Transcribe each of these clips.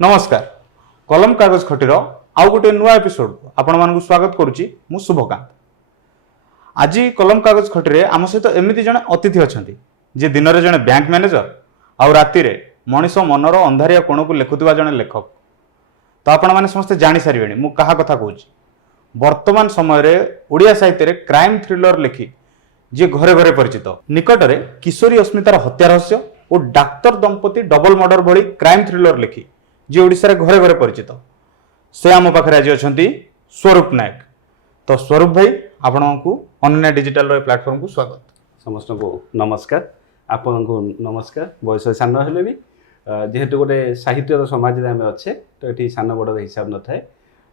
नमस्कार कलम कागज खटीर आउ गोटे नुआ एपिसोड आपण मानक स्वागत करुच्ची मु शुभकांत। आज कलम कागज खटीरे आम सहित एमती जड़े अतिथि अच्छा जी दिन में जड़े बैंक मैनेजर आउ राति मनीष मनर अंधारिया कोण को लिखुवा जड़े लेखक। तो आपण मैंने समस्ते जानी सारे मु क्या कथा कहूँ वर्तमान समय ओडिया साहित्य क्राइम थ्रिलर लिखि जी घरे घरे परिचित निकटरे किशोरी अस्मितार हत्या रहस्य और डाक्तर दंपति डबल मर्डर भली क्राइम थ्रिलर लिखि जी ओडिशा रे घरे घरे परिचित से आम पाखे आज अच्छा स्वरूप नायक। तो स्वरूप भाई आपको अनन्या डिजिटल प्लेटफॉर्म को स्वागत। समस्त को नमस्कार। आपन को नमस्कार। बयस सान हेले भी जेहेतु गोटे साहित्य समाज आम अच्छे तो ये सान बड़ हिसाब न थाए।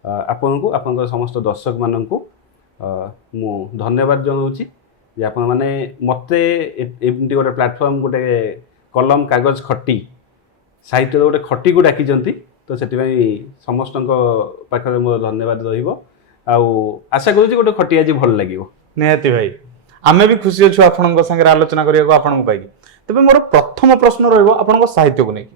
आपन को आपन समस्त दर्शक मान को मु धन्यवाद जनाऊँगी जे आपण माने मते एमती गोटे प्लेटफॉर्म गोटे कलम कागज खटी साहित्य गोटे खटी को डाकी तो से समस्त पाखे मोर धन्यवाद रशा करुँच गोटे खटी आज भल लगे निहाती भाई आमे भी खुशी अच्छु आपण सागर आलोचना करने आपको पाई। तेज मोर प्रथम प्रश्न रहा साहित्य को लेकिन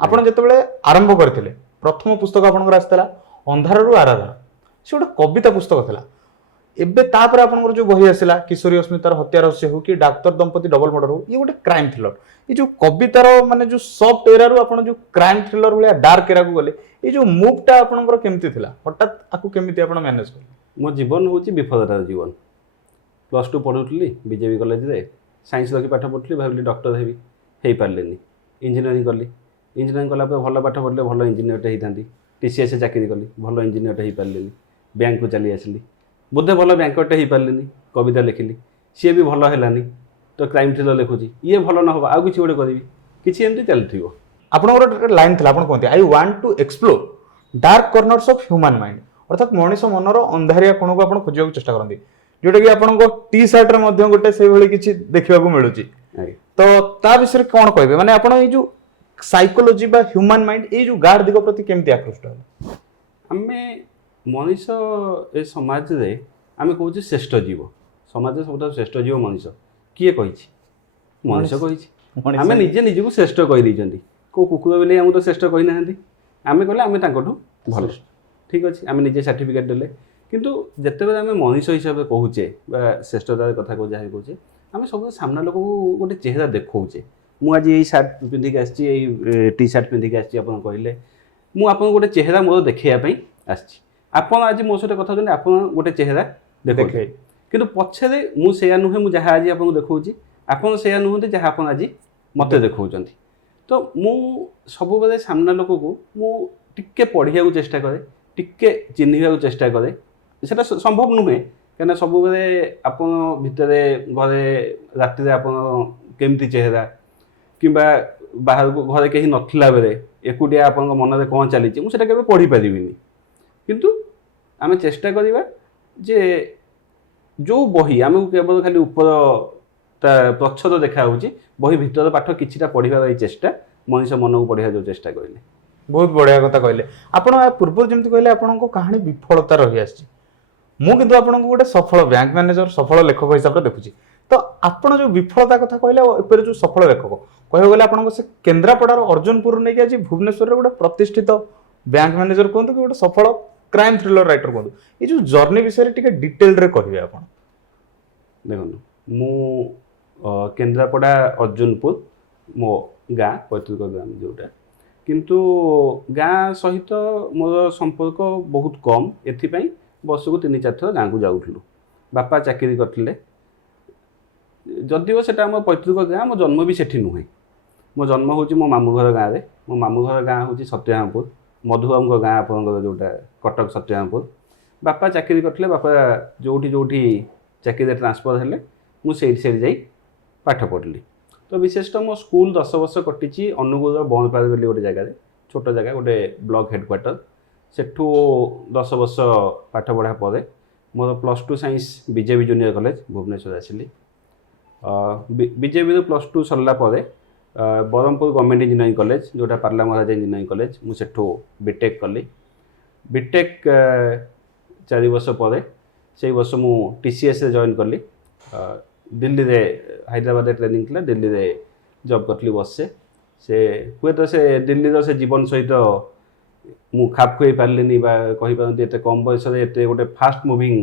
आपड़ जिते आरंभ करते प्रथम पुस्तक आपंकर आसाला अंधारू आराधना से गोटे कविता पुस्तक था। एबे तापर आपनकर जो बही आसिला किशोरी अस्मितार हत्या रहस्य हो कि डाक्तर दंपति डबल मर्डर हो ये गोटे क्राइम थ्रिलर ये जो कवितार माने जो सॉफ्ट एरा रु आपन जो क्राइम थ्रिलर भाया डार्क एरा को गले ये जो मूवटा आपनकर केमती थिला हठात आकु केमती आपन मैनेज करले। मो जीवन होची विफलतार जीवन। +2 पढुतली बीजेपी कॉलेज रे साइंस रखी पाठ पढुतली भाबली डॉक्टर हेबी हेई पारलेनी। इंजीनियरिंग कली इंजीनियरिंग कला पे भल पाठ पढले भल इंजीनियर टे हितांती। टीसीएस चाकरी कली भल इंजीनियर टे हेई पारलेनी। बैंक को चली आसली बोधे भल बैंकरटे हो पारे कविता लिखिली सी भी भल है तो क्राइम थ्रिलर लिखुची ये भल न हो आउ कि गोटे करी किसी एमती चलती आपन लाइन था आपन कहते I want to explore dark corners of human mind अर्थात मनीष मनर अंधारिया कोण को आप खोजा चेष्टा करते जोटा कि आपन टी शर्ट रे गोटे से भाई किसी देखा मिलूँ। तो ता विषय कौन कहे माने आपन ये जो साइकोलोजी बा ह्यूमन माइंड ये जो गाढ़ दिग प्रति केमती आकृष्ट है। आमे मनीष ए समाज रे आमे कहूँ श्रेष्ठ जीव समाज सब श्रेष्ठ जीव मनीष किए कही मनीष कही आमे निजे निजको श्रेष्ठ कही को कुकुर बिले आमको तो श्रेष्ठ कही ना आमे कहले आमे तांकठू भल ठीक अच्छे आमे निजे सर्टिफिकेट देले किंतु जिते आमे मनीष हिसाब से कहूचे श्रेष्ठतार कथा को जहाँ कहूचे आमे सब सामना लोक को गोटे चेहरा देखौचे मुझे यही सार्ट पिंधिक आसी टी सार्ट पिंधिक आसी आप कहले मुझे गोटे चेहरा मोर देखापी आसी आपन आज मो सहित कथा आप गोटे चेहरा देखे कि पछे मुझे नुहे मुझे आज आपको देखा आपन से नुहति जहाँ आप आज मत देखा तो मु सब बेले सामना लोक को मुझे पढ़िया चेष्टा करे टिके चिन्ह चेष्टा करे सेटा संभव नुहे कहीं सब बेले आप भितर घरे राति आप केमती चेहरा कि बाहर को घरे कहीं नथिला बेले एकुटिया आप मन में कौन चली मुझे केवे पढ़ी पारिनी किंतु आमे चेष्टा करिबा जे जो बही आमको केवल खाली ऊपर प्रच्छद देखा होची बही भितर पाठ किछिटा पढ़िबार चेष्टा मनीष मन को पढ़िया जो चेष्टा कइले बहुत बढ़िया कथा कहले आपण पूर्व जमती कहले आपनको कहानी विफलता रही आछि मु किंतु आपनको गोटे सफल बैंक मैनेजर सफल लेखक हिसाब से देखुची तो आपण जो विफलता कथा कहले एपर जो सफल लेखक कह गले आपनको से केन्द्रापड़ार अर्जुनपुर नै कि आज भुवनेश्वर रे गोटे प्रतिष्ठित बैंक मैनेजर कहंतु कि गोटे सफल क्राइम थ्रिलर राइटर कहूँ ये जो जर्नी विषय टिके डिटेल रे कहिबे आपण देखो मु केन्द्रापड़ा अर्जुनपुर मो गाँ पैतृक ग्राम जोटा किंतु गाँ सहित मोर संपर्क बहुत कम एथिपाई वर्ष को 3-4 थर गाँ को जाऊलु बापा चाकरी करथिले जदिव सेटा मो पैतृक गाँ मो जन्म भी सेठी नुहे मो जन्म होची मो मामू घर गाँव में मो मामू घर गाँ होची सत्यहामपुर मधुबाबू गाँ आप जोटा कटक सत्यहामपुर बापा चाकरी करते बापा जोठी जोठी चाकरी ट्रांसफर हेले मुझे जाई पाठ पढ़ली तो विशेषतः मो स्कूल 10 वर्ष कटी अनुगुल बंदपाल बोली गोटे जगह छोट जगह गोटे ब्लॉक हेडक्वार्टर सेठू 10 वर्ष पाठ पढ़ा पर मोर +2 science BJP junior college Bhubaneswar आसिली बीजेपी +2 सरला बरहमपुर गवर्नमेंट इंजीनियरिंग कॉलेज जोटा पार्ला महाराज इंजीनियरिंग कॉलेज मुझे बीटेक कली बीटेक 4 वर्ष पर से वर्ष मु टीसीएस जॉइन कली दिल्ली रे हैदराबाद ट्रेनिंग थी दिल्ली रे जॉब करली वर्षे से हुए तो से दिल्ली से जीवन सहित ମୁଁ ଖାପ ଖୁଆଇ ପାରିଲିନି ବା କହିପାରନ୍ତି ଏତେ କମ୍ ବୟସରେ ଏତେ ଗୋଟେ ଫାଷ୍ଟ ମୁଭିଂ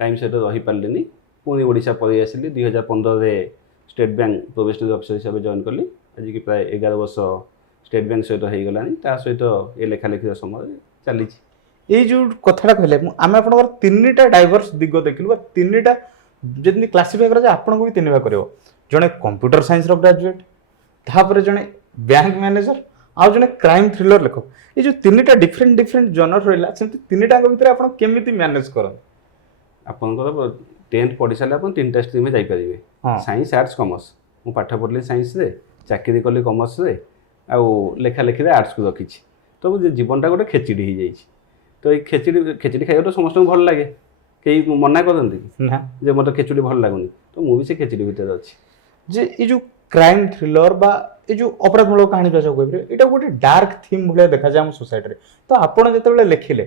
ଟାଇମ୍ ସହିତ ରହିପାରିଲିନି। ପୁଣି ଓଡ଼ିଶା ପଳେଇ ଆସିଲି। 2015ରେ ଷ୍ଟେଟ୍ ବ୍ୟାଙ୍କ ପ୍ରୋବେସନାରୀ ଅଫିସର ହିସାବରେ ଜଏନ୍ କଲି। ଆଜିକି ପ୍ରାୟ 11 ବର୍ଷ ଷ୍ଟେଟ୍ ବ୍ୟାଙ୍କ ସହିତ ହେଇଗଲାଣି। ତା ସହିତ ଏ ଲେଖାଲେଖିର ସମୟ ଚାଲିଛି। ଏଇ ଯେଉଁ କଥାଟା କହିଲେ ଆମେ ଆପଣଙ୍କର ତିନିଟା ଡାଇଭର୍ସ ଦିଗ ଦେଖିଲୁ ବା ତିନିଟା ଯେମିତି କ୍ଲାସିଫାଇ କରାଯାଏ ଆପଣଙ୍କୁ ବି ତିନି ଭାଗ କରିବ। ଜଣେ କମ୍ପ୍ୟୁଟର ସାଇନ୍ସର ଗ୍ରାଜୁଏଟ୍, ତାପରେ ଜଣେ ବ୍ୟାଙ୍କ ମ୍ୟାନେଜର, ଆଉ ଜଣେ କ୍ରାଇମ୍ ଥ୍ରିଲର ଲେଖକ। ଏଇ ଯେଉଁ ତିନିଟା ଡିଫରେଣ୍ଟ ଜନର ରହିଲା, ସେମିତି ତିନିଟାଙ୍କ ଭିତରେ ଆପଣ କେମିତି ମ୍ୟାନେଜ କରନ୍ତି? ଆପଣଙ୍କର 10th ପଢ଼ି ସାରିଲେ ଆପଣ ତିନିଟା ଷ୍ଟ୍ରିମ୍ରେ ଯାଇପାରିବେ। ହଁ। Science, arts, commerce. ମୁଁ ପାଠ ପଢ଼ିଲି ସାଇନ୍ସରେ, ଚାକିରି କଲି କମର୍ସରେ, ଆଉ ଲେଖାଲେଖିରେ ଆର୍ଟ୍ସକୁ ରଖିଛି। ତ ମୋ ଜୀବନଟା ଗୋଟେ ଖେଚିଡ଼ି ହେଇଯାଇଛି। ତ ଏଇ ଖେଚିଡ଼ି ଖାଇବାକୁ ତ ସମସ୍ତଙ୍କୁ ଭଲ ଲାଗେ, କେହି ମନା କରନ୍ତି କି ନା ଯେ ମୋତେ ଖେଚୁଡ଼ି ଭଲ ଲାଗୁନି। ତ ମୁଁ ବି ସେ ଖେଚିଡ଼ି ଭିତରେ ଅଛି। ଯେ ଏଇ ଯେଉଁ କ୍ରାଇମ୍ ଥ୍ରିଲର ବା ଏଇ ଯେଉଁ ଅପରାଧମୂଳକ କାହାଣୀ ଯାହାକୁ କହିପାରିବେ, ଏଇଟା ଗୋଟେ ଡାର୍କ ଥିମ୍ ଭଳିଆ ଦେଖାଯାଏ ଆମ ସୋସାଇଟିରେ। ତ ଆପଣ ଯେତେବେଳେ ଲେଖିଲେ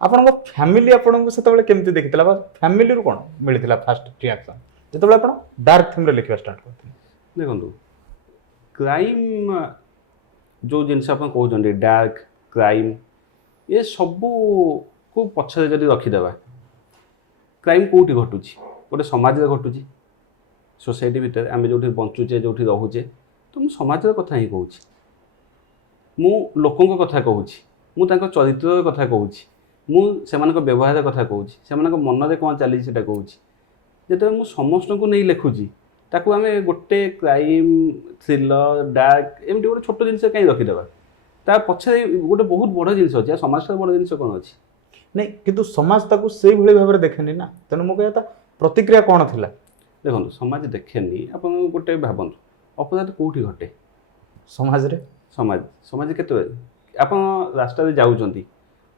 ଆପଣଙ୍କ ଫ୍ୟାମିଲି ଆପଣଙ୍କୁ ସେତେବେଳେ କେମିତି ଦେଖିଥିଲା ବା ଫ୍ୟାମିଲିରୁ କ'ଣ ମିଳିଥିଲା ଫାଷ୍ଟ ରିଆକ୍ସନ୍ ଯେତେବେଳେ ଆପଣ ଡାର୍କ ଥିମ୍ରେ ଲେଖିବା ଷ୍ଟାର୍ଟ କରିଥିଲେ? ଦେଖନ୍ତୁ, କ୍ରାଇମ୍ ଯେଉଁ ଜିନିଷ ଆପଣ କହୁଛନ୍ତି ଡାର୍କ କ୍ରାଇମ୍, ଏ ସବୁକୁ ପଛରେ ଯଦି ରଖିଦେବା, କ୍ରାଇମ୍ କେଉଁଠି ଘଟୁଛି? ଗୋଟେ ସମାଜରେ ଘଟୁଛି, ସୋସାଇଟି ଭିତରେ ଆମେ ଯେଉଁଠି ବଞ୍ଚୁଛେ, ଯେଉଁଠି ରହୁଛେ। ତ ମୁଁ ସମାଜର କଥା ହିଁ କହୁଛି, ମୁଁ ଲୋକଙ୍କ କଥା କହୁଛି, ମୁଁ ତାଙ୍କ ଚରିତ୍ରର କଥା କହୁଛି, ମୁଁ ସେମାନଙ୍କ ବ୍ୟବହାର କଥା କହୁଛି, ସେମାନଙ୍କ ମନରେ କ'ଣ ଚାଲିଛି ସେଇଟା କହୁଛି। ଯେତେବେଳେ ମୁଁ ସମସ୍ତଙ୍କୁ ନେଇ ଲେଖୁଛି, ତାକୁ ଆମେ ଗୋଟେ କ୍ରାଇମ୍ ଥ୍ରିଲର ଡାର୍କ ଏମିତି ଗୋଟେ ଛୋଟ ଜିନିଷ କାହିଁ ରଖିଦେବା? ତା ପଛରେ ଗୋଟେ ବହୁତ ବଡ଼ ଜିନିଷ ଅଛି। ଆଉ ସମାଜଠାରୁ ବଡ଼ ଜିନିଷ କ'ଣ ଅଛି? ନାଇଁ, କିନ୍ତୁ ସମାଜ ତାକୁ ସେଇଭଳି ଭାବରେ ଦେଖେନି ନା। ତେଣୁ ମୁଁ କହିବା ତା ପ୍ରତିକ୍ରିୟା କ'ଣ ଥିଲା? ଦେଖନ୍ତୁ, ସମାଜ ଦେଖେନି। ଆପଣ ଗୋଟେ ଭାବନ୍ତୁ, ଅପରାଧ କେଉଁଠି ଘଟେ? ସମାଜରେ। ସମାଜ କେତେବେଳେ? ଆପଣ ରାସ୍ତାରେ ଯାଉଛନ୍ତି,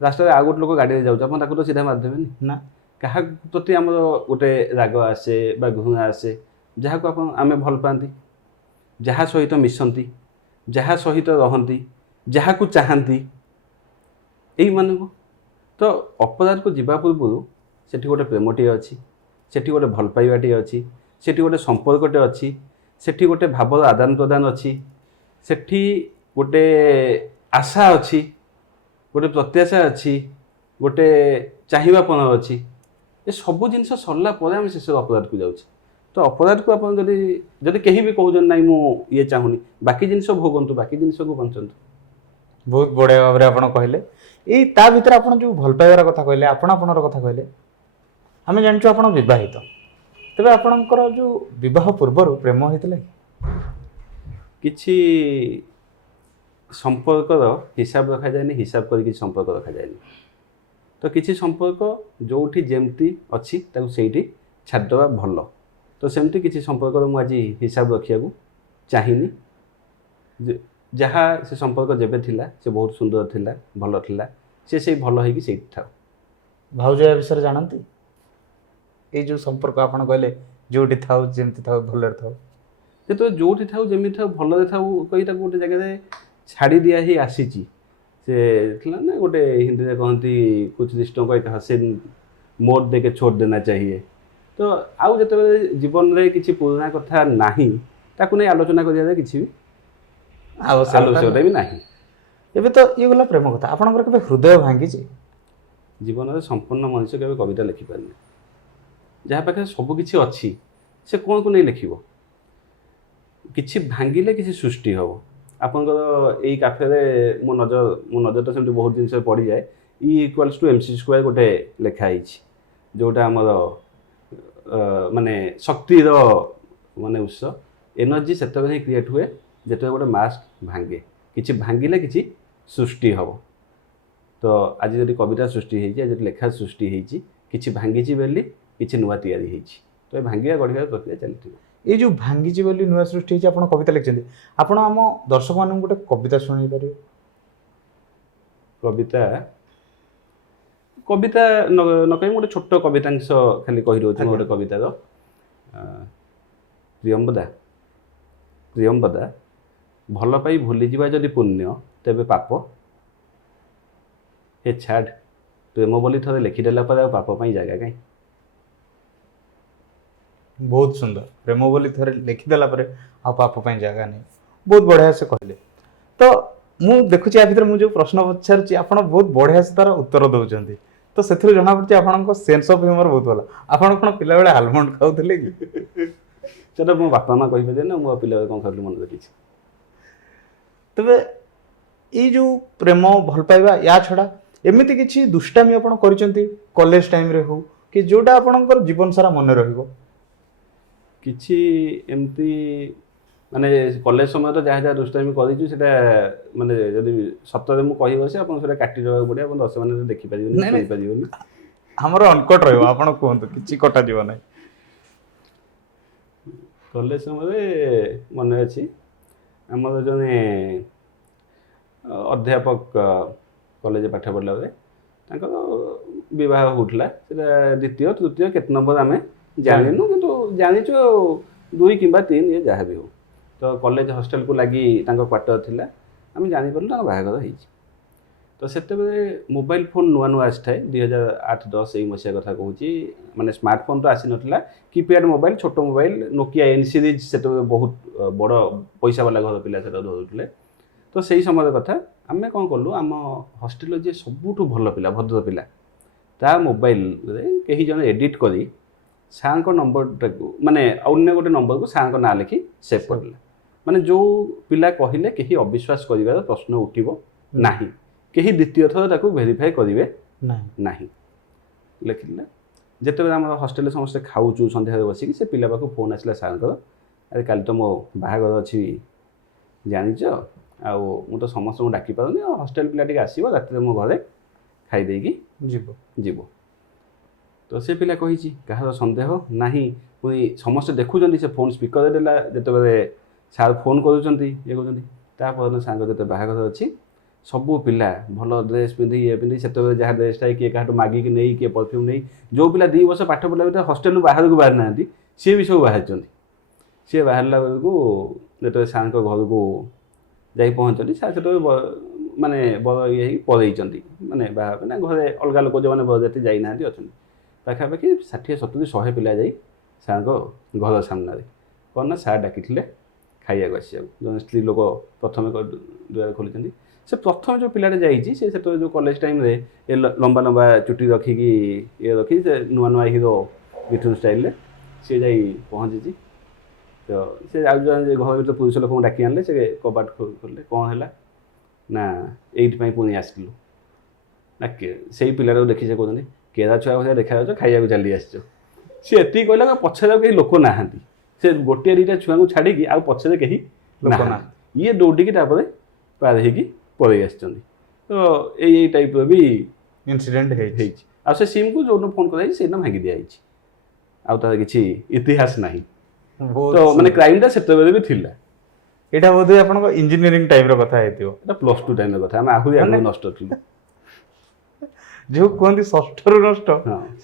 ରାସ୍ତାରେ ଆଉ ଗୋଟେ ଲୋକ ଗାଡ଼ିରେ ଯାଉଛି, ଆପଣ ତାକୁ ତ ସିଧା ମାରିଦେବେନି ନା। କାହା ପ୍ରତି ଆମର ଗୋଟେ ରାଗ ଆସେ ବା ଘୃଣା ଆସେ, ଯାହାକୁ ଆମେ ଭଲ ପାଆନ୍ତି, ଯାହା ସହିତ ମିଶନ୍ତି, ଯାହା ସହିତ ରହନ୍ତି, ଯାହାକୁ ଚାହାନ୍ତି, ଏଇମାନଙ୍କୁ। ତ ଅପରାଧକୁ ଯିବା ପୂର୍ବରୁ ସେଠି ଗୋଟେ ପ୍ରେମଟିଏ ଅଛି, ସେଠି ଗୋଟେ ଭଲ ପାଇବାଟିଏ ଅଛି, ସେଠି ଗୋଟେ ସମ୍ପର୍କଟେ ଅଛି, ସେଠି ଗୋଟେ ଭାବର ଆଦାନ ପ୍ରଦାନ ଅଛି, ସେଠି ଗୋଟେ ଆଶା ଅଛି, ଗୋଟେ ପ୍ରତ୍ୟାଶା ଅଛି, ଗୋଟେ ଚାହିଁବାପଣ ଅଛି। ଏ ସବୁ ଜିନିଷ ସରିଲା ପରେ ଆମେ ଶେଷରେ ଅପରାଧକୁ ଯାଉଛେ। ତ ଅପରାଧକୁ ଆପଣ ଯଦି କେହି ବି କହୁଛନ୍ତି ନାଇଁ ମୁଁ ଇଏ ଚାହୁଁନି, ବାକି ଜିନିଷ ଭୋଗନ୍ତୁ, ବାକି ଜିନିଷକୁ ବଞ୍ଚନ୍ତୁ। ବହୁତ ବଢ଼ିଆ ଭାବରେ ଆପଣ କହିଲେ। ଏଇ ତା ଭିତରେ ଆପଣ ଯେଉଁ ଭଲ ପାଇବାର କଥା କହିଲେ, ଆପଣର କଥା କହିଲେ, ଆମେ ଜାଣିଛୁ ଆପଣ ବିବାହିତ। ତେବେ ଆପଣଙ୍କର ଯେଉଁ ବିବାହ ପୂର୍ବରୁ ପ୍ରେମ ହେଇଥିଲା କି? କିଛି ସମ୍ପର୍କର ହିସାବ ରଖାଯାଏନି, ହିସାବ କରିକି ସମ୍ପର୍କ ରଖାଯାଏନି। ତ କିଛି ସମ୍ପର୍କ ଯେଉଁଠି ଯେମିତି ଅଛି ତାକୁ ସେଇଠି ଛାଡ଼ିଦେବା ଭଲ। ତ ସେମିତି କିଛି ସମ୍ପର୍କର ମୁଁ ଆଜି ହିସାବ ରଖିବାକୁ ଚାହିଁନି। ଯାହା ସେ ସମ୍ପର୍କ ଯେବେ ଥିଲା ସେ ବହୁତ ସୁନ୍ଦର ଥିଲା, ଭଲ ଥିଲା, ସେ ସେଇ ଭଲ ହେଇକି ସେଇଠି ଥାଉ। ଭାଉଜ ଏ ବିଷୟରେ ଜାଣନ୍ତି? ଏଇ ଯେଉଁ ସମ୍ପର୍କ ଆପଣ କହିଲେ ଯେଉଁଠି ଥାଉ, ଯେମିତି ଥାଉ, ଭଲରେ ଥାଉ। ଯେତେବେଳେ ଯେଉଁଠି ଥାଉ, ଯେମିତି ଥାଉ, ଭଲରେ ଥାଉ କହି ତାକୁ ଗୋଟେ ଜାଗାରେ ଛାଡ଼ି ଦିଆ ହେଇ ଆସିଛି। ସେ ଥିଲା ନା ଗୋଟେ ହିନ୍ଦୀରେ କହନ୍ତି କୁଛ ରିଶ୍ତୋं को एक हसीन मोड़ देके छोड़ देना चाहिए। ତ ଆଉ ଯେତେବେଳେ ଜୀବନରେ କିଛି ପୁରୁଣା କଥା ନାହିଁ, ତାକୁ ନେଇ ଆଲୋଚନା କରିବାରେ କିଛି ବି ଆବଶ୍ୟକତା ବି ନାହିଁ। ଏବେ ତ ଇଏ ଗଲା ପ୍ରେମ କଥା, ଆପଣଙ୍କର କେବେ ହୃଦୟ ଭାଙ୍ଗିଛି? ଜୀବନରେ ସମ୍ପୂର୍ଣ୍ଣ ମଣିଷ କେବେ କବିତା ଲେଖିପାରେନି। ଯାହା ପାଖରେ ସବୁ କିଛି ଅଛି, ସେ କ'ଣକୁ ନେଇ ଲେଖିବ? କିଛି ଭାଙ୍ଗିଲେ କିଛି ସୃଷ୍ଟି ହେବ। ଆପଣଙ୍କର ଏଇ କାଫେରେ ମୋ ନଜର ତ ସେମିତି ବହୁତ ଜିନିଷ ପଡ଼ିଯାଏ। E=mc² ଗୋଟେ ଲେଖା ହେଇଛି, ଯେଉଁଟା ଆମର ମାନେ ଶକ୍ତିର ମାନେ ଉତ୍ସ। ଏନର୍ଜି ସେତେବେଳେ ହିଁ କ୍ରିଏଟ୍ ହୁଏ ଯେତେବେଳେ ଗୋଟେ ମାସ୍କ ଭାଙ୍ଗେ। କିଛି ଭାଙ୍ଗିଲେ କିଛି ସୃଷ୍ଟି ହେବ। ତ ଆଜି ଯଦି କବିତା ସୃଷ୍ଟି ହେଇଛି, ଆଜି ଯଦି ଲେଖା ସୃଷ୍ଟି ହେଇଛି, କିଛି ଭାଙ୍ଗିଛି ବୋଲି କିଛି ନୂଆ ତିଆରି ହେଇଛି। ତ ଏ ଭାଙ୍ଗିବା ଗଢ଼ିବାର ପ୍ରକ୍ରିୟା ଚାଲିଥିବ। ଏଇ ଯେଉଁ ଭାଙ୍ଗିଛି ବୋଲି ନୂଆ ସୃଷ୍ଟି ହେଇଛି, ଆପଣ କବିତା ଲେଖିଛନ୍ତି, ଆପଣ ଆମ ଦର୍ଶକମାନଙ୍କୁ ଗୋଟେ କବିତା ଶୁଣାଇ ପାରିବେ? କବିତା ନ କହି ଗୋଟେ ଛୋଟ କବିତାଂଶ ଖାଲି କହି ଦେଉଛି। ଗୋଟେ କବିତାର ପ୍ରିୟମ୍ବଦା, ଭଲ ପାଇ ଭୁଲିଯିବା ଯଦି ପୁଣ୍ୟ, ତେବେ ପାପ ହେ ଛାଡ଼, ପ୍ରେମ ବୋଲି ଥରେ ଲେଖିଦେଲା ପରେ ଆଉ ପାପ ପାଇଁ ଜାଗା କାହିଁ। ବହୁତ ସୁନ୍ଦର। ପ୍ରେମ ବୋଲି ଥରେ ଲେଖିଦେଲା ପରେ ଆଉ ପାପ ପାଇଁ ଜାଗା ନାହିଁ। ବହୁତ ବଢ଼ିଆ ସେ କହିଲେ। ତ ମୁଁ ଦେଖୁଛି ୟା ଭିତରେ ମୁଁ ଯୋଉ ପ୍ରଶ୍ନ ପଚାରୁଛି ଆପଣ ବହୁତ ବଢିଆ ସେ ତାର ଉତ୍ତର ଦଉଛନ୍ତି, ତ ସେଥିରୁ ଜଣାପଡୁଛି ଆପଣଙ୍କ ସେନ୍ସ ଅଫ ହ୍ୟୁମର ବହୁତ ଭଲ। ଆପଣ କଣ ପିଲାବେଳେ ଆଲମଣ୍ଡ ଖାଉଥିଲେ କି? ସେଟା ମୋ ବାପା ମା କହିପାରିବେ ନା, ମୁଁ ଆଉ ପିଲାବେଳେ କ'ଣ ଖାଉଥିଲି ମନେ ରଖିଛି। ତେବେ ଏଇ ଯୋଉ ପ୍ରେମ ଭଲ ପାଇବା ୟା ଛଡା ଏମିତି କିଛି ଦୁଷ୍ଟାମି ଆପଣ କରିଛନ୍ତି କଲେଜ ଟାଇମରେ ହଉ କି ଯୋଉଟା ଆପଣଙ୍କର ଜୀବନ ସାରା ମନେ ରହିବ? କିଛି ଏମିତି ମାନେ କଲେଜ ସମୟରେ ଯାହା ଯାହା ଦୁଷ୍ଟାମି କରିଛୁ ସେଟା ମାନେ ଯଦି ସତରେ ମୁଁ କହିବ ସେ ଆପଣ ସେଟା କାଟି ଦେବାକୁ ପଡ଼ିବ, ଆପଣ 10 ମିନିଟ୍ ଦେଖିପାରିବେନି, ନାଇଁ ନାଇଁ, ଶୁଣିପାରିବେନି। ଆମର ଅନକଟ ରହିବ, ଆପଣ କୁହନ୍ତୁ, କିଛି କଟାଯିବ ନାହିଁ। କଲେଜ ସମୟରେ ମନେ ଅଛି ଆମର ଜଣେ ଅଧ୍ୟାପକ କଲେଜ ପାଠ ପଢ଼ିଲା ବେଳେ ତାଙ୍କର ବିବାହ ହେଉଥିଲା। ସେଟା ଦ୍ୱିତୀୟ ତୃତୀୟ କେତେ ନମ୍ବର ଆମେ ଜାଣିନୁ, କିନ୍ତୁ ଜାଣିଛୁ 2 କିମ୍ବା 3 ଇଏ ଯାହା ବି ହଉ। ତ କଲେଜ ହଷ୍ଟେଲକୁ ଲାଗି ତାଙ୍କ କ୍ୱାର୍ଟର ଥିଲା, ଆମେ ଜାଣିପାରିଲୁ ତାଙ୍କ ବାହାଘର ହେଇଛି। ତ ସେତେବେଳେ ମୋବାଇଲ ଫୋନ୍ ନୂଆ ନୂଆ ଆସିଥାଏ, 2008-10 ଏଇ ମସିହା କଥା କହୁଛି। ମାନେ ସ୍ମାର୍ଟଫୋନ୍ ତ ଆସିନଥିଲା, କିପ୍ୟାଡ଼ ମୋବାଇଲ, ଛୋଟ ମୋବାଇଲ, ନୋକିଆ ଏନ୍ ସିରିଜ୍ ସେତେବେଳେ ବହୁତ ବଡ଼ ପଇସା ବାଲା ଘର ପିଲା ସେଟା ଧରୁଥିଲେ। ତ ସେଇ ସମୟର କଥା ଆମେ କ'ଣ କଲୁ, ଆମ ହଷ୍ଟେଲର ଯିଏ ସବୁଠୁ ଭଲ ପିଲା, ଭଦ୍ର ପିଲା, ତା ମୋବାଇଲରେ କେହି ଜଣେ ଏଡ଼ିଟ୍ କରି ସାର୍ଙ୍କ ନମ୍ବରଟାକୁ ମାନେ ଅନ୍ୟ ଗୋଟେ ନମ୍ବରକୁ ସାର୍ଙ୍କ ନାଁ ଲେଖି ସେଭ୍ କରିଦେଲା। ମାନେ ଯେଉଁ ପିଲା କହିଲେ କେହି ଅବିଶ୍ୱାସ କରିବାର ପ୍ରଶ୍ନ ଉଠିବ ନାହିଁ, କେହି ଦ୍ୱିତୀୟ ଥର ତାକୁ ଭେରିଫାଏ କରିବେ ନାହିଁ ଲେଖିଥିଲା। ଯେତେବେଳେ ଆମର ହଷ୍ଟେଲରେ ସମସ୍ତେ ଖାଉଛୁ ସନ୍ଧ୍ୟାରେ ବସିକି, ସେ ପିଲା ପାଖକୁ ଫୋନ୍ ଆସିଲା ସାର୍ଙ୍କର, ଆରେ କାଲି ତ ମୋ ବାହାଘର ଅଛି ଜାଣିଛ, ଆଉ ମୁଁ ତ ସମସ୍ତଙ୍କୁ ଡାକିପାରୁନି, ଆଉ ହଷ୍ଟେଲ ପିଲା ଟିକେ ଆସିବ, ରାତିରେ ମୋ ଘରେ ଖାଇ ଦେଇକି ଯିବ। ତ ସେ ପିଲା କହିଛି, କାହାର ସନ୍ଦେହ ନାହିଁ, ପୁଣି ସମସ୍ତେ ଦେଖୁଛନ୍ତି, ସେ ଫୋନ୍ ସ୍ପିକରରେ ଦେଲା, ଯେତେବେଳେ ସାର୍ ଫୋନ୍ କରୁଛନ୍ତି ଇଏ କରୁଛନ୍ତି। ତାପରଦିନ ସାଙ୍ଗ ଯେତେବେଳେ ବାହାଘର ଅଛି, ସବୁ ପିଲା ଭଲ ଡ୍ରେସ୍ ପିନ୍ଧି ଇଏ ପିନ୍ଧି, ସେତେବେଳେ ଯାହା ଡ୍ରେସ୍ ଥାଏ କିଏ କାହାଠୁ ମାଗିକି ନେଇ, କିଏ ପରଫ୍ୟୁମ୍ ନେଇ, ଯେଉଁ ପିଲା 2 ବର୍ଷ ପାଠ ପଢ଼ିଲା ଭିତରେ ହଷ୍ଟେଲରୁ ବାହାରକୁ ବାହାରି ନାହାନ୍ତି ସିଏ ବି ସବୁ ବାହାରିଛନ୍ତି। ସିଏ ବାହାରିଲା ବେଳକୁ ଯେତେବେଳେ ସାର୍ଙ୍କ ଘରକୁ ଯାଇ ପହଞ୍ଚନ୍ତି, ସାର୍ ସେତେବେଳେ ମାନେ ବଡ଼ ଇଏ ହେଇକି ପଳେଇଛନ୍ତି, ମାନେ ବାହା ନା ଘରେ ଅଲଗା ଲୋକ ଯେଉଁମାନେ ବରଯାତ୍ରୀ ଯାଇନାହାନ୍ତି ଅଛନ୍ତି। ପାଖାପାଖି 60, 70, 100 ପିଲା ଯାଇ ସାର୍ଙ୍କ ଘର ସାମ୍ନାରେ କ'ଣ ନା ସାର୍ ଡାକିଥିଲେ ଖାଇବାକୁ ଆସିବାକୁ। ଜଣେ ସ୍ତ୍ରୀ ଲୋକ ପ୍ରଥମେ ଦ୍ୱାର ଖୋଲିଛନ୍ତି। ସେ ପ୍ରଥମେ ଯେଉଁ ପିଲାଟା ଯାଇଛି, ସେ ସେତେବେଳେ ଯେଉଁ କଲେଜ ଟାଇମ୍ରେ ଏ ଲମ୍ବା ଲମ୍ବା ଚୁଟି ରଖିକି ଇଏ ରଖି, ସେ ନୂଆ ନୂଆ ହିରୋ ମିଥୁନ ଷ୍ଟାଇଲ୍ରେ ସିଏ ଯାଇ ପହଞ୍ଚିଛି। ତ ସେ ଆଉ ଜଣେ ଘର ଭିତରେ ପୁରୁଷ ଲୋକଙ୍କୁ ଡାକି ଆଣିଲେ, ସେ କବାଟ ଖୋଲିଲେ, କ'ଣ ହେଲା ନା ଏଇଥିପାଇଁ ପୁଣି ଆସିଥିଲୁ ନା, ସେଇ ପିଲାଟାକୁ ଦେଖି ସେ କହୁଛନ୍ତି କେରା ଛୁଆ ଭଳିଆ ଦେଖାଯାଉଛ, ଖାଇବାକୁ ଚାଲି ଆସିଛ। ସିଏ ଏତିକି କହିଲା, ପଛରେ ଆଉ କେହି ଲୋକ ନାହାନ୍ତି, ସେ ଗୋଟିଏ 2ଟା ଛୁଆଙ୍କୁ ଛାଡ଼ିକି ଆଉ ପଛରେ କେହି ନାହାନ୍ତି। ଇଏ ଦୌଡ଼ିକି ତାପରେ ପାର ହେଇକି ପଳେଇ ଆସିଛନ୍ତି। ତ ଏଇ ଟାଇପ୍ର ବି ଇନସିଡେଣ୍ଟ ହେଇଛି। ଆଉ ସେ ସିମ୍କୁ ଯେଉଁଦିନ ଫୋନ୍ କରାଯାଇଛି ସେଇଦିନ ଭାଙ୍ଗି ଦିଆଯାଇଛି, ଆଉ ତାର କିଛି ଇତିହାସ ନାହିଁ। ତ ମାନେ କ୍ରାଇମଟା ସେତେବେଳେ ବି ଥିଲା। ଏଇଟା ବୋଧେ ଆପଣଙ୍କ ଇଞ୍ଜିନିୟରିଂ ଟାଇମ୍ର କଥା ହେଇଥିବ? ଏଇଟା +2 ଟାଇମ୍ର କଥା, ଆମେ ଆହୁରି ଆଗରୁ ନଷ୍ଟ ଥିଲୁ। ଯେଉଁ କୁହନ୍ତି ଷଷ୍ଠରୁ ନଷ୍ଟ,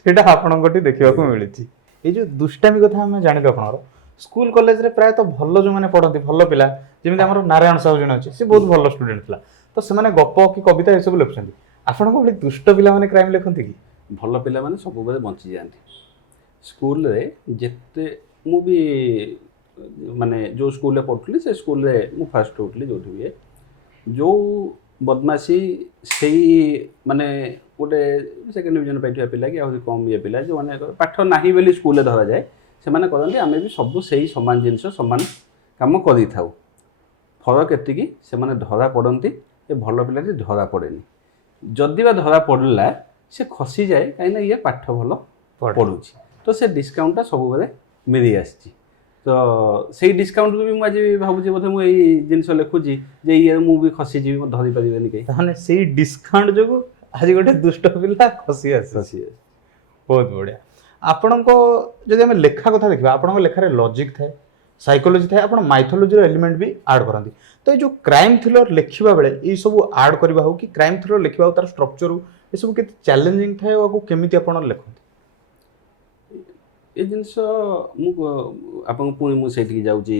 ସେଇଟା ଆପଣଙ୍କଠି ଦେଖିବାକୁ ମିଳିଛି। ଏଇ ଯେଉଁ ଦୁଷ୍ଟାମି କଥା ଆମେ ଜାଣିଲୁ ଆପଣଙ୍କର, ସ୍କୁଲ କଲେଜରେ ପ୍ରାୟତଃ ଭଲ ଯେଉଁମାନେ ପଢ଼ନ୍ତି, ଭଲ ପିଲା, ଯେମିତି ଆମର ନାରାୟଣ ସାହୁ ଜଣେ ଅଛି, ସେ ବହୁତ ଭଲ ଷ୍ଟୁଡେଣ୍ଟ ଥିଲା, ତ ସେମାନେ ଗପ କି କବିତା ଏସବୁ ଲେଖୁଛନ୍ତି। ଆପଣଙ୍କ ଭଳି ଦୁଷ୍ଟ ପିଲାମାନେ କ୍ରାଇମ ଲେଖନ୍ତି କି? ଭଲ ପିଲାମାନେ ସବୁବେଳେ ବଞ୍ଚିଯାଆନ୍ତି। ସ୍କୁଲରେ ଯେତେ ମୁଁ ବି ମାନେ ଯେଉଁ ସ୍କୁଲରେ ପଢ଼ୁଥିଲି, ସେ ସ୍କୁଲରେ ମୁଁ ଫାଷ୍ଟ ହେଉଥିଲି ଯେଉଁଠି ବି, ଯେଉଁ ବଦମାସି ସେଇ ମାନେ ଗୋଟେ ସେକେଣ୍ଡ ଡିଭିଜନ ପାଇଥିବା ପିଲା କି ଆହୁରି କମ୍ ଇଏ ପିଲା, ଯେଉଁମାନେ ପାଠ ନାହିଁ ବୋଲି ସ୍କୁଲରେ ଧରାଯାଏ, ସେମାନେ କରନ୍ତି ଆମେ ବି ସବୁ ସେଇ ସମାନ ଜିନିଷ ସମାନ କାମ କରିଥାଉ। ଫରକ ଏତିକି, ସେମାନେ ଧରା ପଡ଼ନ୍ତି, ଏ ଭଲ ପିଲାଟି ଧରା ପଡ଼େନି। ଯଦି ବା ଧରା ପଡ଼ିଲା ସେ ଖସିଯାଏ, କାହିଁକିନା ଇଏ ପାଠ ଭଲ ପଢ଼ୁଛି, ତ ସେ ଡିସକାଉଣ୍ଟଟା ସବୁବେଳେ ମିଳି ଆସିଛି। ତ ସେଇ ଡିସକାଉଣ୍ଟରୁ ବି ମୁଁ ଆଜି ଭାବୁଛି ବୋଧେ ମୁଁ ଏଇ ଜିନିଷ ଲେଖୁଛି ଯେ ଇଏ ମୁଁ ବି ଖସିଯିବି, ମୋତେ ଧରି ପାରିବେନି କେହି। ତାହେଲେ ସେଇ ଡିସକାଉଣ୍ଟ ଯୋଗୁଁ ଆଜି ଗୋଟେ ଦୁଷ୍ଟ ପିଲା ଖସି ଆସିଛି। ବହୁତ ବଢ଼ିଆ। ଆପଣଙ୍କ ଯଦି ଆମେ ଲେଖା କଥା ଦେଖିବା, ଆପଣଙ୍କ ଲେଖାରେ ଲଜିକ୍ ଥାଏ, ସାଇକୋଲୋଜି ଥାଏ, ଆପଣ ମାଇଥୋଲୋଜିର ଏଲିମେଣ୍ଟ ବି ଆଡ୍ କରନ୍ତି। ତ ଏଇ ଯେଉଁ କ୍ରାଇମ୍ ଥ୍ରିଲର ଲେଖିବା ବେଳେ ଏଇସବୁ ଆଡ୍ କରିବା ହଉ କି କ୍ରାଇମ୍ ଥ୍ରିଲର ଲେଖିବା ହଉ, ତାର ଷ୍ଟ୍ରକ୍ଚର ଏସବୁ କେତେ ଚ୍ୟାଲେଞ୍ଜିଂ ଥାଏ, ଆଉ କେମିତି ଆପଣ ଲେଖନ୍ତି? ଏ ଜିନିଷ ମୁଁ ଆପଣଙ୍କୁ ପୁଣି ମୁଁ ସେଇଠିକି ଯାଉଛି,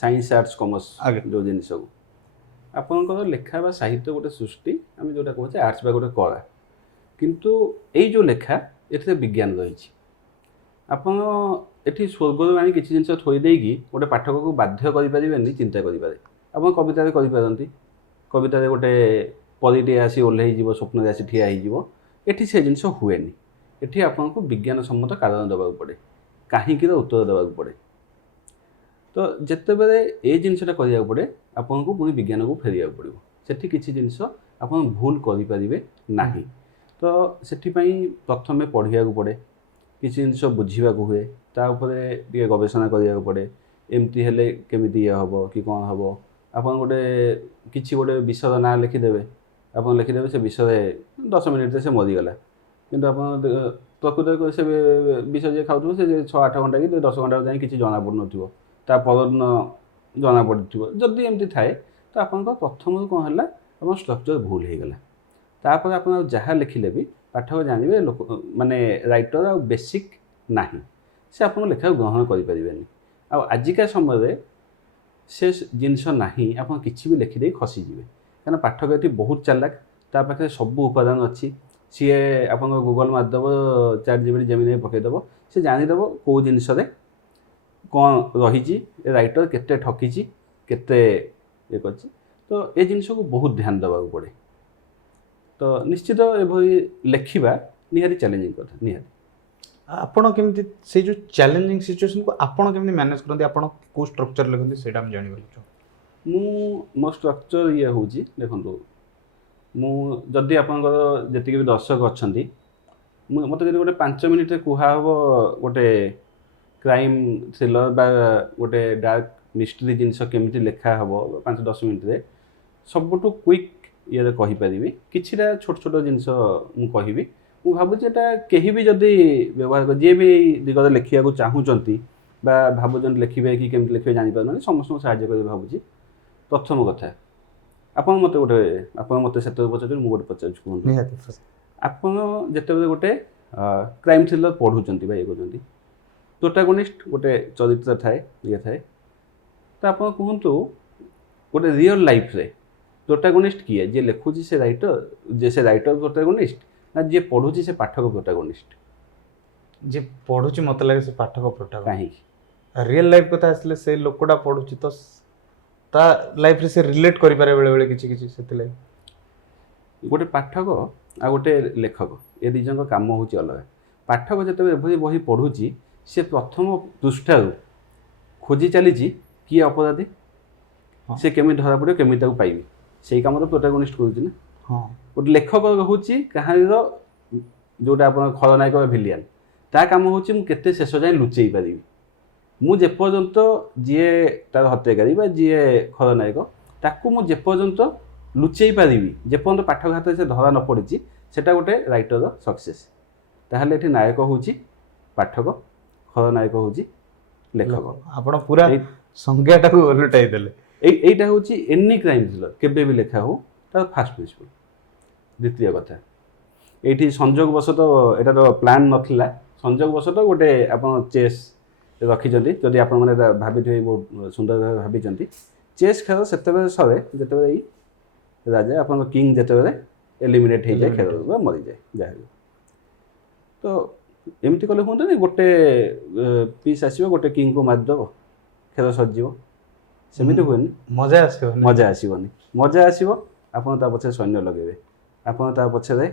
ସାଇନ୍ସ ଆର୍ଟ୍ସ କମର୍ସ ଯେଉଁ ଜିନିଷକୁ। ଆପଣଙ୍କର ଲେଖା ବା ସାହିତ୍ୟ ଗୋଟେ ସୃଷ୍ଟି, ଆମେ ଯେଉଁଟା କହୁଛେ ଆର୍ଟ୍ସ ବା ଗୋଟେ କଳା, କିନ୍ତୁ ଏଇ ଯେଉଁ ଲେଖା ଏଥିରେ ବିଜ୍ଞାନ ରହିଛି। ଆପଣ ଏଠି ସ୍ୱର୍ଗରୁ ଆଣି କିଛି ଜିନିଷ ଥୋଇ ଦେଇକି ଗୋଟେ ପାଠକକୁ ବାଧ୍ୟ କରିପାରିବେନି ଚିନ୍ତା କରିପାରେ। ଆପଣ କବିତାରେ କରିପାରନ୍ତି, କବିତାରେ ଗୋଟେ ପରୀଟିଏ ଆସି ଓହ୍ଲେଇଯିବ, ସ୍ୱପ୍ନରେ ଆସି ଠିଆ ହେଇଯିବ। ଏଠି ସେ ଜିନିଷ ହୁଏନି। ଏଠି ଆପଣଙ୍କୁ ବିଜ୍ଞାନସମ୍ମତ କାରଣ ଦେବାକୁ ପଡ଼େ, କାହିଁକିର ଉତ୍ତର ଦେବାକୁ ପଡ଼େ। ତ ଯେତେବେଳେ ଏ ଜିନିଷଟା କରିବାକୁ ପଡ଼େ ଆପଣଙ୍କୁ ପୁଣି ବିଜ୍ଞାନକୁ ଫେରିବାକୁ ପଡ଼ିବ। ସେଠି କିଛି ଜିନିଷ ଆପଣ ଭୁଲ କରିପାରିବେ ନାହିଁ। ତ ସେଥିପାଇଁ ପ୍ରଥମେ ପଢ଼ିବାକୁ ପଡ଼େ, କିଛି ଜିନିଷ ବୁଝିବାକୁ ହୁଏ, ତା ଉପରେ ଟିକେ ଗବେଷଣା କରିବାକୁ ପଡ଼େ। ଏମିତି ହେଲେ କେମିତି ଇଏ ହେବ କି କ'ଣ ହେବ। ଆପଣ କିଛି ଗୋଟେ ବିଷୟର ନାଁ ଲେଖିଦେବେ, ଆପଣ ଲେଖିଦେବେ ସେ ବିଷୟରେ 10 ମିନିଟ୍ରେ ସେ ମରିଗଲା। କିନ୍ତୁ ଆପଣ ପ୍ରକୃତରେ ସେ ବିଷ ଯିଏ ଖାଉଥିବ ସେ 6-8 ଘଣ୍ଟା କି 10 ଘଣ୍ଟା ଯାଏଁ କିଛି ଜଣାପଡ଼ୁନଥିବ, ତା ପରଦିନ ଜଣାପଡ଼ିଥିବ। ଯଦି ଏମିତି ଥାଏ ତ ଆପଣଙ୍କ ପ୍ରଥମରୁ କ'ଣ ହେଲା, ଆପଣ ଷ୍ଟ୍ରକ୍ଚର୍ ଭୁଲ ହେଇଗଲା। ତାପରେ ଆପଣ ଯାହା ଲେଖିଲେ ବି ପାଠକ ଜାଣିବେ ମାନେ ରାଇଟର ଆଉ ବେସିକ୍ ନାହିଁ, ସେ ଆପଣଙ୍କ ଲେଖାକୁ ଗ୍ରହଣ କରିପାରିବେନି। ଆଉ ଆଜିକା ସମୟରେ ସେ ଜିନିଷ ନାହିଁ, ଆପଣ କିଛି ବି ଲେଖିଦେଇ ଖସିଯିବେ। କାରଣ ପାଠକ ଏଠି ବହୁତ ଚାଲାକ, ତା ପାଖରେ ସବୁ ଉପାଦାନ ଅଛି। ସିଏ ଆପଣଙ୍କ ଗୁଗଲ ମାରିଦେବ, ChatGPT ଜେମିନି ପକାଇଦେବ, ସେ ଜାଣିଦେବ କେଉଁ ଜିନିଷରେ କ'ଣ ରହିଛି, ରାଇଟର କେତେ ଠକିଛି, କେତେ ଇଏ କରିଛି। ତ ଏ ଜିନିଷକୁ ବହୁତ ଧ୍ୟାନ ଦେବାକୁ ପଡ଼େ। ତ ନିଶ୍ଚିତ ଏଭଳି ଲେଖିବା ନିହାତି ଚ୍ୟାଲେଞ୍ଜିଂ କଥା। ନିହାତି ଆପଣ କେମିତି ସେଇ ଯେଉଁ ଚ୍ୟାଲେଞ୍ଜିଂ ସିଚୁଏସନକୁ ଆପଣ କେମିତି ମ୍ୟାନେଜ କରନ୍ତି? ଆପଣ କେଉଁ ଷ୍ଟ୍ରକ୍ଚର ଲେଖନ୍ତି ସେଇଟା ଆମେ ଜାଣିବାକୁ ଚାହୁଁ। ମୋ ଷ୍ଟ୍ରକ୍ଚର ଇଏ ହେଉଛି, ଦେଖନ୍ତୁ, ମୁଁ ଯଦି ଆପଣଙ୍କର ଯେତିକି ବି ଦର୍ଶକ ଅଛନ୍ତି, ମୋତେ ଯଦି ଗୋଟେ 5 ମିନିଟ୍ରେ କୁହାହେବ ଗୋଟେ କ୍ରାଇମ୍ ଥ୍ରିଲର ବା ଗୋଟେ ଡାର୍କ ମିଷ୍ଟ୍ରି ଜିନିଷ କେମିତି ଲେଖା ହେବ 5-10 ମିନିଟ୍ରେ, ସବୁଠୁ କ୍ୱିକ୍ ଇଏରେ କହିପାରିବି। କିଛିଟା ଛୋଟ ଛୋଟ ଜିନିଷ ମୁଁ କହିବି। ମୁଁ ଭାବୁଛି ଏଇଟା କେହି ବି ଯଦି ବ୍ୟବହାର କରି, ଯିଏ ବି ଏଇ ଦିଗରେ ଲେଖିବାକୁ ଚାହୁଁଛନ୍ତି ବା ଭାବୁଛନ୍ତି ଲେଖିବେ କି କେମିତି ଲେଖିବେ ଜାଣିପାରୁନାହାନ୍ତି, ସମସ୍ତଙ୍କୁ ସାହାଯ୍ୟ କରିବି ଭାବୁଛି। ପ୍ରଥମ କଥା, ଆପଣ ମୋତେ ସେତେବେଳେ ପଚାରୁଛନ୍ତି, ମୁଁ ଗୋଟେ ପଚାରୁଛି, କୁହନ୍ତୁ। ଆପଣ ଯେତେବେଳେ ଗୋଟେ କ୍ରାଇମ୍ ଥ୍ରିଲର ପଢ଼ୁଛନ୍ତି ବା ଇଏ କରୁଛନ୍ତି, ପ୍ରୋଟାଗୋନିଷ୍ଟ ଗୋଟେ ଚରିତ୍ର ଥାଏ, ଇଏ ଥାଏ, ତ ଆପଣ କୁହନ୍ତୁ ଗୋଟେ ରିଅଲ୍ ଲାଇଫ୍ରେ ପ୍ରୋଟାଗୋନିଷ୍ଟ କିଏ? ଯିଏ ଲେଖୁଛି ସେ ରାଇଟର ପ୍ରୋଟାଗୋନିଷ୍ଟ, ନା ଯିଏ ପଢ଼ୁଛି ସେ ପାଠକ ପ୍ରୋଟାଗୋନିଷ୍ଟ? ଯିଏ ପଢ଼ୁଛି ମୋତେ ଲାଗେ ସେ ପାଠକ ପ୍ରୋଟାଗୋନିଷ୍ଟ। କାହିଁକି? ରିଅଲ୍ ଲାଇଫ୍ କଥା ଆସିଲେ ସେ ଲୋକଟା ପଢ଼ୁଛି ତ ତା ଲାଇଫ୍ରେ ସେ ରିଲେଟ୍ କରିପାରେ ବେଳେବେଳେ କିଛି କିଛି। ସେଥିଲାଗି ଗୋଟେ ପାଠକ ଆଉ ଗୋଟେ ଲେଖକ, ଏ ଦୁଇ ଜଣଙ୍କ କାମ ହେଉଛି ଅଲଗା। ପାଠକ ଯେତେବେଳେ ଏଭଳି ବହି ପଢ଼ୁଛି, ସେ ପ୍ରଥମ ପୃଷ୍ଠାରୁ ଖୋଜି ଚାଲିଛି କିଏ ଅପରାଧୀ, ସେ କେମିତି ଧରା ପଡ଼ିବ, କେମିତି ତାକୁ ପାଇବି। ସେଇ କାମ ତ ପ୍ରୋଟାଗୋନିଷ୍ଟ କରୁଛି ନା। ଗୋଟେ ଲେଖକ ରହୁଛି କାହାଣୀର ଯେଉଁଟା ଆପଣ ଖଳନାୟକ ବା ଭିଲିଆନ୍, ତା କାମ ହେଉଛି ମୁଁ କେତେ ଶେଷ ଯାଏଁ ଲୁଚେଇ ପାରିବି। ମୁଁ ଯେପର୍ଯ୍ୟନ୍ତ ଯିଏ ତାର ହତ୍ୟାକାରୀ ବା ଯିଏ ଖଳନାୟକ, ତାକୁ ମୁଁ ଯେପର୍ଯ୍ୟନ୍ତ ଲୁଚେଇ ପାରିବି, ଯେପର୍ଯ୍ୟନ୍ତ ପାଠକ ହାତରେ ସେ ଧରା ନ ପଡ଼ିଛି, ସେଟା ଗୋଟେ ରାଇଟରର ସକ୍ସେସ୍। ତାହେଲେ ଏଠି ନାୟକ ହେଉଛି ପାଠକ, ଖଳନାୟକ ହେଉଛି ଲେଖକ। ଆପଣ ପୁରା ସଂଜ୍ଞାଟାକୁ ଓଲଟାଇ ଦେଲେ। এইটা ହେଉଛି ଏନି କ୍ରାଇମ୍ ଥ୍ରିଲର କେବେ ବି ଲେଖା ହଉ, ତାର ଫାର୍ଷ୍ଟ ପ୍ରିନ୍ସିପଲ୍। ଦ୍ୱିତୀୟ କଥା, এইଠି ସଂଯୋଗବଶତଃ ଏଟାର ପ୍ଲାନ୍ ନଥିଲା, ସଂଯୋଗବଶତଃ ଗୋଟେ ଆପଣ ଚେସ୍ ରଖିଛନ୍ତି। ଯଦି ଆପଣମାନେ ଭାବିଥିବେ ବହୁତ ସୁନ୍ଦର ଭାବେ ଭାବିଛନ୍ତି, ଚେସ୍ ଖେଳ ସେତେବେଳେ ସରେ ଯେତେବେଳେ ଏଇ ରାଜା ଆପଣଙ୍କ କିଙ୍ଗ ଯେତେବେଳେ ଏଲିମିନେଟ୍ ହେଇଯାଏ, ଖେଳରୁ ବା ମରିଯାଏ ଯାହା। ତ ଏମିତି କଲେ ହୁଅନ୍ତାନି, ଗୋଟେ ପିସ୍ ଆସିବ, ଗୋଟେ କିଙ୍ଗକୁ ମାରିଦେବ, ଖେଳ ସରିଯିବ। ସେମିତି ହୁଏନି, ମଜା ଆସିବନି। ମଜା ଆସିବ, ଆପଣ ତା ପଛରେ ସୈନ୍ୟ ଲଗାଇବେ, ଆପଣ ତା ପଛରେ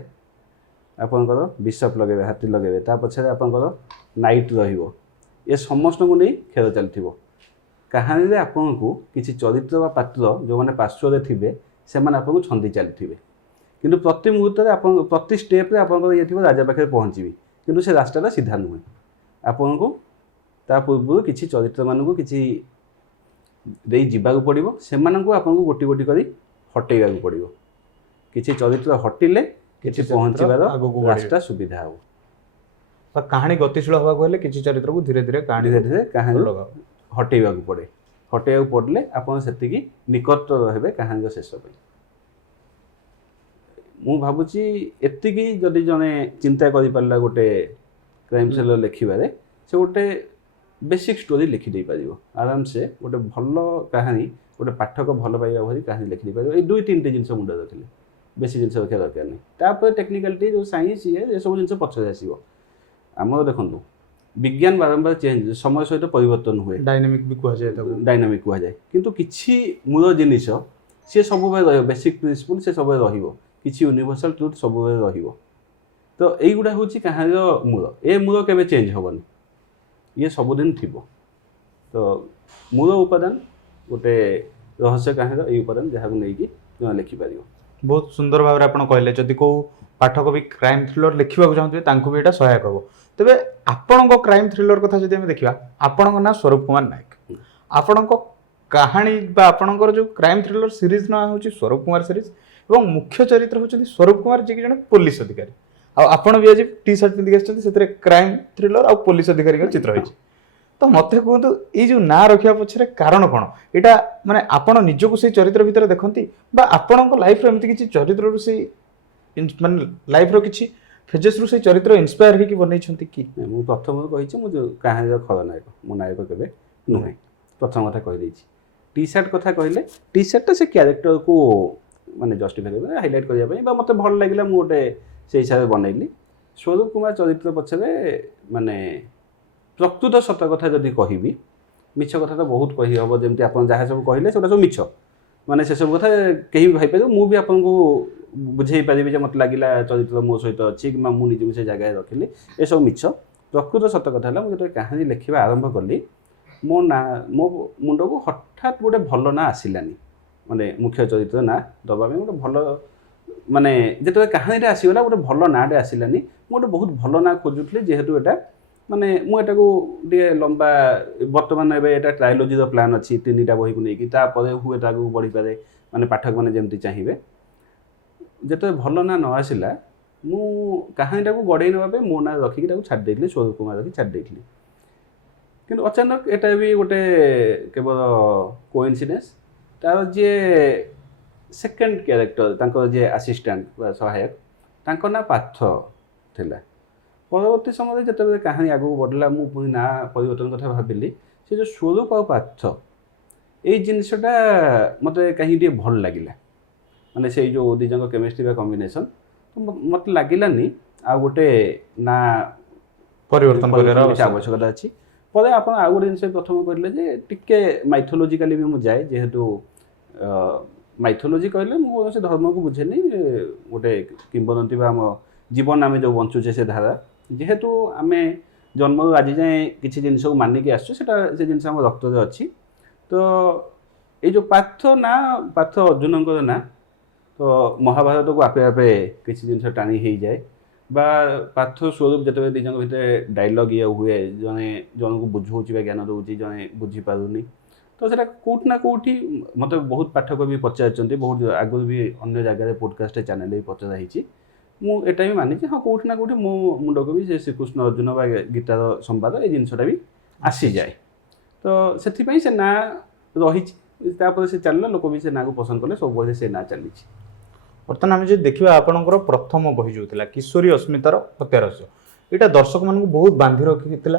ଆପଣଙ୍କର ବିଶପ୍ ଲଗାଇବେ, ହାତୀ ଲଗାଇବେ, ତା ପଛରେ ଆପଣଙ୍କର ନାଇଟ୍ ରହିବ। ଏ ସମସ୍ତଙ୍କୁ ନେଇ ଖେଳ ଚାଲିଥିବ। କାହାଣୀରେ ଆପଣଙ୍କୁ କିଛି ଚରିତ୍ର ବା ପାତ୍ର ଯେଉଁମାନେ ପାର୍ଶ୍ୱରେ ଥିବେ, ସେମାନେ ଆପଣଙ୍କୁ ଛନ୍ଦି ଚାଲିଥିବେ। କିନ୍ତୁ ପ୍ରତି ମୁହୂର୍ତ୍ତରେ ପ୍ରତି ଷ୍ଟେପ୍ରେ ଆପଣଙ୍କର ଇଏ ଥିବ, ରାଜା ପାଖରେ ପହଞ୍ଚିବି, କିନ୍ତୁ ସେ ରାସ୍ତାଟା ସିଧା ନୁହେଁ। ଆପଣଙ୍କୁ ତା ପୂର୍ବରୁ କିଛି ଚରିତ୍ରମାନଙ୍କୁ କିଛି ଦେଇ ଯିବାକୁ ପଡ଼ିବ, ସେମାନଙ୍କୁ ଆପଣଙ୍କୁ ଗୋଟି ଗୋଟି କରି ହଟେଇବାକୁ ପଡ଼ିବ। କିଛି ଚରିତ୍ର ହଟିଲେ କିଛି ପହଞ୍ଚିବାର ରାସ୍ତା ସୁବିଧା ହେବ। କାହାଣୀ ଗତିଶୀଳ ହେବାକୁ ହେଲେ କିଛି ଚରିତ୍ରକୁ ଧୀରେ ଧୀରେ କାହାଣୀ ହଟେଇବାକୁ ପଡ଼େ। ହଟେଇବାକୁ ପଡ଼ିଲେ ଆପଣ ସେତିକି ନିକଟତର ହେବେ କାହାଣୀର ଶେଷ ପାଇଁ। ମୁଁ ଭାବୁଛି ଏତିକି ଯଦି ଜଣେ ଚିନ୍ତା କରିପାରିଲା ଗୋଟେ କ୍ରାଇମ୍ ଥ୍ରିଲର ଲେଖିବାରେ, ସେ ଗୋଟେ ବେସିକ୍ ଷ୍ଟୋରି ଲେଖିଦେଇପାରିବ ଆରାମସେ। ଗୋଟେ ଭଲ କାହାଣୀ, ଗୋଟେ ପାଠକ ଭଲ ପାଇବା ଭଳି କାହାଣୀ ଲେଖିଦେଇପାରିବ। ଏଇ 2-3ଟି ଜିନିଷ ମୁଣ୍ଡରେ ରଖିଲେ, ବେଶୀ ଜିନିଷ ରଖିବା ଦରକାର ନାହିଁ। ତାପରେ ଟେକ୍ନିକାଲିଟି ଯେଉଁ ସାଇନ୍ସ ଏସବୁ ଜିନିଷ ପଛରେ ଆସିବ। ଆମର ଦେଖନ୍ତୁ, ବିଜ୍ଞାନ ବାରମ୍ବାର ଚେଞ୍ଜ, ସମୟ ସହିତ ପରିବର୍ତ୍ତନ ହୁଏ, ଡାଇନାମିକ୍ ବି କୁହାଯାଏ ତାକୁ। ଡାଇନାମିକ୍ କୁହାଯାଏ। କିନ୍ତୁ କିଛି ମୂଳ ଜିନିଷ सी सबुबले रहिबो बेसिक प्रिंसिपल से सबुबले रहिबो किछि यूनिवर्सल ट्रुथ सबुबले रहिबो तो एइगुडा होछि कहानीर मूल ए मूल केबे चेंज होबनी ये सबुदिन थिबो तो मूल उपादान गोटे रहस्य कहानीर एइ उपादान जहाकु नेकी जने लिखि पारिबो बहुत सुंदर भाव में आपन कहले जदि को पाठक भी क्राइम थ्रिलर लिखा चाहते तांको भी एटा सहायक हम तेबे आपणको क्राइम थ्रिलर कथा जदि हम देखिबा आपणको ना स्वरूप कुमार नायक आपणको कहानी बा आपणकर जो क्राइम थ्रिलर सीरीज ना होची स्वरूप कुमार सीरीज एवं मुख्य चरित्र होचंती स्वरूप कुमार जे कि जने पुलिस अधिकारी आ आपण भी आज टी शर्ट पिंदी गेछंती सेतरे क्राइम थ्रिलर आ पुलिस अधिकारी का चित्र होईची तो मते कहतु ये जो ना रखिया पछरे कारण कोन एटा माने आपण निजको से चरित्र भीतर देखंती बा आपणको लाइफ रे एमती किछि चरित्र रु से माने लाइफ रो किछि फेजेस रु से चरित्र इंस्पायर हे कि बनै छंती कि मु प्रथम कहिछि मु कहानी खलनायक मो नायक केबे नुहे प्रथम कथा कहि दैछि टी शर्ट कथा कहले टी शर्ट से कैरेक्टर को माने जस्टिफाई करबा हाइलाइट करिया पई बा मते भल लागिला मु गोटे से हिसाब बनैली स्वरूप कुमार चरित्र पछरे माने प्रकृत सत कथा जदि कहबी मिछ कथा तो बहुत कहि हबो जेमति आपन जहा सब कहले सेटा सब मिछ माने से सब कथा केही भाई पाइबो मु भी आपन को बुझेई पारिबी जे मत लागिला चरित्र मो सहित अछि कि मु निजे से जगह रखिली ए सब मिछ प्रकृत सत कथा हला मु जते कहानी लिखिबा आरंभ करली मो मुंड को हठात गोटे भल ना आसिलानी माने मुख्य चरित्र ना दबा में गोटे भल माने जते कहानी रे आसीगला गोटे भल नाटे आसिलानी गोटे बहुत भल ना खोजुथली जेहेतु एटा माने मु एटा को दिए लंबा वर्तमान एबे एटा ट्रायोलॉजी रो प्लान अछि तीनटा बही को नै कि ता परे हुए ताकू बढ़ी पारे माने पाठक माने जेमति चाहिबे जते भल ना न आसिला मु कहानीटा को गडै नबा पे मो ना रखि कि ताकू छाड देइली स्वरूप कुमार रखि छाड देइली किंतु अचानक एटा भी गोटे केवल कोइन्सिडेंस तार जे सेकंड कैरेक्टर तांको जे असिस्टेंट बा सहायक तांको ना पार्थ थिला परवर्ती समय जिते कहानी आगू बढ़ला मु पुणी ना परिवर्तन कथा भाविली से जो स्वरूप आ पार्थ ये जिनसटा मत कहीं टे भल लगिला माने से जो दिजंग केमिस्ट्री बा कॉम्बिनेशन तो मत लागिलानी आ गोटे ना परिवर्तन करर आवश्यकता अछि परे आपण आ गोटे जिनस प्रथम कहले जे टिके माइथोलॉजिकली भी मु जाय जेहेतु माइथोलॉजी कहले मु से धर्म को बुझेनी गोटे किंवदंती बा हम जीवन आम जो बंचुचे से धारा जेहेतु आमे जन्म आज जाए किसी जिन को मानिक आसो से जिन आम रक्त अच्छी तो ये जो पार्थ ना पार्थ अर्जुन ना तो महाभारत को आपे आपे किसी जिन टाणी हो जाए बा पार्थ स्वरूप जिते दिजन भितर डायलॉग ये हुए जने जन को बुझाऊँ ज्ञान दूसरी जने बुझीपारूनी तो सेटा कोट ना कोठी मत बहुत पाठक भी पचार बहुत आगु भी अन्य जगह पॉडकास्ट चैनल भी पचरा मु एटा भी मानी हाँ कोठी ना कोठी मो मुंड को भी श्रीकृष्ण अर्जुन बा गीतार संवाद ये जिनसटा भी आसी जाए तो से से ना रही से चलला लोक भी से ना को पसंद कले सब बही से ना चली बर्तमान आम जो देखा आपंकर प्रथम बही जो किशोरी अस्मितार हत्यारहस्य यहाँ दर्शक मान बहुत बांधि रखी आ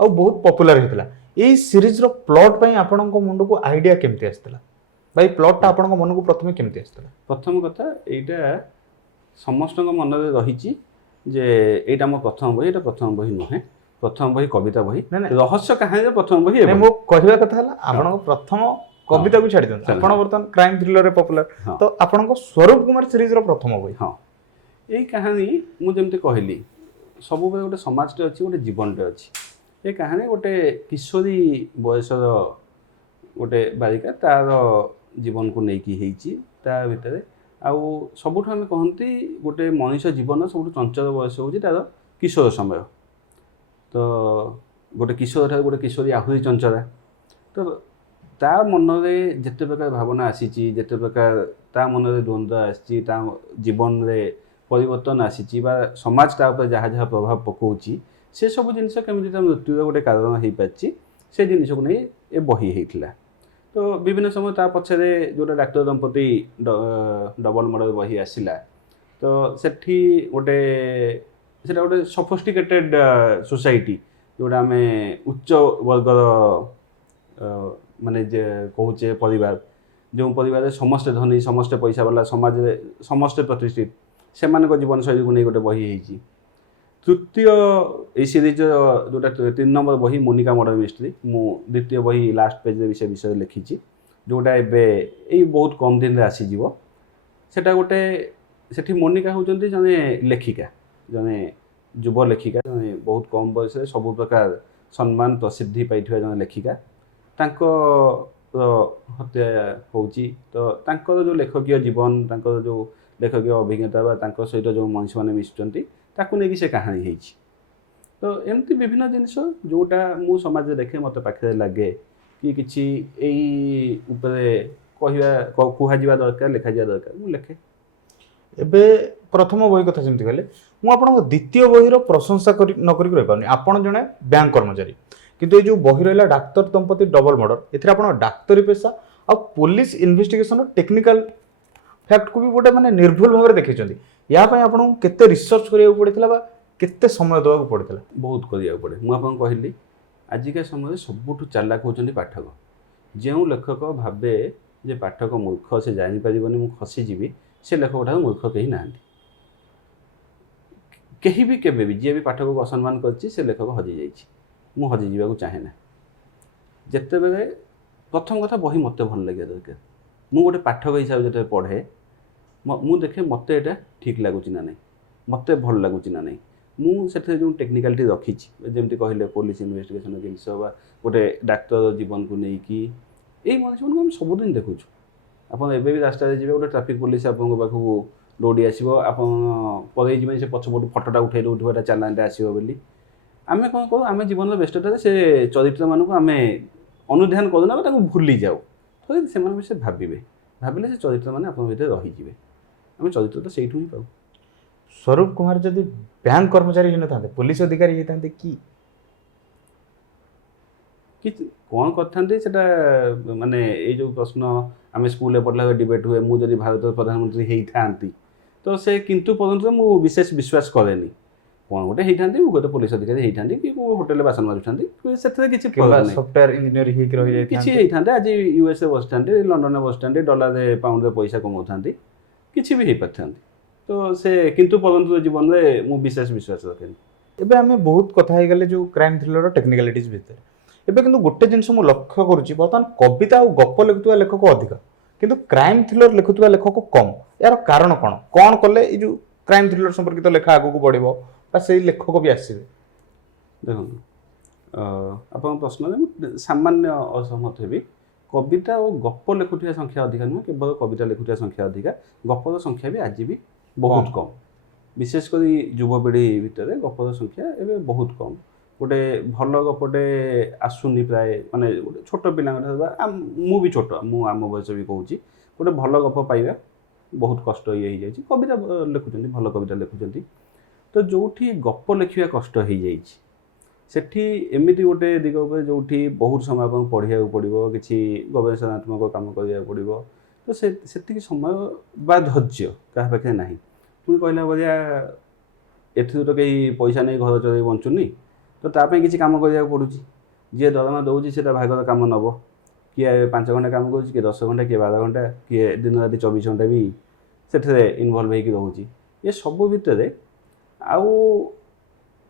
बहुत पपुलर होता यही सीरीज रो प्लॉट पई आपण को मुंड को आइडिया केमती आस्थिला भाई प्लॉट आपण को मन को प्रथम केमती आस्थिला प्रथम कथा एटा समस्त मन रे रही जे एटा मो प्रथम बही एटा प्रथम बही नुहे प्रथम बही कविता बही रहस्य कहानी प्रथम बही मो कहबा कथा हला आपण को प्रथम कविता को छाडी दन आपण वर्तमान क्राइम थ्रिलर रे पपुलर तो आपण को स्वरूप कुमार सीरीज रो प्रथम बही हां एई कहानी मु जेमते कहली सब बे गोटे समाज टे अछि गोटे जीवन टे अछि ये कहानी गोटे किशोरी बयसर गोटे बालिका तार जीवन को नेकी हेची ता भितरे आउ सबुठ आम कहती गोटे मनीष जीवन सब चंचल बयस हूँ तार किशोर समय तो गोटे किशोर ठार गोटे किशोरी आहरी चंचला तो ता मन में जिते प्रकार भावना आसी जिते प्रकार ता मन में द्वंद्व आसी जीवन रे परिवर्तन आसी समाज ता जहाँ जहाँ प्रभाव पकाउची से सब जिनस केमी मृत्यु गोटे कारण हो पार्टी से जिन को नहीं ये बही होता तो विभिन्न समय ता पछरे जोटा डाक्टर दंपति डबल मर्डर बही आसिला तो सेठी गोटे सेटा गोटे सफिस्टिकेटेड सोसाइटी जोटा आम उच्च वर्गर माने जे कहूचे परिवार जो परिवार समस्ते धनी समस्ते पैसा वाला समाज समस्ते प्रतिष्ठित से जीवन शैली को नहीं गोटे बही होती तृतीय ए सीरीज जोटा 3 नंबर बही मोनिका मर्डर मिस्ट्री मु द्वितीय बही लास्ट पेज विषय लिखी जोटा एई बहुत कम दिन आसीज सेटा गोटे सेठी मोनिका होउचंती जने लेखिका जने युव लेखिका जने बहुत कम बयस सब प्रकार सम्मान प्रसिद्धि पाइथिबा जने लेखिका तांको हत्या होउची तो तांको जो लेखकीय जीवन तांको जो लेखकीय अभिज्ञता बा तांको सहित जो मनुष्य माने मिसुचंती ताकू नेकी से कहानी हेची तो एमती विभिन्न जिनिस जोटा मु समाज देखे मत पाखे लगे कि किछि एई उपरे कहवा कुहा दरकार लेखा जा दरकार मु लेखे एबे प्रथम बही कथा जमती कहले मु आपन द्वितीय बहीर प्रशंसा करी न करी रहि पानी आपण जने बैंक कर्मचारी किंतु ए जो बही रहला डाक्तर दंपति डबल मर्डर एथरे आपण डाक्तरी पेशा आ पुलिस इन्वेस्टिगेशन टेक्निकल फैक्ट को भी गोटे माने निर्भुल भाव में देखिछंती या पय आपण केते रिसर्च करिया पड़ितला बा केते समय देवा पड़ितला बहुत करिया पड़े मु आपन कहली आजिका समय सबुठु चालाक होचंती पाठक जेउ लेखक भाबे जे पाठक मूर्ख से जानि परिबनी मु खसी जीवी से लेखक ठार मूर्ख कहीं ना कहीं भी केबे भी जे भी पाठक को असम्मान करछि से लेखक हजि जाइछि मु हजि जीवा को चाहे ना जेते बेले प्रथम कथा बही मते भल लगे दरकार मु गोटे पाठक हिसाब से जते पढ़े मु देखे मते एटा ठीक लागुछि ना नहीं मते भल लागुछि ना नहीं मु सेथे जो टेक्निकलिटी रखिछि जेमति कहले पुलिस इन्वेस्टिगेशन जिनस बा गोटे डाक्टर जीवन को नै कि एई मनुष्य को हम सब दिन देखुछु आपन एबे भी रास्ता रे जिबे गोटे ट्रैफिक पुलिस आपन पाखु दौड़ी आसीबो आपन पदै जिमे से पछपटु फटोटा उठै उठबाटा चालानटा आसीबो बोली आमे कोन करू आमे जीवन रो व्यस्तता से चरित्र मानको आमे अनुध्यान करू ना ताको भूली जाऊ तो से मन से भाबिबे भाबिले से चरित्र माने आपन भीतर रहि जिवे आमे चरित्र तो सेठु ही पाऊ स्वरूप कुमार जदि बैंक कर्मचारी हिन थांते पुलिस अधिकारी हितांते की कौन करते माने ये जो प्रश्न आम स्कूल पढ़ला डिबेट हुए मुझे जदि भारत प्रधानमंत्री होता तो से किंतु पर्यंत मु विशेष विश्वास करेनि कौन गोटे होता गोटे पुलिस अधिकारी होता कि होटेल बासन मारुंट से सॉफ्टवेयर इंजीनियर किसी होता आज यूएसए बस लंडन बस डॉलर पाउंड पैसा कमाता किसी भी हो पारि तो से किंतु पर्यंत जीवन में मु विशेष विश्वास रखेनि एबे आमे बहुत कथा हे गले जो क्राइम थ्रिलर टेक्निकलिटीज भितर एबे किंतु गोटे जिनस मु लक्ष्य करूची बर्तमान कविता और गप लिखुवा लेखक अधिक किंतु क्राइम थ्रिलर लिखुवा लेखक कम यार कारण कौन कले ए जो क्राइम थ्रिलर संपर्कित लेखा आगु बढ़िबो बा से लेखक भी आसीबे देखो आपन प्रश्न सामान्य असहमत हेबी कविता और गप लिखुवा संख्या अधिक नुह केवल कविता लिखुवा संख्या अधिक गपर संख्या भी आज भी बहुत कम विशेषकर युवपीढ़ी भितर गपर संख्या एवं बहुत कम गोटे भल गपटे आसुनी प्राय माने गोटे छोट पिला मु भी छोट मु आम बयस भी कहूँ गोटे भल गप पाइबा बहुत कष्ट ये हो जाए कविता लिखुं भल कविता लिखुं तो जोठी गप लिखा कष्ट हो जाए सेठी एमती गोटे दिग जो बहुत समय आप पढ़िया पड़ो कि गवेषणात्मक काम करा पड़ो तो से समय बा धैर्य क्या पाखे ना पुणी कहला भाया एथु तो कहीं पैसा नहीं घर चल बंचुनी तो तापाई किसी काम करा पड़ुची जी दरमा दौर से भागर काम नब किए 5 घंटा काम कर किए 10 घंटा किए 12 घंटा किए दिन राति 24 घंटा भी से इनवल्व हो रोचे ये सब भितर आउ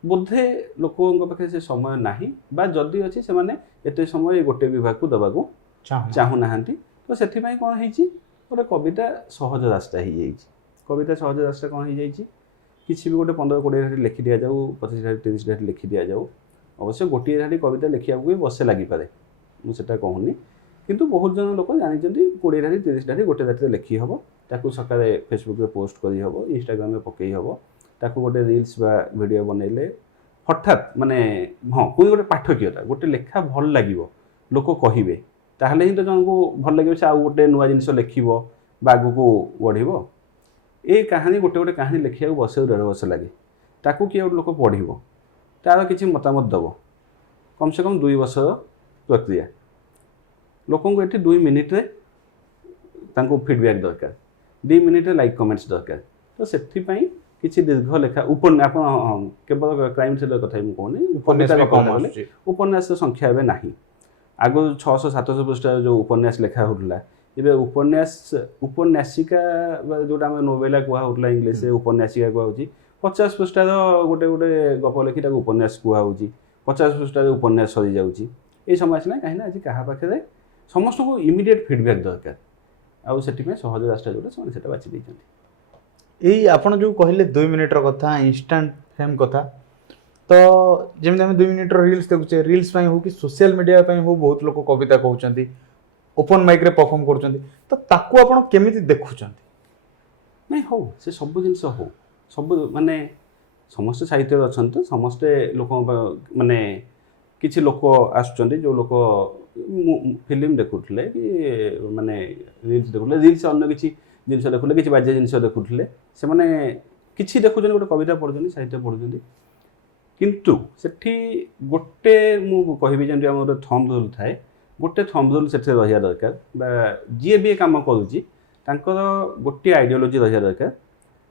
बोधे लोकों पाखे से समय नाही बा जदि अच्छी से माने एते समय गोटे विभाग को दबा चाहू ना तो से कौन है गोटे कविता सहज रास्ता हो जाए कविता सहज रास्ता कौन हो जाए किसी भी गोटे 15-20 धाड़ी लिखि दि जाऊ 25-30 धाड़ी लिखि दि जाऊ अवश्य गोटे धाड़ी कविता लिखा भी बसे लगिपे मुझे कहूनी किंतु बहुत जन लोक जानते 20 धाड़ी 30 धाड़ी गोटे राति लिखि हम ताकू सकाଳେ फेसबुक रे पोस्ट करी हबो इंस्टाग्राम रे पकई हबो ताकू गोटे रील्स बा वीडियो बनैले हठात माने हाँ कोई गोटे पाठकीयता गोटे लेखा भल लागिवो लोक कहिबे ताहले ही तो जन को भल लागिवो से आ गोटे नुआ जिनिस लिखिबो बा आगु को बढ़िबो ए कहानी गोटे गोटे कहानी लिखिया बस 1.5 वर्ष लगे ताकू किए गोटे लोक पढ़िबो तार किसी मतामत दब कम से कम 2 वर्ष प्रक्रिया लोक ये 2 मिनिट रे तांको फीडबैक दरकार 2 मिनिट रे लाइक कमेंट्स दरकार तो से किसी दीर्घ लेखा उपन्यास केवल क्राइम थ्रिलर कथा कहूँ उपन्यास संख्या एवं ना आग 600-700 पृष्ठ जो उपन्यास लिखा होता ये उपन्यासिका जोटा आम नोवेला कहूला इंग्लीश उपन्यासिका कहूँ 50 पृष्ठार गोटे गोटे गप लिखी उपन्यास कहूँ 50 पृष्ठार उपन्यास सरी जाऊँगी ये समय आसला कहीं आज क्या पाखे ସମସ୍ତଙ୍କୁ ଇମିଡ଼ିଏଟ୍ ଫିଡ଼ବ୍ୟାକ୍ ଦରକାର ଆଉ ସେଥିପାଇଁ ସହଜ ରାସ୍ତା ଯେଉଁଟା ସେମାନେ ସେଇଟା ବାଛି ଦେଇଛନ୍ତି। ଏଇ ଆପଣ ଯେଉଁ କହିଲେ 2 ମିନିଟ୍ର କଥା ଇନଷ୍ଟାଣ୍ଟ ଫେମ୍ କଥା ତ ଯେମିତି ଆମେ 2 ମିନିଟ୍ର ରିଲ୍ସ ଦେଖୁଛେ ରିଲ୍ସ ପାଇଁ ହଉ କି ସୋସିଆଲ ମିଡ଼ିଆ ପାଇଁ ହଉ ବହୁତ ଲୋକ କବିତା କହୁଛନ୍ତି ଓପନ୍ ମାଇକ୍ରେ ପରଫର୍ମ କରୁଛନ୍ତି ତ ତାକୁ ଆପଣ କେମିତି ଦେଖୁଛନ୍ତି? ନାଇଁ ହଉ ସେ ସବୁ ଜିନିଷ ହଉ ସବୁ ମାନେ ସମସ୍ତେ ସାହିତ୍ୟରେ ଅଛନ୍ତି ସମସ୍ତେ ଲୋକଙ୍କ ମାନେ କିଛି ଲୋକ ଆସୁଛନ୍ତି ଯେଉଁ ଲୋକ ଫିଲ୍ମ ଦେଖୁଥିଲେ କି ମାନେ ରିଲ୍ସ ଦେଖୁଥିଲେ ରିଲ୍ସ ଅନ୍ୟ କିଛି ଜିନିଷ ଦେଖୁଥିଲେ କିଛି ବାଜ୍ୟ ଜିନିଷ ଦେଖୁଥିଲେ ସେମାନେ କିଛି ଦେଖୁଛନ୍ତି ଗୋଟେ କବିତା ପଢ଼ୁଛନ୍ତି ସାହିତ୍ୟ ପଢ଼ୁଛନ୍ତି କିନ୍ତୁ ସେଠି ଗୋଟେ ମୁଁ କହିବି ଯେମିତି ଆମର ଗୋଟେ ଥମ୍ବ ରୁଲ୍ ଥାଏ ଗୋଟେ ଥମ୍ବ ରୁଲ୍ ସେଥିରେ ରହିବା ଦରକାର ବା ଯିଏ ବି ଏ କାମ କରୁଛି ତାଙ୍କର ଗୋଟିଏ ଆଇଡ଼ିଓଲୋଜି ରହିବା ଦରକାର।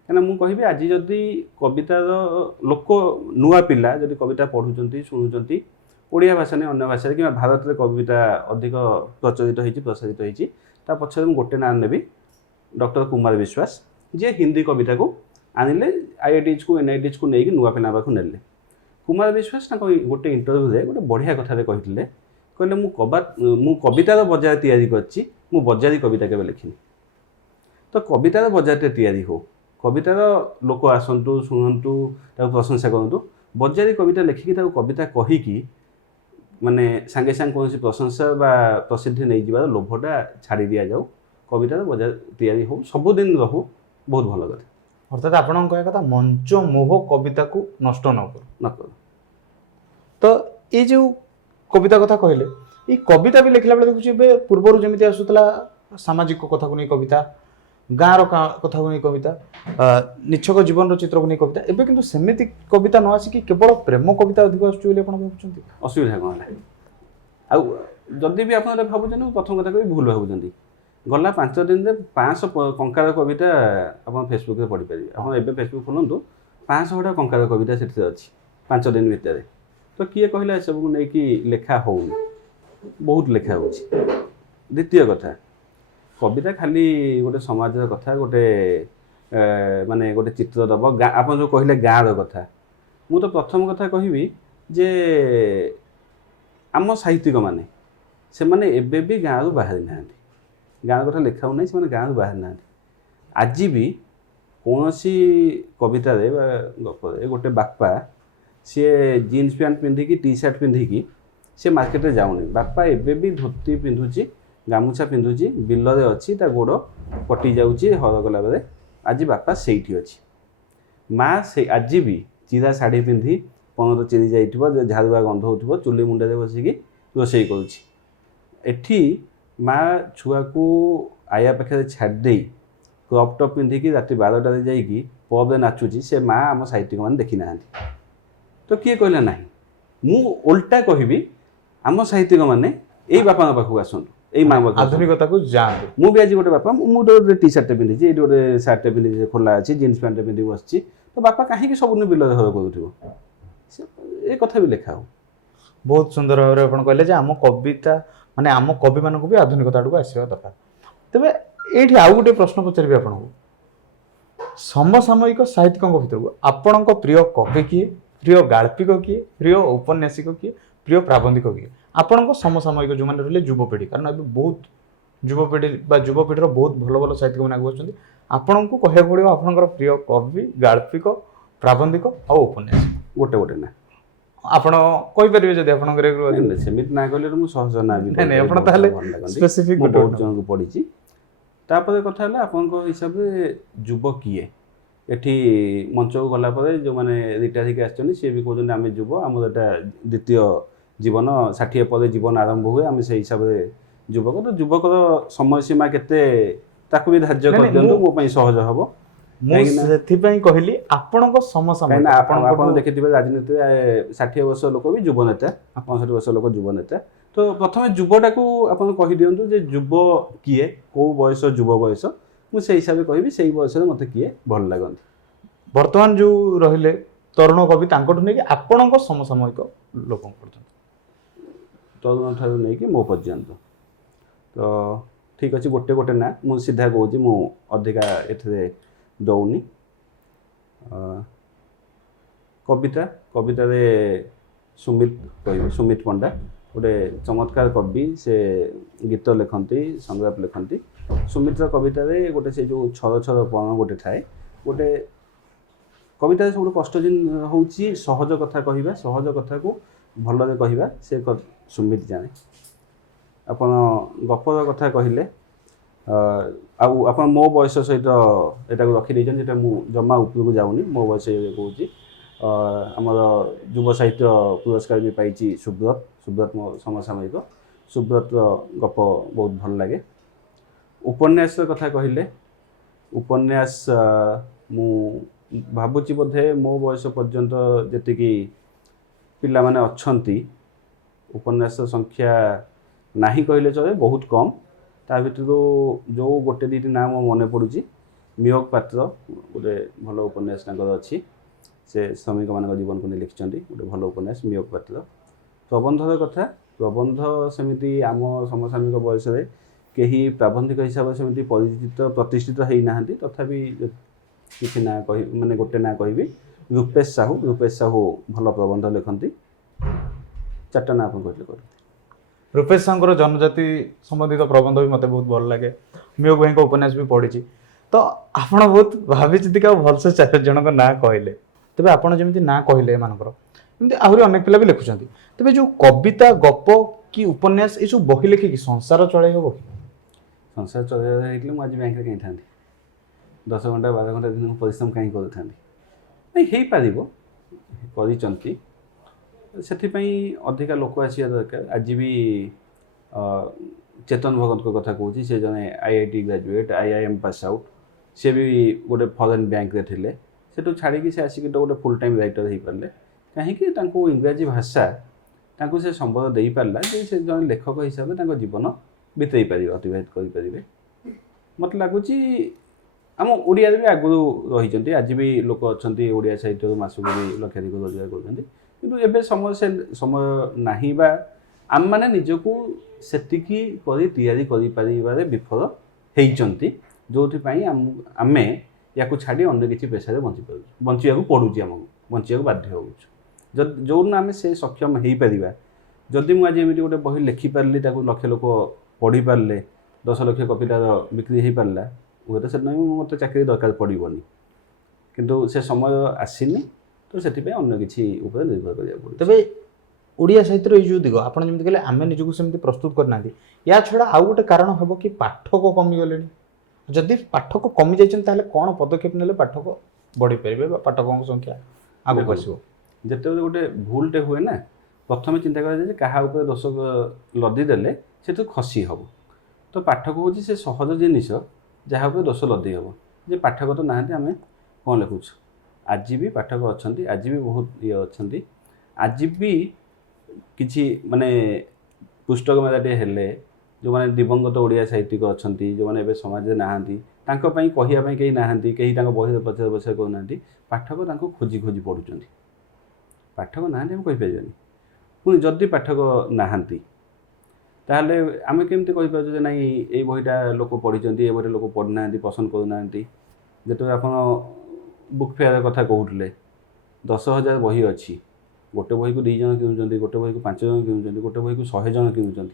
କାହିଁକିନା ମୁଁ କହିବି ଆଜି ଯଦି କବିତାର ଲୋକ ନୂଆ ପିଲା ଯଦି କବିତା ପଢ଼ୁଛନ୍ତି ଶୁଣୁଛନ୍ତି ଓଡ଼ିଆ ଭାଷା ନେଇ ଅନ୍ୟ ଭାଷାରେ କିମ୍ବା ଭାରତରେ କବିତା ଅଧିକ ପ୍ରଚଳିତ ହେଇଛି ପ୍ରସାରିତ ହେଇଛି ତା ପଛରେ ମୁଁ ଗୋଟେ ନାଁ ନେବି ଡକ୍ଟର କୁମାର ବିଶ୍ୱାସ ଯିଏ ହିନ୍ଦୀ କବିତାକୁ ଆଣିଲେ IITକୁ NITକୁ ନେଇକି ନୂଆ ପିଲା ପାଖକୁ ନେଲେ। କୁମାର ବିଶ୍ୱାସ ତାଙ୍କ ଗୋଟେ ଇଣ୍ଟରଭ୍ୟୁରେ ଗୋଟେ ବଢ଼ିଆ କଥାରେ କହିଥିଲେ ମୁଁ କବିତାର ବଜାର ତିଆରି କରିଛି ମୁଁ ବଜାରୀ କବିତା କେବେ ଲେଖିନି। ତ କବିତାର ବଜାରଟେ ତିଆରି ହଉ କବିତାର ଲୋକ ଆସନ୍ତୁ ଶୁଣନ୍ତୁ ତାକୁ ପ୍ରଶଂସା କରନ୍ତୁ ବଜାରୀ କବିତା ଲେଖିକି ତାକୁ କବିତା କହିକି ମାନେ ସାଙ୍ଗେ ସାଙ୍ଗେ କୌଣସି ପ୍ରଶଂସା ବା ପ୍ରସିଦ୍ଧି ନେଇଯିବାର ଲୋଭଟା ଛାଡ଼ି ଦିଆଯାଉ କବିତାର ବଜାର ତିଆରି ହଉ ସବୁଦିନ ରହୁ ବହୁତ ଭଲ କଥା। ଅର୍ଥାତ୍ ଆପଣଙ୍କ କହିବା କଥା ମଞ୍ଚ ମୋହ କବିତାକୁ ନଷ୍ଟ ନ କରୁ। ତ ଏଇ ଯେଉଁ କବିତା କଥା କହିଲେ ଏଇ କବିତା ବି ଲେଖିଲା ବେଳେ ଦେଖୁଛି ଏବେ ପୂର୍ବରୁ ଯେମିତି ଆସୁଥିଲା ସାମାଜିକ କଥାକୁ ନେଇ କବିତା ଗାଁର କଥାକୁ ନେଇ କବିତା ନିଛକ ଜୀବନର ଚିତ୍ରକୁ ନେଇ କବିତା ଏବେ କିନ୍ତୁ ସେମିତି କବିତା ନ ଆସିକି କେବଳ ପ୍ରେମ କବିତା ଅଧିକ ଆସୁଛି ବୋଲି ଆପଣ ଭାବୁଛନ୍ତି? ଅସୁବିଧା କ'ଣ ହେଲା ଆଉ ଯଦି ବି ଆପଣ ଭାବୁଛନ୍ତି ପ୍ରଥମ କଥା କହିବି ଭୁଲ ଭାବୁଛନ୍ତି ଗଲା 5 ଦିନରେ 500 କଙ୍କାର କବିତା ଆପଣ ଫେସବୁକ୍ରେ ପଢ଼ିପାରିବେ। ଆପଣ ଏବେ ଫେସବୁକ୍ ଖୋଲନ୍ତୁ 500ଟା କଙ୍କାର କବିତା ସେଥିରେ ଅଛି 5 ଦିନ ଭିତରେ। ତ କିଏ କହିଲା ଏସବୁକୁ ନେଇକି ଲେଖା ହେଉନି ବହୁତ ଲେଖା ହେଉଛି। ଦ୍ୱିତୀୟ କଥା କବିତା ଖାଲି ଗୋଟେ ସମାଜର କଥା ଗୋଟେ ମାନେ ଗୋଟେ ଚିତ୍ର ଦେବ ଆପଣ ଯେଉଁ କହିଲେ ଗାଁର କଥା ମୁଁ ତ ପ୍ରଥମ କଥା କହିବି ଯେ ଆମ ସାହିତ୍ୟିକମାନେ ସେମାନେ ଏବେ ବି ଗାଁରୁ ବାହାରି ନାହାନ୍ତି ଗାଁ କଥା ଲେଖା ନାହିଁ ସେମାନେ ଗାଁରୁ ବାହାରି ନାହାନ୍ତି। ଆଜି ବି କୌଣସି କବିତାରେ ବା ଗପରେ ଗୋଟେ ବାପା ସିଏ ଜିନ୍ସ ପ୍ୟାଣ୍ଟ ପିନ୍ଧିକି ଟି ସାର୍ଟ ପିନ୍ଧିକି ସେ ମାର୍କେଟରେ ଯାଉନି ବାପା ଏବେ ବି ଧୋତି ପିନ୍ଧୁଛି ଗାମୁଛା ପିନ୍ଧୁଛି ବିଲରେ ଅଛି ତା ଗୋଡ଼ କଟି ଯାଉଛି ହଳ ଗଲା ବେଳେ ଆଜି ବାପା ସେଇଠି ଅଛି। ମା ସେ ଆଜି ବି ଚିରା ଶାଢ଼ୀ ପିନ୍ଧି ପଣତ ଚିରି ଯାଇଥିବ ଝାଡ଼ୁଆ ଗନ୍ଧ ହେଉଥିବ ଚୁଲି ମୁଣ୍ଡରେ ବସିକି ରୋଷେଇ କରୁଛି। ଏଠି ମା ଛୁଆକୁ ଆୟା ପାଖରେ ଛାଡ଼ି ଦେଇ କ୍ରପ୍ ଟପ୍ ପିନ୍ଧିକି ରାତି 12ଟାରେ ଯାଇକି ପବ୍ରେ ନାଚୁଛି ସେ ମା ଆମ ସାହିତ୍ୟିକମାନେ ଦେଖି ନାହାନ୍ତି। ତ କିଏ କହିଲା ନାହିଁ ମୁଁ ଓଲଟା କହିବି ଆମ ସାହିତ୍ୟିକମାନେ ଏଇ ବାପାଙ୍କ ପାଖକୁ ଆସନ୍ତୁ ଏଇ ମା ପାଖକୁ ଆଧୁନିକତାକୁ ଯାଆନ୍ତୁ। ମୁଁ ବି ଆଜି ଗୋଟେ ବାପା ମୁଁ ଗୋଟେ ଟି ସାର୍ଟଟେ ପିନ୍ଧିଛି ଏଇଠି ଗୋଟେ ସାର୍ଟଟେ ପିନ୍ଧିଛି ଖୋଲା ଅଛି ଜିନ୍ସ ପ୍ୟାଣ୍ଟଟେ ପିନ୍ଧିକି ବସିଛି ତ ବାପା କାହିଁକି ସବୁଦିନ ବିଲରେ ହଳ କରୁଥିବ ଏ କଥା ବି ଲେଖା ହଉ। ବହୁତ ସୁନ୍ଦର ଭାବରେ ଆପଣ କହିଲେ ଯେ ଆମ କବିତା ମାନେ ଆମ କବିମାନଙ୍କୁ ବି ଆଧୁନିକତା ଆଡ଼କୁ ଆସିବା ଦରକାର। ତେବେ ଏଇଠି ଆଉ ଗୋଟେ ପ୍ରଶ୍ନ ପଚାରିବି ଆପଣଙ୍କୁ ସମସାମୟିକ ସାହିତ୍ୟିକଙ୍କ ଭିତରକୁ ଆପଣଙ୍କ ପ୍ରିୟ କବି କିଏ ପ୍ରିୟ ଗାଳ୍ପିକ କିଏ ପ୍ରିୟ ଔପନ୍ୟାସିକ କିଏ ପ୍ରିୟ ପ୍ରାବନ୍ଧିକ କିଏ ଆପଣଙ୍କ ସମସାମୟିକ ଯେଉଁମାନେ ରହିଲେ ଯୁବପିଢ଼ି କାରଣ ଏବେ ବହୁତ ଯୁବପିଢ଼ି ବା ଯୁବପିଢ଼ିର ବହୁତ ଭଲ ଭଲ ସାହିତ୍ୟିକମାନେ ଆଗକୁ ଆସୁଛନ୍ତି ଆପଣଙ୍କୁ କହିବାକୁ ପଡ଼ିବ ଆପଣଙ୍କର ପ୍ରିୟ କବି ଗାଳ୍ପିକ ପ୍ରାବନ୍ଧିକ ଆଉ ଔପନ୍ୟାସିକ ଗୋଟେ ଗୋଟେ ନା ଆପଣ କହିପାରିବେ ଯଦି ଆପଣଙ୍କର ସେମିତି ନା କହିଲେ ମୁଁ ସହଜ ନା ବି ଆପଣ ତାହେଲେ ସ୍ପେସିଫିକ୍ ମୁଁ ବହୁତ ଜଣଙ୍କୁ ପଢ଼ିଛି। ତାପରେ କଥା ହେଲା ଆପଣଙ୍କ ହିସାବରେ ଯୁବ କିଏ ଏଠି ମଞ୍ଚକୁ ଗଲା ପରେ ଯେଉଁମାନେ ରିଟାୟାର ହେଇକି ଆସିଛନ୍ତି ସିଏ ବି କହୁଛନ୍ତି ଆମେ ଯୁବ ଆମର ଏଇଟା ଦ୍ୱିତୀୟ ଜୀବନ 60 ପରେ ଜୀବନ ଆରମ୍ଭ ହୁଏ ଆମେ ସେଇ ହିସାବରେ ଯୁବକ ତ ଯୁବକର ସମୟସୀମା କେତେ ତାକୁ ବି ଧାର୍ଯ୍ୟ କରିଦିଅନ୍ତୁ ମୋ ପାଇଁ ସହଜ ହେବ। ମୁଁ ସେଥିପାଇଁ କହିଲି ଆପଣଙ୍କ ସମସାମୟିକ ଆପଣ ଦେଖିଥିବେ ରାଜନୀତିରେ 60 ବର୍ଷ ଲୋକ ବି ଯୁବ ନେତା 65 ବର୍ଷ ଲୋକ ଯୁବ ନେତା ତ ପ୍ରଥମେ ଯୁବଟାକୁ ଆପଣ କହିଦିଅନ୍ତୁ ଯେ ଯୁବ କିଏ କେଉଁ ବୟସ ଯୁବ ବୟସ ମୁଁ ସେଇ ହିସାବରେ କହିବି ସେଇ ବୟସରେ ମୋତେ କିଏ ଭଲ ଲାଗନ୍ତି। ବର୍ତ୍ତମାନ ଯେଉଁ ରହିଲେ ତରୁଣ କବି ତାଙ୍କଠୁ ନେଇକି ଆପଣଙ୍କ ସମସାମୟିକ ଲୋକଙ୍କ ପର୍ଯ୍ୟନ୍ତ ତରୁଣ ଠାରୁ ନେଇକି ମୋ ପର୍ଯ୍ୟନ୍ତ ତ ଠିକ୍ ଅଛି ଗୋଟେ ଗୋଟେ ନା ମୁଁ ସିଧା କହୁଛି ମୁଁ ଅଧିକା ଏଥିରେ ଦଉନି। କବିତାରେ ସୁମିତ କହିବି ସୁମିତ ପଣ୍ଡା गोटे चमत्कार कवि से गीत लिखती संग्राम लिखती सुमित्रा कवितार गोटे से जो छर छर पण गोटे थाए गोटे कविता सब कष्ट जिन हूँ सहज कथा कहवा सहज कथा को भल कहवा से सुमित जाने आपण गपर कथा कहले आप मो बयस सहित यहाँ रखी जेटा मु जमा उपरको जाऊनी मो बयस कौच आमर युव साहित्य पुरस्कार भी पाई सुब्रत सुब्रत मो समसामयिक सुब्रत गप बहुत भल लगे उपन्यास कथा कहले उपन्यास मु भावुची बोधे मो बयस पर्यंत जी पिला माने अच्छंती उपन्यास संख्या नाही कहले चले बहुत कम ता भर जो गोटे दीटी नाम मन पड़ुची मियोग पात्र गोटे भल उपन्यास अच्छी से श्रमिक मान जीवन को नहीं लिखिं गोटे भल उपन्यास मियोग पात्र प्रबंधर कथा प्रबंध सेमती आम समसामयिक बयस कहीं प्राबंधिक हिसाब से सेमती परिचित प्रतिष्ठित होना तथापि किसी ना कह माने गोटे ना कहि रूपेश साहू भल प्रबंध लिखती चार्टा ना आप कहते रूपेश साहू जनजाति संबंधित प्रबंध भी मत बहुत भल लगे मियोग भाई उपन्यास भी पढ़ी तो आप बहुत भावी चिंतिका भलसे 4 जन ना कहले तेज आपड़ जमी ना कहले एमती आहरी अनेक पिला भी लिखुं तेज जो कविता गप कि उपन्यास ये सब बही लिखिकी संसार चल हम कि संसार चल मुझे बैंक कहीं था 10 घंटा 12 घंटा दिन परिश्रम कहीं करूँ नहीं कर अधिका लोक आसिया दरकार आज भी चेतन भगत को कथा कहूँ से जने IIT graduate IIM pass out सी भी गोटे फॉरेन बैंक रे थिले सेठू छाड़ी से आसिक गोटे फुल टाइम राइटर हो पारे कहीं इंग्राजी भाषा तांको से संबल दे पारा से जन लेखक हिसाब से जीवन बीतई पारे अतिबाहित करें मत लगुच आम ओडिया भी आगु रही आज भी लोक अच्छा ओडिया साहित्य मसक भी लक्षाधिक रोजगार कर समय से समय नाही बा आम मैंने निजक सेतिकी तैयारी कर विफल होती जो आम या छाड़ी अन्य किसी पेशा बंचा पड़ूँ आमको बंचा बाध्य हो जो आम से सक्षम हो पार जदि मुझे एमती गोटे बही लिखिपारि लक्ष लोक पढ़ी पारे 10 लाख कपिटार बिक्री हो पारा हुए तो मत चाकरी दरकार पड़ोनी किंतु से समय आसीनी तो से अन्य किसी निर्भर करा पड़े तेरे ओडिया साहित्य जो दिग आप कहले आम निजक सेमती प्रस्तुत करना या छड़ा आउ गोटे कारण हम कि पाठक कमिगले जदि पाठक कमी जाइए कौन पदक्षेप ने पाठक बढ़ी पारे पाठकों संख्या आगे आसो जिते गोटे भूलटे हुए ना प्रथम चिंता करा दोष लदिदेले से तो खसी हम तो पाठक हूँ से सहज जिनिस जहाँ दोष लदी हम जे पाठक तो नहांती आम कौन लिखुच आज भी पाठक अच्छा आज भी बहुत ये अच्छा आज भी किसी माने पुस्तक मेलाटे हेले जो मैंने दिवंगत ओडिया साहित्यिक अच्छा जो मैंने समाज में नहांती कहवाई कहीं नहांती कहीं बही पचार पचार करना पाठक खोजी खोजी पढ़ुं पाठक नहांती आम कहीपर पुणी जदि पाठक नहांती ताहले आम केमती कहीपर ना ये बहीटा लोक पढ़ी ये बही लोक पढ़ना पसंद करना जो आप बुक फेयर कथा कहते 10,000 बही अच्छी गोटे बही को 2 जन किणुंट गोटे बही को 5 जन किणुंट गोटे बही को 100 जन किणुंट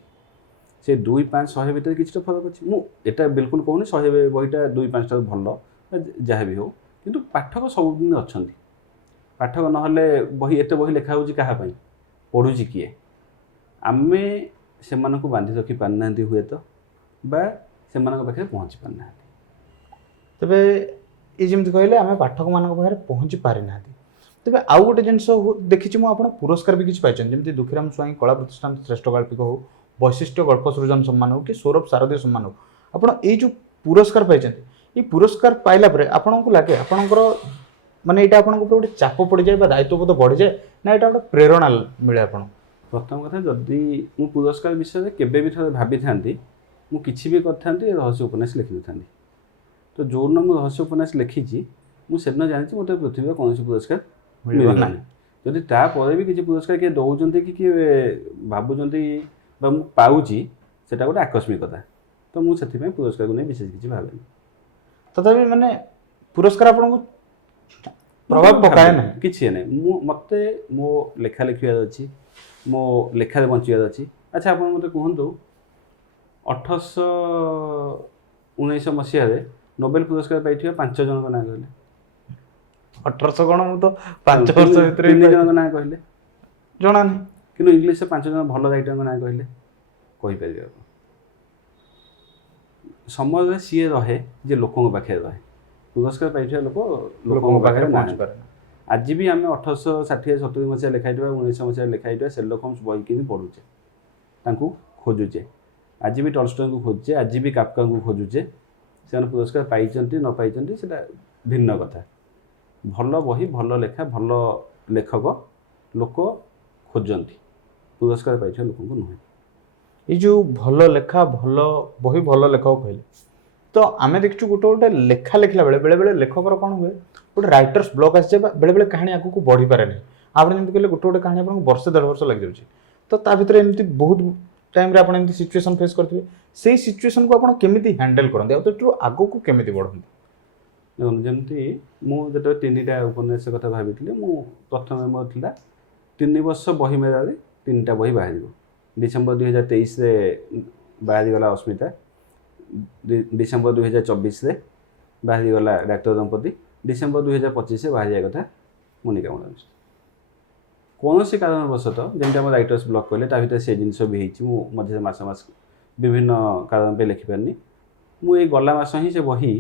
से 2 5 100 भितर किसी फरक अच्छी मुझे बिल्कुल कहूनी 100 बहीटा 2 5 भल जहाँ भी हो किंतु पाठक सबुदिन अच्छा पाठक ना बही एत बही लिखा हो पढ़ुँ किए आम से बांधि रखी पारना हुए तो से पाखे पहुँची पारना तेरे ये जमी कहले आम पाठक मान पाखे पहुँची पारि ना तेज आउ गोटे जिन देखी मुझे पुरस्कार भी किसी पाई जमी दुखीराम स्वाई कला प्रतिष्ठान श्रेष्ठ गाल्पिक हो वैशिष्ट्य गल्प सृजन सम्मान हो कि सौरभ शारदीय सम्मान हो आप जो पुरस्कार पाई ये पुरस्कार पाइला आपन को लगे आपणकर माने यहाँ आपन गोटे चाप पड़ जाए दायित्वबोध बढ़ी जाए ना यहाँ गोटे प्रेरणा मिले आप प्रथम कथा जदि मु पुरस्कार विषय में केबे भी थोड़े भाभी था किसी भी करता रहस्य उपन्यास लिखि था तो जो दिन मुझे रहस्य उपन्यास लिखी मुझे जानी मत पृथ्वी कौन पुरस्कार मिलना जदि तापर भी किसी पुरस्कार किए दौरान कि किए भावुं पाऊँगी से गोटे आकस्मिकता तो मुझे पुरस्कार को नहीं विशेष किसी भावे तथापि माने पुरस्कार आपको प्रभाव पकाए ना किसी ना मत मो लेखा लिखार अच्छी ମୋ ଲେଖାରେ ବଞ୍ଚିବାର ଅଛି। ଆଚ୍ଛା ଆପଣ ମୋତେ କୁହନ୍ତୁ 1819 ମସିହାରେ ନୋବେଲ ପୁରସ୍କାର ପାଇଥିବା 5 ଜଣଙ୍କ ନାଁ କହିଲେ। 1800 କଣ, ମୁଁ ତ 5 ବର୍ଷ ଭିତରେ ହିଁ 3 ପାଇଥିଲି। ଜଣଙ୍କ ନାଁ କହିଲେ। ଜଣା ନାହିଁ। କିନ୍ତୁ ଇଂଲିଶରେ 5 ଜଣ ଭଲ ରାଇଟରଙ୍କ ନାଁ କହିଲେ କହିପାରିବେ ଆପଣ। ସମୟରେ ସିଏ ରହେ ଯେ ଲୋକଙ୍କ ପାଖରେ ରହେ। ପୁରସ୍କାର ପାଇଥିବା ଲୋକ ଲୋକଙ୍କ ପାଖରେ ପହଞ୍ଚି ନାହାନ୍ତି। ପାରେ ନା। ଆଜି ବି ଆମେ 1860-70 ମସିହା ଲେଖା ହେଇଥିବା 1900 ମସିହାରେ ଲେଖା ହେଇଥିବା ସେର୍ଲକ ହୋମ୍ସ ବହି କିଣି ପଢ଼ୁଛେ, ତାଙ୍କୁ ଖୋଜୁଛେ। ଆଜି ବି ଟଲଷ୍ଟୟଙ୍କୁ ଖୋଜୁଛେ, ଆଜି ବି କାଫକାଙ୍କୁ ଖୋଜୁଛେ। ସେମାନେ ପୁରସ୍କାର ପାଇଛନ୍ତି ନ ପାଇଛନ୍ତି ସେଇଟା ଭିନ୍ନ କଥା। ଭଲ ବହି, ଭଲ ଲେଖା, ଭଲ ଲେଖକ ଲୋକ ଖୋଜନ୍ତି, ପୁରସ୍କାର ପାଇଥିବା ଲୋକଙ୍କୁ ନୁହେଁ। ଏଇ ଯେଉଁ ଭଲ ଲେଖା, ଭଲ ବହି, ଭଲ ଲେଖକ କହିଲେ, ତ ଆମେ ଦେଖିଛୁ ଗୋଟେ ଗୋଟେ ଲେଖା ଲେଖିଲା ବେଳେ ବେଳେବେଳେ ଲେଖକର କ'ଣ ହୁଏ, ଗୋଟେ ରାଇଟର୍ସ ବ୍ଲକ୍ ଆସିଯାଏ ବା ବେଳେବେଳେ କାହାଣୀ ଆଗକୁ ବଢ଼ିପାରେ ନାହିଁ। ଆପଣ ଯେମିତି କହିଲେ ଗୋଟେ ଗୋଟେ କାହାଣୀ ଆପଣଙ୍କୁ ବର୍ଷେ 1.5 ବର୍ଷ ଲାଗିଯାଉଛି। ତ ତା ଭିତରେ ଏମିତି ବହୁତ ଟାଇମ୍ରେ ଆପଣ ଏମିତି ସିଚୁଏସନ୍ ଫେସ୍ କରିଥିବେ। ସେଇ ସିଚୁଏସନ୍କୁ ଆପଣ କେମିତି ହ୍ୟାଣ୍ଡେଲ୍ କରନ୍ତି ଆଉ ତାଠୁ ଆଗକୁ କେମିତି ବଢ଼ନ୍ତି? ଦେଖନ୍ତୁ, ଯେମିତି ମୁଁ ଯେତେବେଳେ 3ଟା ଉପନ୍ୟାସ କଥା ଭାବିଥିଲି, ମୁଁ ପ୍ରଥମେ ମୋର ଥିଲା 3 ବର୍ଷ ବହି ମେଳାରେ 3ଟା ବହି ବାହାରିବ। ଡିସେମ୍ବର 2023ରେ ବାହାରିଗଲା ଅସ୍ମିତା, ଡିସେମ୍ବର 2024ରେ ବାହାରିଗଲା ଡାକ୍ତର ଦମ୍ପତି, ଡିସେମ୍ବର 2025ରେ ବାହାରିବା କଥା ମୋନିକା ମଣ୍ଡଳ। କୌଣସି କାରଣବଶତଃ ଯେମିତି ଆମ ରାଇଟର୍ସ ବ୍ଲକ୍ କହିଲେ, ତା ଭିତରେ ସେ ଜିନିଷ ବି ହେଇଛି। ମୁଁ ମଝିରେ ମାସ ବିଭିନ୍ନ କାରଣ ପାଇଁ ଲେଖିପାରିନି। ମୁଁ ଏଇ ଗଲା ମାସ ହିଁ ସେ ବହି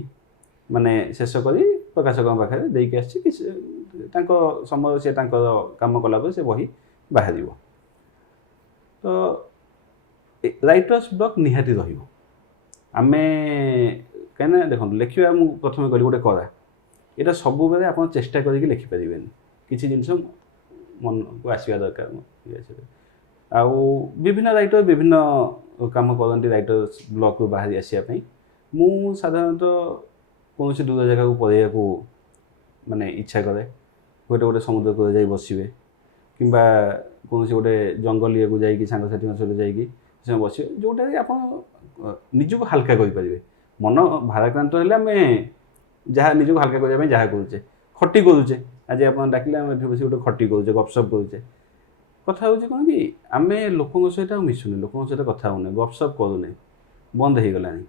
ମାନେ ଶେଷ କରି ପ୍ରକାଶକଙ୍କ ପାଖରେ ଦେଇକି ଆସିଛି କି ତାଙ୍କ ସମୟ ସେ ତାଙ୍କର କାମ କଲା ପରେ ସେ ବହି ବାହାରିବ। ତ ରାଇଟର୍ସ ବ୍ଲକ୍ ନିହାତି ରହିବ। ଆମେ କାହିଁକିନା ଦେଖନ୍ତୁ, ଲେଖିବା ମୁଁ ପ୍ରଥମେ କହିଲି ଗୋଟେ କଳା, ଏଇଟା ସବୁବେଳେ ଆପଣ ଚେଷ୍ଟା କରିକି ଲେଖିପାରିବେନି, କିଛି ଜିନିଷ ମନକୁ ଆସିବା ଦରକାର। ଆଉ ବିଭିନ୍ନ ରାଇଟର ବିଭିନ୍ନ କାମ କରନ୍ତି ରାଇଟର୍ସ ବ୍ଲକ୍ରୁ ବାହାରି ଆସିବା ପାଇଁ। ମୁଁ ସାଧାରଣତଃ କୌଣସି ଦୂର ଜାଗାକୁ ପଳେଇବାକୁ ମାନେ ଇଚ୍ଛା କରେ। ଗୋଟେ ସମୁଦ୍ର କୂଳରେ ଯାଇ ବସିବେ, କିମ୍ବା କୌଣସି ଗୋଟେ ଜଙ୍ଗଲ ଇଏକୁ ଯାଇକି ସାଙ୍ଗସାଥିଙ୍କ ସହିତ ଯାଇକି ସେ ବସିବେ, ଯେଉଁଟାକି ଆପଣ ନିଜକୁ ହାଲକା କରିପାରିବେ। ମନ ଭାରାକ୍ରାନ୍ତ ହେଲେ ଆମେ ଯାହା ନିଜକୁ ହାଲକା କରିବା ପାଇଁ ଯାହା କରୁଛେ, ଖଟି କରୁଛେ। ଆଜି ଆପଣ ଡାକିଲେ ଆମେ ଏଠି ବସି ଗୋଟେ ଖଟି କରୁଛେ, ଗପସପ୍ କରୁଛେ। କଥା ହେଉଛି କ'ଣ କି, ଆମେ ଲୋକଙ୍କ ସହିତ ଆଉ ମିଶୁନି, ଲୋକଙ୍କ ସହିତ କଥା ହେଉନେ, ଗପସପ୍ କରୁନେ, ବନ୍ଦ ହେଇଗଲାଣି।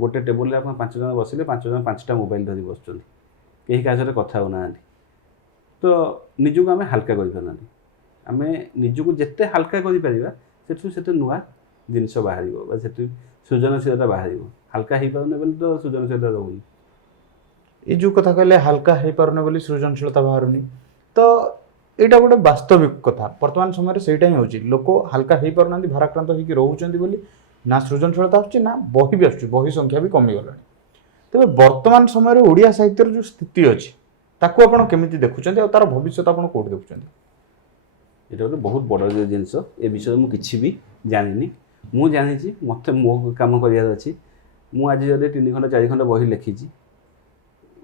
ଗୋଟେ ଟେବୁଲରେ ଆପଣ 5 ଜଣ ବସିଲେ 5 ଜଣ 5ଟା ମୋବାଇଲ ଧରି ବସୁଛନ୍ତି, କେହି କାହା ସହିତ କଥା ହେଉନାହାନ୍ତି। ତ ନିଜକୁ ଆମେ ହାଲକା କରିପାରୁନାହାନ୍ତି। ଆମେ ନିଜକୁ ଯେତେ ହାଲକା କରିପାରିବା ସେଥିରୁ ସେତେ ନୂଆ ଜିନିଷ ବାହାରିବ ବା ସେଠୁ ସୃଜନଶୀଳତା ବାହାରିବ। ହାଲକା ହେଇପାରୁନି ବୋଲି ତ ସୃଜନଶୀଳତା ରହୁନି। এই ଯେଉଁ କଥା କହିଲେ ହାଲକା ହେଇପାରୁନି ବୋଲି ସୃଜନଶୀଳତା ବାହାରୁନି, ତ ଏଇଟା ଗୋଟେ ବାସ୍ତବିକ କଥା। ବର୍ତ୍ତମାନ ସମୟରେ ସେଇଟା ହିଁ ହେଉଛି, ଲୋକ ହାଲକା ହେଇପାରୁନାହାନ୍ତି, ଭାରାକ୍ରାନ୍ତ ହେଇକି ରହୁଛନ୍ତି ବୋଲି ନା ସୃଜନଶୀଳତା ଆସୁଛି, ନା ବହି ବି ଆସୁଛି, ବହି ସଂଖ୍ୟା ବି କମିଗଲାଣି। ତେବେ ବର୍ତ୍ତମାନ ସମୟରେ ଓଡ଼ିଆ ସାହିତ୍ୟର ଯେଉଁ ସ୍ଥିତି ଅଛି ତାକୁ ଆପଣ କେମିତି ଦେଖୁଛନ୍ତି ଆଉ ତାର ଭବିଷ୍ୟତ ଆପଣ କେଉଁଠି ଦେଖୁଛନ୍ତି? এটা ଗୋଟେ ବହୁତ ବଡ଼ ଜିନିଷ। ଏ ବିଷୟରେ ମୁଁ କିଛି ବି ଜାଣିନି। ମୁଁ ଜାଣିଛି ମୋତେ ମୋ କାମ କରିବାର ଅଛି। ମୁଁ ଆଜି ଯଦି 3 ଖଣ୍ଡ 4 ଖଣ୍ଡ ବହି ଲେଖିଛି,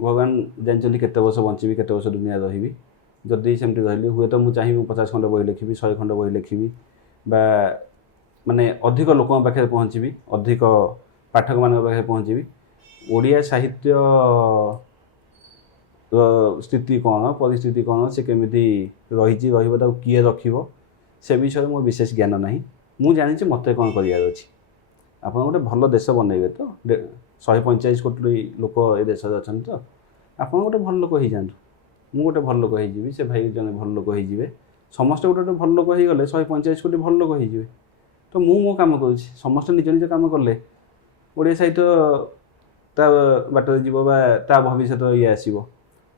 ଭଗବାନ ଜାଣିଛନ୍ତି କେତେ ବର୍ଷ ବଞ୍ଚିବି, କେତେ ବର୍ଷ ଦୁନିଆ ରହିବି। ଯଦି ସେମିତି ରହିଲି, ହୁଏତ ମୁଁ ଚାହିଁବି 50 ଖଣ୍ଡ ବହି ଲେଖିବି, 100 ଖଣ୍ଡ ବହି ଲେଖିବି, ବା ମାନେ ଅଧିକ ଲୋକଙ୍କ ପାଖରେ ପହଞ୍ଚିବି, ଅଧିକ ପାଠକମାନଙ୍କ ପାଖରେ ପହଞ୍ଚିବି। ଓଡ଼ିଆ ସାହିତ୍ୟ ସ୍ଥିତି କ'ଣ, ପରିସ୍ଥିତି କ'ଣ, ସେ କେମିତି ରହିଛି, ରହିବ, ତାକୁ କିଏ ରଖିବ, ସେ ବିଷୟରେ ମୋର ବିଶେଷ ଜ୍ଞାନ ନାହିଁ। ମୁଁ ଜାଣିଛି ମୋତେ କ'ଣ କରିବାର ଅଛି। ଆପଣ ଗୋଟେ ଭଲ ଦେଶ ବନେଇବେ ତ, 145 କୋଟି ଲୋକ ଏ ଦେଶରେ ଅଛନ୍ତି, ତ ଆପଣ ଗୋଟେ ଭଲ ଲୋକ ହେଇଯାଆନ୍ତୁ। ମୁଁ ଗୋଟେ ଭଲ ଲୋକ ହେଇଯିବି, ସେ ଭାଇ ଜଣେ ଭଲ ଲୋକ ହେଇଯିବେ, ସମସ୍ତେ ଗୋଟେ ଗୋଟେ ଭଲ ଲୋକ ହେଇଗଲେ 145 କୋଟି ଭଲ ଲୋକ ହେଇଯିବେ। ତ ମୁଁ ମୋ କାମ କରୁଛି, ସମସ୍ତେ ନିଜ ନିଜ କାମ କଲେ ଓଡ଼ିଆ ସାହିତ୍ୟ ତା ବାଟରେ ଯିବ ବା ତା ଭବିଷ୍ୟତ ଇଏ ଆସିବ।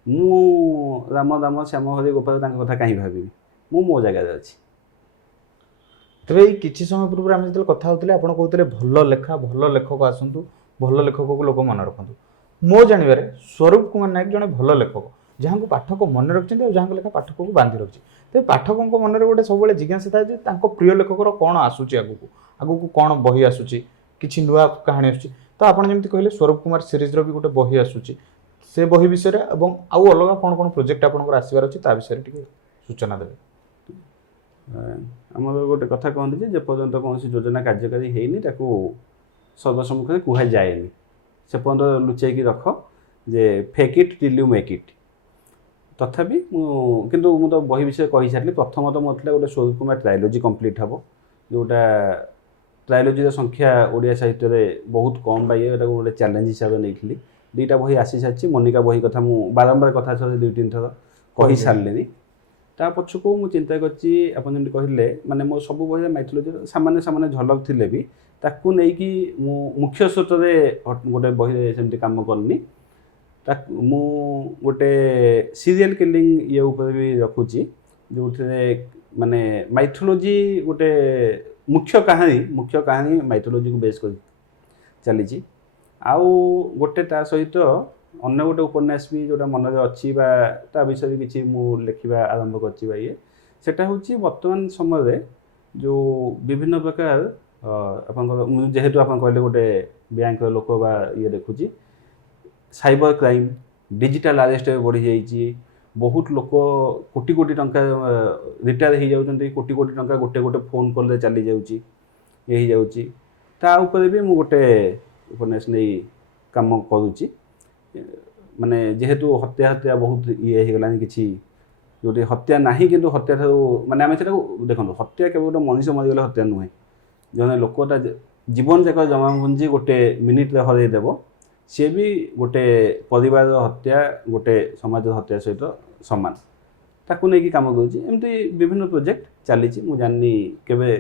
ମୁଁ ରାମ ଦାମ ଶ୍ୟାମ ହରି ଗୋପାଳ ତାଙ୍କ କଥା କାହିଁ ଭାବିବି? ମୁଁ ମୋ ଜାଗାରେ ଅଛି। ତେବେ ଏଇ କିଛି ସମୟ ପୂର୍ବରୁ ଆମେ ଯେତେବେଳେ କଥା ହେଉଥିଲେ ଆପଣ କହୁଥିଲେ ଭଲ ଲେଖା, ଭଲ ଲେଖକ ଆସନ୍ତୁ, ଭଲ ଲେଖକକୁ ଲୋକ ମନେ ରଖନ୍ତୁ। ମୋ ଜାଣିବାରେ ସ୍ୱରୂପ କୁମାର ନାୟକ ଜଣେ ଭଲ ଲେଖକ, ଯାହାଙ୍କୁ ପାଠକ ମନେ ରଖିଛନ୍ତି ଆଉ ଯାହାଙ୍କ ଲେଖା ପାଠକକୁ ବାନ୍ଧି ରଖିଛି। ତେବେ ପାଠକଙ୍କ ମନରେ ଗୋଟେ ସବୁବେଳେ ଜିଜ୍ଞାସା ଥାଏ ଯେ ତାଙ୍କ ପ୍ରିୟ ଲେଖକର କ'ଣ ଆସୁଛି, ଆଗକୁ କ'ଣ ବହି ଆସୁଛି, କିଛି ନୂଆ କାହାଣୀ ଆସୁଛି। ତ ଆପଣ ଯେମିତି କହିଲେ ସ୍ୱରୂପ କୁମାର ସିରିଜ୍ର ବି ଗୋଟେ ବହି ଆସୁଛି, ସେ ବହି ବିଷୟରେ ଏବଂ ଆଉ ଅଲଗା କ'ଣ କ'ଣ ପ୍ରୋଜେକ୍ଟ ଆପଣଙ୍କର ଆସିବାର ଅଛି ତା ବିଷୟରେ ଟିକେ ସୂଚନା ଦେବେ। ଆମର ଗୋଟେ କଥା କହନ୍ତି ଯେ ଯେପର୍ଯ୍ୟନ୍ତ କୌଣସି ଯୋଜନା କାର୍ଯ୍ୟକାରୀ ହେଇନି ତାକୁ ସର୍ବସମ୍ମୁଖରେ କୁହାଯାଏନି। ସେ ପର୍ଯ୍ୟନ୍ତ ଲୁଚେଇକି ରଖ ଯେ fake it till you make it. ତଥାପି କିନ୍ତୁ ମୁଁ ତ ବହି ବିଷୟରେ କହିସାରିଲି। ପ୍ରଥମତଃ ମୋର ଥିଲା ଗୋଟେ ସ୍ୱରୂପ କୁମାର ଟ୍ରାଇଲୋଜି କମ୍ପ୍ଲିଟ୍ ହେବ, ଯେଉଁଟା ଟ୍ରାଇଲୋଜିର ସଂଖ୍ୟା ଓଡ଼ିଆ ସାହିତ୍ୟରେ ବହୁତ କମ୍ ପାଇଏ, ଏଟାକୁ ଗୋଟେ ଚ୍ୟାଲେଞ୍ଜ ହିସାବରେ ନେଇଥିଲି। 2ଟା ବହି ଆସିସାରିଛି। ମନିକା ବହି କଥା ମୁଁ ବାରମ୍ବାର କଥା ସହିତ 2-3 ଥର କହିସାରିଲିଣି। ତା ପଛକୁ ମୁଁ ଚିନ୍ତା କରିଛି, ଆପଣ ଯେମିତି କହିଲେ ମାନେ ମୋ ସବୁ ବହିରେ ମାଇଥୋଲୋଜିର ସାମାନ୍ୟ ଝଲକ ଥିଲେ ବି ତାକୁ ନେଇକି ମୁଁ ମୁଖ୍ୟ ସ୍ରୋତରେ ଗୋଟେ ବହିରେ ସେମିତି କାମ କରିନି। ତାକୁ ମୁଁ ଗୋଟେ ସିରିଏଲ୍ କିଲିଂ ଇଏ ଉପରେ ବି ରଖୁଛି, ଯେଉଁଥିରେ ମାନେ ମାଇଥୋଲୋଜି ଗୋଟେ ମୁଖ୍ୟ କାହାଣୀ ମାଇଥୋଲୋଜିକୁ ବେସ୍ କରି ଚାଲିଛି। ଆଉ ଗୋଟେ ତା ସହିତ ଅନ୍ୟ ଗୋଟେ ଉପନ୍ୟାସ ବି ଯେଉଁଟା ମନରେ ଅଛି ବା ତା ବିଷୟରେ କିଛି ମୁଁ ଲେଖିବା ଆରମ୍ଭ କରିଛି ବା ଇଏ, ସେଟା ହେଉଛି ବର୍ତ୍ତମାନ ସମୟରେ ଯେଉଁ ବିଭିନ୍ନ ପ୍ରକାର ଆପଣଙ୍କର ଯେହେତୁ ଆପଣ କହିଲେ ଗୋଟେ ବ୍ୟାଙ୍କର ଲୋକ ବା ଇଏ ଦେଖୁଛି, ସାଇବର କ୍ରାଇମ୍, ଡିଜିଟାଲ ଆରେଷ୍ଟ ବଢ଼ିଯାଇଛି। ବହୁତ ଲୋକ କୋଟି କୋଟି ଟଙ୍କା ରିଟାୟାର ହେଇଯାଉଛନ୍ତି, କୋଟି କୋଟି ଟଙ୍କା ଗୋଟେ ଫୋନ୍ କଲ୍ରେ ଚାଲିଯାଉଛି, ଇଏ ହେଇଯାଉଛି। ତା ଉପରେ ବି ମୁଁ ଗୋଟେ ଉପନ୍ୟାସ ନେଇ କାମ କରୁଛି। ମାନେ ଯେହେତୁ ହତ୍ୟା ବହୁତ ଇଏ ହେଇଗଲାଣି, କିଛି ଯେଉଁଠି ହତ୍ୟା ନାହିଁ କିନ୍ତୁ ହତ୍ୟା ଠାରୁ ମାନେ ଆମେ ସେଟାକୁ ଦେଖନ୍ତୁ, ହତ୍ୟା କେବଳ ଗୋଟେ ମଣିଷ ମରିଗଲେ ହତ୍ୟା ନୁହେଁ। ଜଣେ ଲୋକଟା ଜୀବନ ଯାକ ଜମାପୁଞ୍ଜି ଗୋଟେ ମିନିଟ୍ରେ ହରେଇ ଦେବ, ସିଏ ବି ଗୋଟେ ପରିବାରର ହତ୍ୟା, ଗୋଟେ ସମାଜର ହତ୍ୟା ସହିତ ସମାନ। ତାକୁ ନେଇକି କାମ କରୁଛି। ଏମିତି ବିଭିନ୍ନ ପ୍ରୋଜେକ୍ଟ ଚାଲିଛି। ମୁଁ ଜାଣିନି କେବେ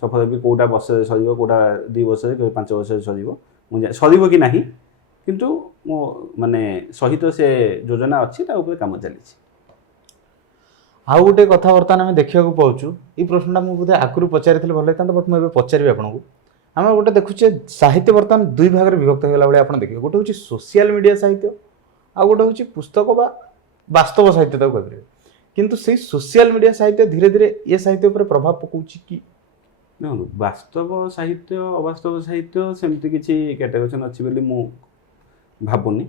ସଫଳ ବି, କେଉଁଟା ବର୍ଷରେ ସରିବ, କେଉଁଟା 2 ବର୍ଷରେ, କେଉଁ 5 ବର୍ଷରେ ସରିବ, ମୁଁ ସରିବ କି ନାହିଁ, କିନ୍ତୁ ମୋ ମାନେ ସହିତ ସେ ଯୋଜନା ଅଛି, ତା ଉପରେ କାମ ଚାଲିଛି। ଆଉ ଗୋଟେ କଥା ବର୍ତ୍ତମାନ ଆମେ ଦେଖିବାକୁ ପାଉଛୁ, ଏଇ ପ୍ରଶ୍ନଟା ମୁଁ ବୋଧେ ଆଗରୁ ପଚାରିଥିଲେ ଭଲ ହେଇଥାନ୍ତା, ବଟ୍ ମୁଁ ଏବେ ପଚାରିବି ଆପଣଙ୍କୁ। ଆମେ ଗୋଟେ ଦେଖୁଛେ ସାହିତ୍ୟ ବର୍ତ୍ତମାନ 2 ଭାଗରେ ବିଭକ୍ତ ହେଇଗଲା ଭଳିଆ ଆପଣ ଦେଖିବେ। ଗୋଟେ ହେଉଛି ସୋସିଆଲ ମିଡ଼ିଆ ସାହିତ୍ୟ, ଆଉ ଗୋଟେ ହେଉଛି ପୁସ୍ତକ ବା ବାସ୍ତବ ସାହିତ୍ୟ ତାକୁ କହିପାରିବେ। କିନ୍ତୁ ସେଇ ସୋସିଆଲ ମିଡ଼ିଆ ସାହିତ୍ୟ ଧୀରେ ଧୀରେ ଏ ସାହିତ୍ୟ ଉପରେ ପ୍ରଭାବ ପକାଉଛି କି? ଦେଖନ୍ତୁ, ବାସ୍ତବ ସାହିତ୍ୟ ଅବାସ୍ତବ ସାହିତ୍ୟ ସେମିତି କିଛି କ୍ୟାଟେଗୋରିଜେସନ୍ ଅଛି ବୋଲି ମୁଁ ଭାବୁନି।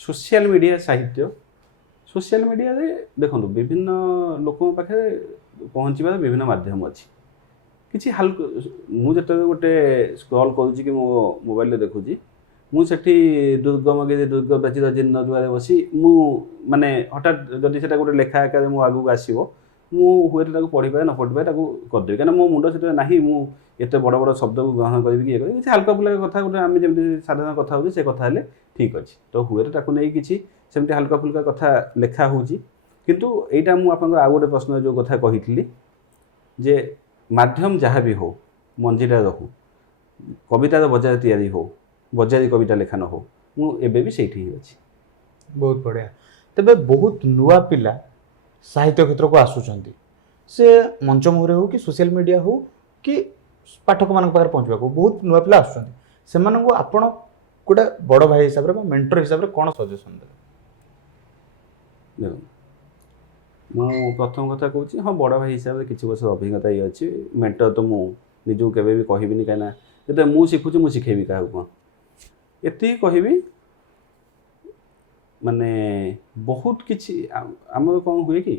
ସୋସିଆଲ ମିଡ଼ିଆରେ ଦେଖନ୍ତୁ, ବିଭିନ୍ନ ଲୋକଙ୍କ ପାଖରେ ପହଞ୍ଚିବାର ବିଭିନ୍ନ ମାଧ୍ୟମ ଅଛି। କିଛି ହାଲକା, ମୁଁ ଯେତେବେଳେ ଗୋଟେ ସ୍କ୍ରଲ୍ କରୁଛି କି ମୋ ମୋବାଇଲରେ ଦେଖୁଛି, ମୁଁ ସେଠି ଦୁର୍ଗମଗିରି ଦୁର୍ଗ ବ୍ୟତୀତ ଜୀର୍ଣ୍ଣ ଦୁଆରେ ବସି ମୁଁ ମାନେ ହଠାତ୍ ଯଦି ସେଟା ଗୋଟେ ଲେଖା ଆକାରରେ ମୋ ଆଗକୁ ଆସିବ, ମୁଁ ହୁଏତ ତାକୁ ପଢ଼ିପାରେ ନ ପଢ଼ିପାରେ, ତାକୁ କରିଦେବି। କାହିଁକିନା ମୋ ମୁଣ୍ଡ ସେଥିରେ ନାହିଁ ମୁଁ ଏତେ ବଡ଼ ବଡ଼ ଶବ୍ଦକୁ ଗ୍ରହଣ କରିବି କି ଇଏ କରିବି। କିଛି ହାଲକା ଫୁଲକା କଥା, ଗୋଟେ ଆମେ ଯେମିତି ସାଧାରଣ କଥା ହେଉଛି ସେ କଥା ହେଲେ ଠିକ୍ ଅଛି। ତ ହୁଏତ ତାକୁ ନେଇ କିଛି ସେମିତି ହାଲକା ଫୁଲକା କଥା ଲେଖା ହେଉଛି। କିନ୍ତୁ ଏଇଟା ମୁଁ ଆପଣଙ୍କ ଆଉ ଗୋଟେ ପ୍ରଶ୍ନ ଯେଉଁ କଥା କହିଥିଲି, ଯେ ମାଧ୍ୟମ ଯାହା ବି ହେଉ, ମଞ୍ଜିଟା ରହୁ, କବିତାର ବଜାର ତିଆରି ହେଉ, ବଜାରୀ କବିତା ଲେଖା ନ ହେଉ, ମୁଁ ଏବେ ବି ସେଇଠି ହିଁ ଅଛି। ବହୁତ ବଢ଼ିଆ। ତେବେ ବହୁତ ନୂଆ ପିଲା ସାହିତ୍ୟ କ୍ଷେତ୍ରକୁ ଆସୁଛନ୍ତି, ସେ ମଞ୍ଚମୁହଁରେ ହେଉ କି ସୋସିଆଲ ମିଡ଼ିଆ ହେଉ କି ପାଠକମାନଙ୍କ ପାଖରେ ପହଞ୍ଚିବାକୁ ବହୁତ ନୂଆ ପିଲା ଆସୁଛନ୍ତି। ସେମାନଙ୍କୁ ଆପଣ ଗୋଟେ ବଡ଼ ଭାଇ ହିସାବରେ ବା ମେଣ୍ଟର ହିସାବରେ କ'ଣ ସଜେସନ୍ ଦେବେ? ଦେଖନ୍ତୁ, ମୁଁ ପ୍ରଥମ କଥା କହୁଛି, ହଁ ବଡ଼ ଭାଇ ହିସାବରେ କିଛି ବର୍ଷର ଅଭିଜ୍ଞତା ଇଏ ଅଛି। ମେଣ୍ଟର ତ ମୁଁ ନିଜକୁ କେବେ ବି କହିବିନି, କାହିଁକିନା ଯେତେବେଳେ ମୁଁ ଶିଖୁଛି ମୁଁ ଶିଖେଇବି କାହାକୁ କ'ଣ। ଏତିକି କହିବି, ମାନେ ବହୁତ କିଛି ଆମର କ'ଣ ହୁଏ କି,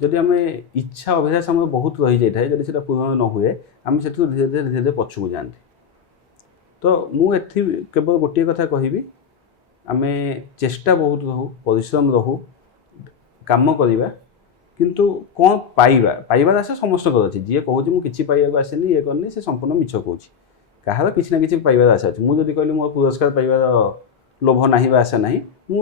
ଯଦି ଆମେ ଇଚ୍ଛା ଅଭିଳାଷ ଆମର ବହୁତ ରହିଯାଇଥାଏ, ଯଦି ସେଟା ପୂରଣ ନ ହୁଏ, ଆମେ ସେଥିରୁ ଧୀରେ ଧୀରେ ପଛକୁ ଯାଆନ୍ତି। ତ ମୁଁ ଏଠି କେବଳ ଗୋଟିଏ କଥା କହିବି, ଆମେ ଚେଷ୍ଟା ବହୁତ ରହୁ, ପରିଶ୍ରମ ରହୁ, କାମ କରିବା, କିନ୍ତୁ କ'ଣ ପାଇବାର ଆଶା ସମସ୍ତଙ୍କର ଅଛି। ଯିଏ କହୁଛି ମୁଁ କିଛି ପାଇବାକୁ ଆସିନି, ଇଏ କରିନି, ସେ ସମ୍ପୂର୍ଣ୍ଣ ମିଛ କହୁଛି। କାହାର କିଛି ନା କିଛି ପାଇବାର ଆଶା ଅଛି। ମୁଁ ଯଦି କହିଲି ମୋର ପୁରସ୍କାର ପାଇବାର ଲୋଭ ନାହିଁ ବା ଆଶା ନାହିଁ, ମୁଁ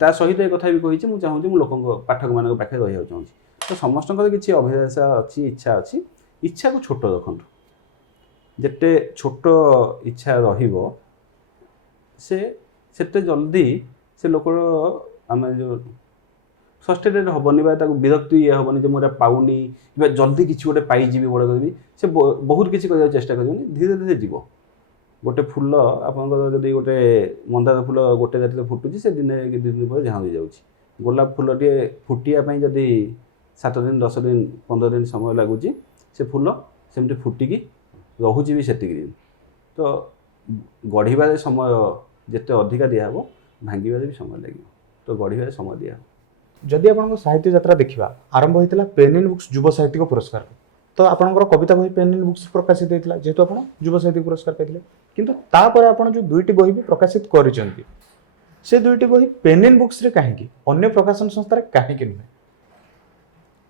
ତା ସହିତ ଏ କଥା ବି କହିଛି, ମୁଁ ଚାହୁଁଛି ମୁଁ ଲୋକଙ୍କ ପାଠକମାନଙ୍କ ପାଖରେ ରହିବାକୁ ଚାହୁଁଛି। ତ ସମସ୍ତଙ୍କର କିଛି ଅଭିଳାଷା ଅଛି, ଇଚ୍ଛା ଅଛି। ଇଚ୍ଛାକୁ ଛୋଟ ରଖନ୍ତୁ। ଯେତେ ଛୋଟ ଇଚ୍ଛା ରହିବ, ସେତେ ଜଲ୍ଦି ସେ ଲୋକର ଆମେ ଯେଉଁ ଫ୍ରଷ୍ଟ୍ରେଟେଡ୍ ହେବନି ବା ତାକୁ ବିରକ୍ତି ଇଏ ହେବନି ଯେ ମୁଁ ଏଇଟା ପାଉନି, କିମ୍ବା ଜଲ୍ଦି କିଛି ଗୋଟେ ପାଇଯିବି ବଡ଼ କରିବି, ସେ ବହୁତ କିଛି କରିବାକୁ ଚେଷ୍ଟା କରିବନି। ଧୀରେ ଧୀରେ ଯିବ। ଗୋଟେ ଫୁଲ ଆପଣଙ୍କର ଯଦି ଗୋଟେ ମନ୍ଦାର ଫୁଲ ଗୋଟେ ରାତିରେ ଫୁଟୁଛି, ସେ ଦିନେ 2 ଦିନ ପରେ ଝାଉଁଳି ଯାଉଛି। ଗୋଲାପ ଫୁଲଟିଏ ଫୁଟିବା ପାଇଁ ଯଦି 7 ଦିନ 10 ଦିନ 15 ଦିନ ସମୟ ଲାଗୁଛି, ସେ ଫୁଲ ସେମିତି ଫୁଟିକି ରହୁଛି ବି ସେତିକି ଦିନ। ତ ଗଢ଼ିବାରେ ସମୟ ଯେତେ ଅଧିକା ଦିଆହେବ, ଭାଙ୍ଗିବାରେ ବି ସମୟ ଲାଗିବ। ତ ଗଢ଼ିବାରେ ସମୟ ଦିଆହେବ। ଯଦି ଆପଣଙ୍କ ସାହିତ୍ୟ ଯାତ୍ରା ଦେଖିବା, ଆରମ୍ଭ ହୋଇଥିଲା ପେନ୍ ଇନ୍ ବୁକ୍ସ ଯୁବ ସାହିତ୍ୟିକ ପୁରସ୍କାର। ତ ଆପଣଙ୍କର କବିତା ବହି ପେନ୍ ଇନ୍ ବୁକ୍ସ ପ୍ରକାଶିତ ହୋଇଥିଲା, ଯେହେତୁ ଆପଣ ଯୁବ ସାହିତ୍ୟିକ ପୁରସ୍କାର ପାଇଥିଲେ। କିନ୍ତୁ ତାପରେ ଆପଣ ଯେଉଁ 2ଟି ବହି ବି ପ୍ରକାଶିତ କରିଛନ୍ତି, से दुईटी बही पेन एंड बुक्स रे काहेकि अन्य प्रकाशन संस्था रे काहेकि नुहे?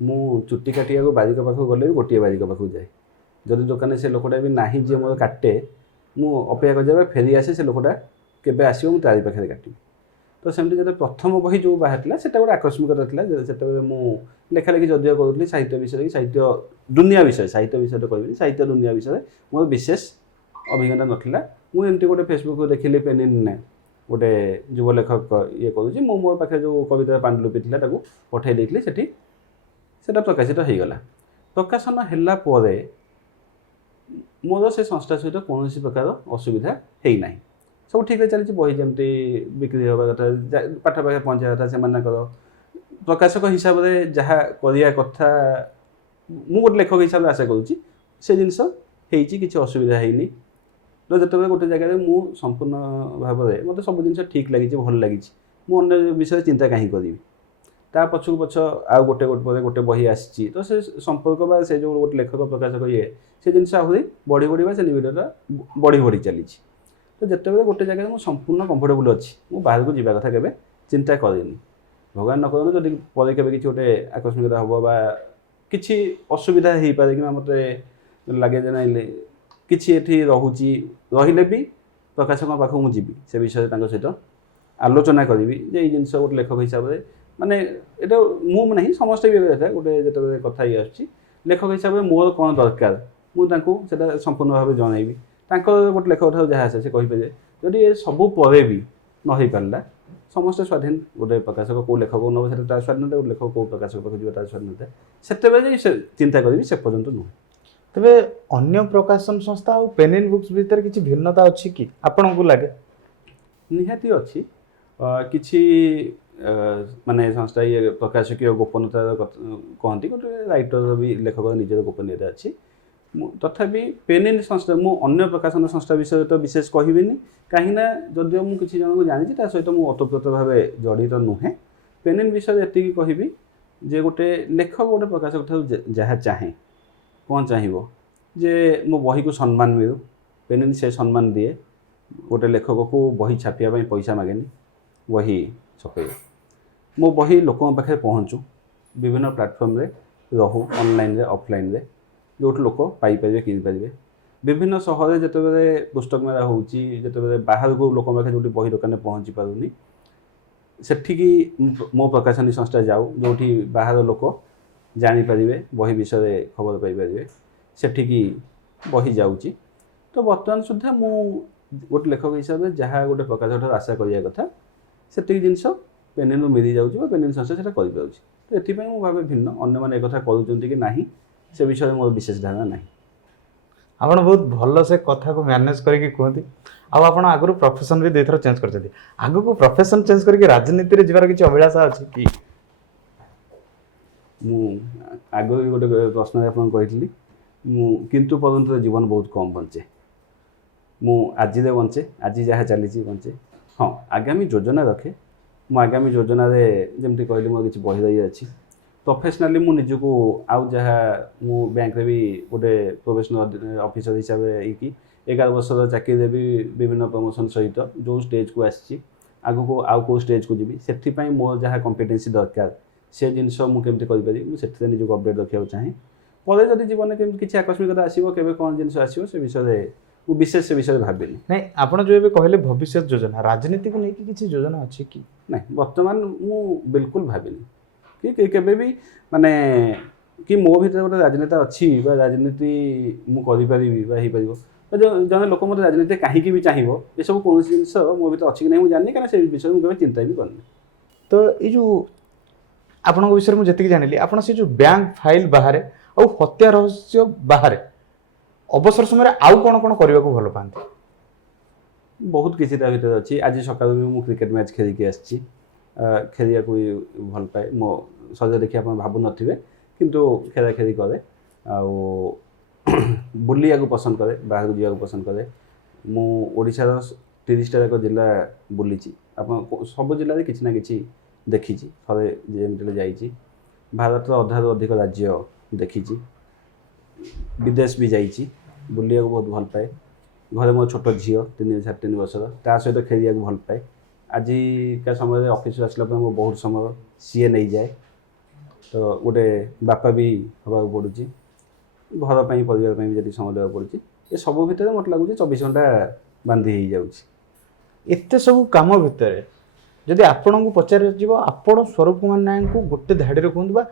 ମୁଁ ଚୁଟି କାଟିବାକୁ ବାରିକ ପାଖକୁ ଗଲେ ବି ଗୋଟିଏ ବାରିକ ପାଖକୁ ଯାଏ। ଯଦି ଦୋକାନରେ ସେ ଲୋକଟା ବି ନାହିଁ ଯିଏ ମୋର କାଟେ, ମୁଁ ଅପେକ୍ଷା କରିଯାଏ ଫେରି ଆସେ ସେ ଲୋକଟା କେବେ ଆସିବ ମୁଁ ତାରି ପାଖରେ କାଟିବି। ତ ସେମିତି ଯେତେବେଳେ ପ୍ରଥମ ବହି ଯେଉଁ ବାହାରିଥିଲା ସେଟା ଗୋଟେ ଆକସ୍ମିକତା ଥିଲା। ସେତେବେଳେ ମୁଁ ଲେଖାଲେଖି ଯଦିଓ କରୁଥିଲି ସାହିତ୍ୟ ବିଷୟରେ, ସାହିତ୍ୟ ଦୁନିଆ ବିଷୟରେ, ସାହିତ୍ୟ ବିଷୟରେ କହିବି, ସାହିତ୍ୟ ଦୁନିଆ ବିଷୟରେ ମୋର ବିଶେଷ ଅଭିଜ୍ଞତା ନଥିଲା। ମୁଁ ଏମିତି ଗୋଟେ ଫେସବୁକ୍ ଦେଖିଲି ପେନିନି ଗୋଟେ ଯୁବ ଲେଖକ ଇଏ କରୁଛି, ମୁଁ ମୋ ପାଖରେ ଯେଉଁ କବିତା ପାଣ୍ଡୁଲିପି ଥିଲା ତାକୁ ପଠାଇ ଦେଇଥିଲି, ସେଠି ସେଟା ପ୍ରକାଶିତ ହେଇଗଲା। ପ୍ରକାଶନ ହେଲା ପରେ ମୋର ସେ ସଂସ୍ଥା ସହିତ କୌଣସି ପ୍ରକାର ଅସୁବିଧା ହେଇନାହିଁ। ସବୁ ଠିକ୍ରେ ଚାଲିଛି। ବହି ଯେମିତି ବିକ୍ରି ହେବା କଥା, ପାଖାପାଖି ପହଞ୍ଚିବା କଥା, ସେମାନଙ୍କର ପ୍ରକାଶକ ହିସାବରେ ଯାହା କରିବା କଥା ମୁଁ ଗୋଟେ ଲେଖକ ହିସାବରେ ଆଶା କରୁଛି ସେ ଜିନିଷ ହେଇଛି, କିଛି ଅସୁବିଧା ହେଇନି। ତ ଯେତେବେଳେ ଗୋଟେ ଜାଗାରେ ମୁଁ ସମ୍ପୂର୍ଣ୍ଣ ଭାବରେ ମୋତେ ସବୁ ଜିନିଷ ଠିକ୍ ଲାଗିଛି, ଭଲ ଲାଗିଛି, ମୁଁ ଅନ୍ୟ ବିଷୟରେ ଚିନ୍ତା କାହିଁ କରିବି। ତା ପଛକୁ ପଛ ଆଉ ଗୋଟେ ପରେ ଗୋଟେ ବହି ଆସିଛି, ତ ସେ ସମ୍ପର୍କ ବା ସେ ଯେଉଁ ଗୋଟେ ଲେଖକ ପ୍ରକାଶକ ଇଏ ସେ ଜିନିଷ ଆହୁରି ବଢ଼ି ବା ସେ ନିବିଡ଼ଟା ବଢ଼ି ଚାଲିଛି। ତ ଯେତେବେଳେ ଗୋଟେ ଜାଗାରେ ମୁଁ ସମ୍ପୂର୍ଣ୍ଣ କମ୍ଫର୍ଟେବୁଲ୍ ଅଛି, ମୁଁ ବାହାରକୁ ଯିବା କଥା କେବେ ଚିନ୍ତା କରିନି। ଭଗବାନ ନ କରନ୍ତୁ ଯଦି ପରେ କେବେ କିଛି ଗୋଟେ ଆକସ୍ମିକତା ହେବ ବା କିଛି ଅସୁବିଧା ହେଇପାରେ, କିମ୍ବା ମୋତେ ଲାଗେ ଯେ ନାଇଁ କିଛି ଏଠି ରହୁଛି, ରହିଲେ ବି ପ୍ରକାଶକଙ୍କ ପାଖକୁ ମୁଁ ଯିବି, ସେ ବିଷୟରେ ତାଙ୍କ ସହିତ ଆଲୋଚନା କରିବି ଯେ ଏଇ ଜିନିଷ ଗୋଟେ ଲେଖକ ହିସାବରେ ମାନେ ଏଇଟା ମୁଁ ନାହିଁ ସମସ୍ତେ ବି କଥା ଗୋଟେ ଯେତେବେଳେ କଥା ହେଇ ଆସୁଛି ଲେଖକ ହିସାବରେ ମୋର କ'ଣ ଦରକାର ମୁଁ ତାଙ୍କୁ ସେଇଟା ସମ୍ପୂର୍ଣ୍ଣ ଭାବେ ଜଣାଇବି। ତାଙ୍କର ଗୋଟେ ଲେଖକ ଠାରୁ ଯାହା ଆସେ ସେ କହିପାରିବେ। ଯଦି ଏ ସବୁ ପରେ ବି ନ ହେଇପାରିଲା, ସମସ୍ତେ ସ୍ୱାଧୀନ। ଗୋଟେ ପ୍ରକାଶକ କେଉଁ ଲେଖକକୁ ନେବ ସେଟା ତାର ସ୍ୱାଧୀନତା, ଗୋଟେ ଲେଖକ କେଉଁ ପ୍ରକାଶକ ପାଖକୁ ଯିବ ତାର ସ୍ୱାଧୀନତା। ସେତେବେଳେ ସେ ଚିନ୍ତା କରିବି, ସେ ପର୍ଯ୍ୟନ୍ତ ନୁହେଁ। ତେବେ अन्य प्रकाशन संस्था और पेन एंड बुक्स भीतर किसी भिन्नता अच्छी कि आपको लगे? निहाती अच्छी किसी माने संस्था ये प्रकाशकीय गोपनीयता कहती गोटे राइटर भी लेखक निजर गोपनीयता अच्छी। तथापि पेन एंड संस्था मु अन्य प्रकाशन संस्था विषय तो विशेष कहबिनी, कहीं जदिव मुझे किसी जन को जानी सहित मुझे ओतप्रोत भाव जड़ित नुहे। पेन एंड विषय ये कहबी जे गोटे लेखक गोटे प्रकाशक ठार जहाँ चाहे कौन चाहिए जे मो बही को सम्मान मिलू, पेन एंड से सम्मान दिए। गोटे लेखक को बही छापिया पैसा मागेनी, बही छपे मो बही लोक पाखे पहुँचू, विभिन्न प्लाटफर्म रे रहू, ऑनलाइन रे ऑफलाइन रे जो लोक पाइपर किनीपारे। विभिन्न सहर जिते पुस्तक मेला होते बाहर को लोक पाखे जो बही दुकान पहुँची पारूनी, सेठिकी मो प्रकाशनी संस्था जाऊ जो बाहर लोक जानीपारे बही विषय खबर पाइपर, सेठिकी बही जाऊँगी। तो बर्तमान सुधा मु गोटे लेखक हिसाब से जहाँ गोटे प्रकाशक आशा करिया कथा से जिनस पेन मिली जाऊँगी, पेन संस्था से कर। तो ये भावे भिन्न अन्य मैंने एक करुँच कि ना से विषय में मोर विशेष धारणा ना। आप बहुत भल से कथा को मैनेज करके कहते आप आगु प्रोफेशन भी दुई थर चेंज कर आग को प्रोफेशन चेंज करके राजनीति में जीवार किसी अभिलाषा अच्छी कि? आगे गोटे प्रश्न आप कही किंतु परंतु जीवन बहुत कम बंचे, मु आज बंचे, आज जहाँ चली बंचे। हाँ आगामी योजना रखे, मु आगामी योजना जमी कहली मोर किसी बही रही अच्छी। प्रोफेशनाली मु निजको आउ जहाँ मु बैंक रे भी गोटे प्रोफेशनल ऑफिसर हिसाब से 11 वर्षर चाकरी भी विभिन्न प्रमोशन सहित जो स्टेज को आसी आगु को आउ को स्टेज को जीवी से मोर जहाँ कॉम्पिटेंसी दरकार से जिनस मुझे मुझे निजको अपडेट रखा चाहे। पर जब जीवन में किसी आकस्मिकता आसो के कौन जिन आसो से विषय मु विशेष से विषय भाविनी। नहीं आप जो कहले भविष्य योजना राजनीति को लेकिन किसी योजना अच्छी कि? नहीं बर्तमान मु बिल्कुल भाविनी कि केबे भी माने कि मो भीतर गोटे राजनेता अच्छी राजनीति मुझे जन लोक मत राजनीति कहीं भी चाहिए ये सब कौन जिनस मो भीतर अच्छी कि नहीं जानी कहीं से विषय मुझे चिंता भी करनी। तो ये आपण विषय मुझे जी जानी आप जो बैंक फाइल बाहर और हत्या रहस्य बाहर अवसर समय आउ कौन कौन करने को भल पाते? बहुत किसी भर अच्छी। आज सकाल भी मुझे क्रिकेट मैच खेलिकी आसी खेलिया को भल पाए। मो शरीर देखिए आप भावु नथिबे किंतु खेला खेली करे बुलिया को पसंद करे, बाहर जावा पसंद करे। मु ओडिशार 30 टा जिला बुली आप सब जिले किसी ना कि देखी थे जमी जाइए। भारत अधारू अधिक राज्य देखी, विदेश भी जाइए, बुलिया को बहुत भल पाए। घरे मो छोट झील 3 वर्षर ता सहित खेलिया भल पाए। ଆଜିକା ସମୟରେ ଅଫିସରୁ ଆସିଲା ପରେ ମୁଁ ବହୁତ ସମୟ ସିଏ ନେଇଯାଏ। ତ ଗୋଟେ ବାପା ବି ହେବାକୁ ପଡ଼ୁଛି, ଘର ପାଇଁ ପରିବାର ପାଇଁ ବି ଯଦି ସମୟ ଦେବାକୁ ପଡ଼ୁଛି, ଏସବୁ ଭିତରେ ମୋତେ ଲାଗୁଛି 24 ଘଣ୍ଟା ବାନ୍ଧି ହେଇଯାଉଛି। ଏତେ ସବୁ କାମ ଭିତରେ ଯଦି ଆପଣଙ୍କୁ ପଚାରାଯିବ ଆପଣ ସ୍ୱରୂପ କୁମାର ନାୟକଙ୍କୁ ଗୋଟେ ଧାଡ଼ିରେ କୁହନ୍ତୁ ବା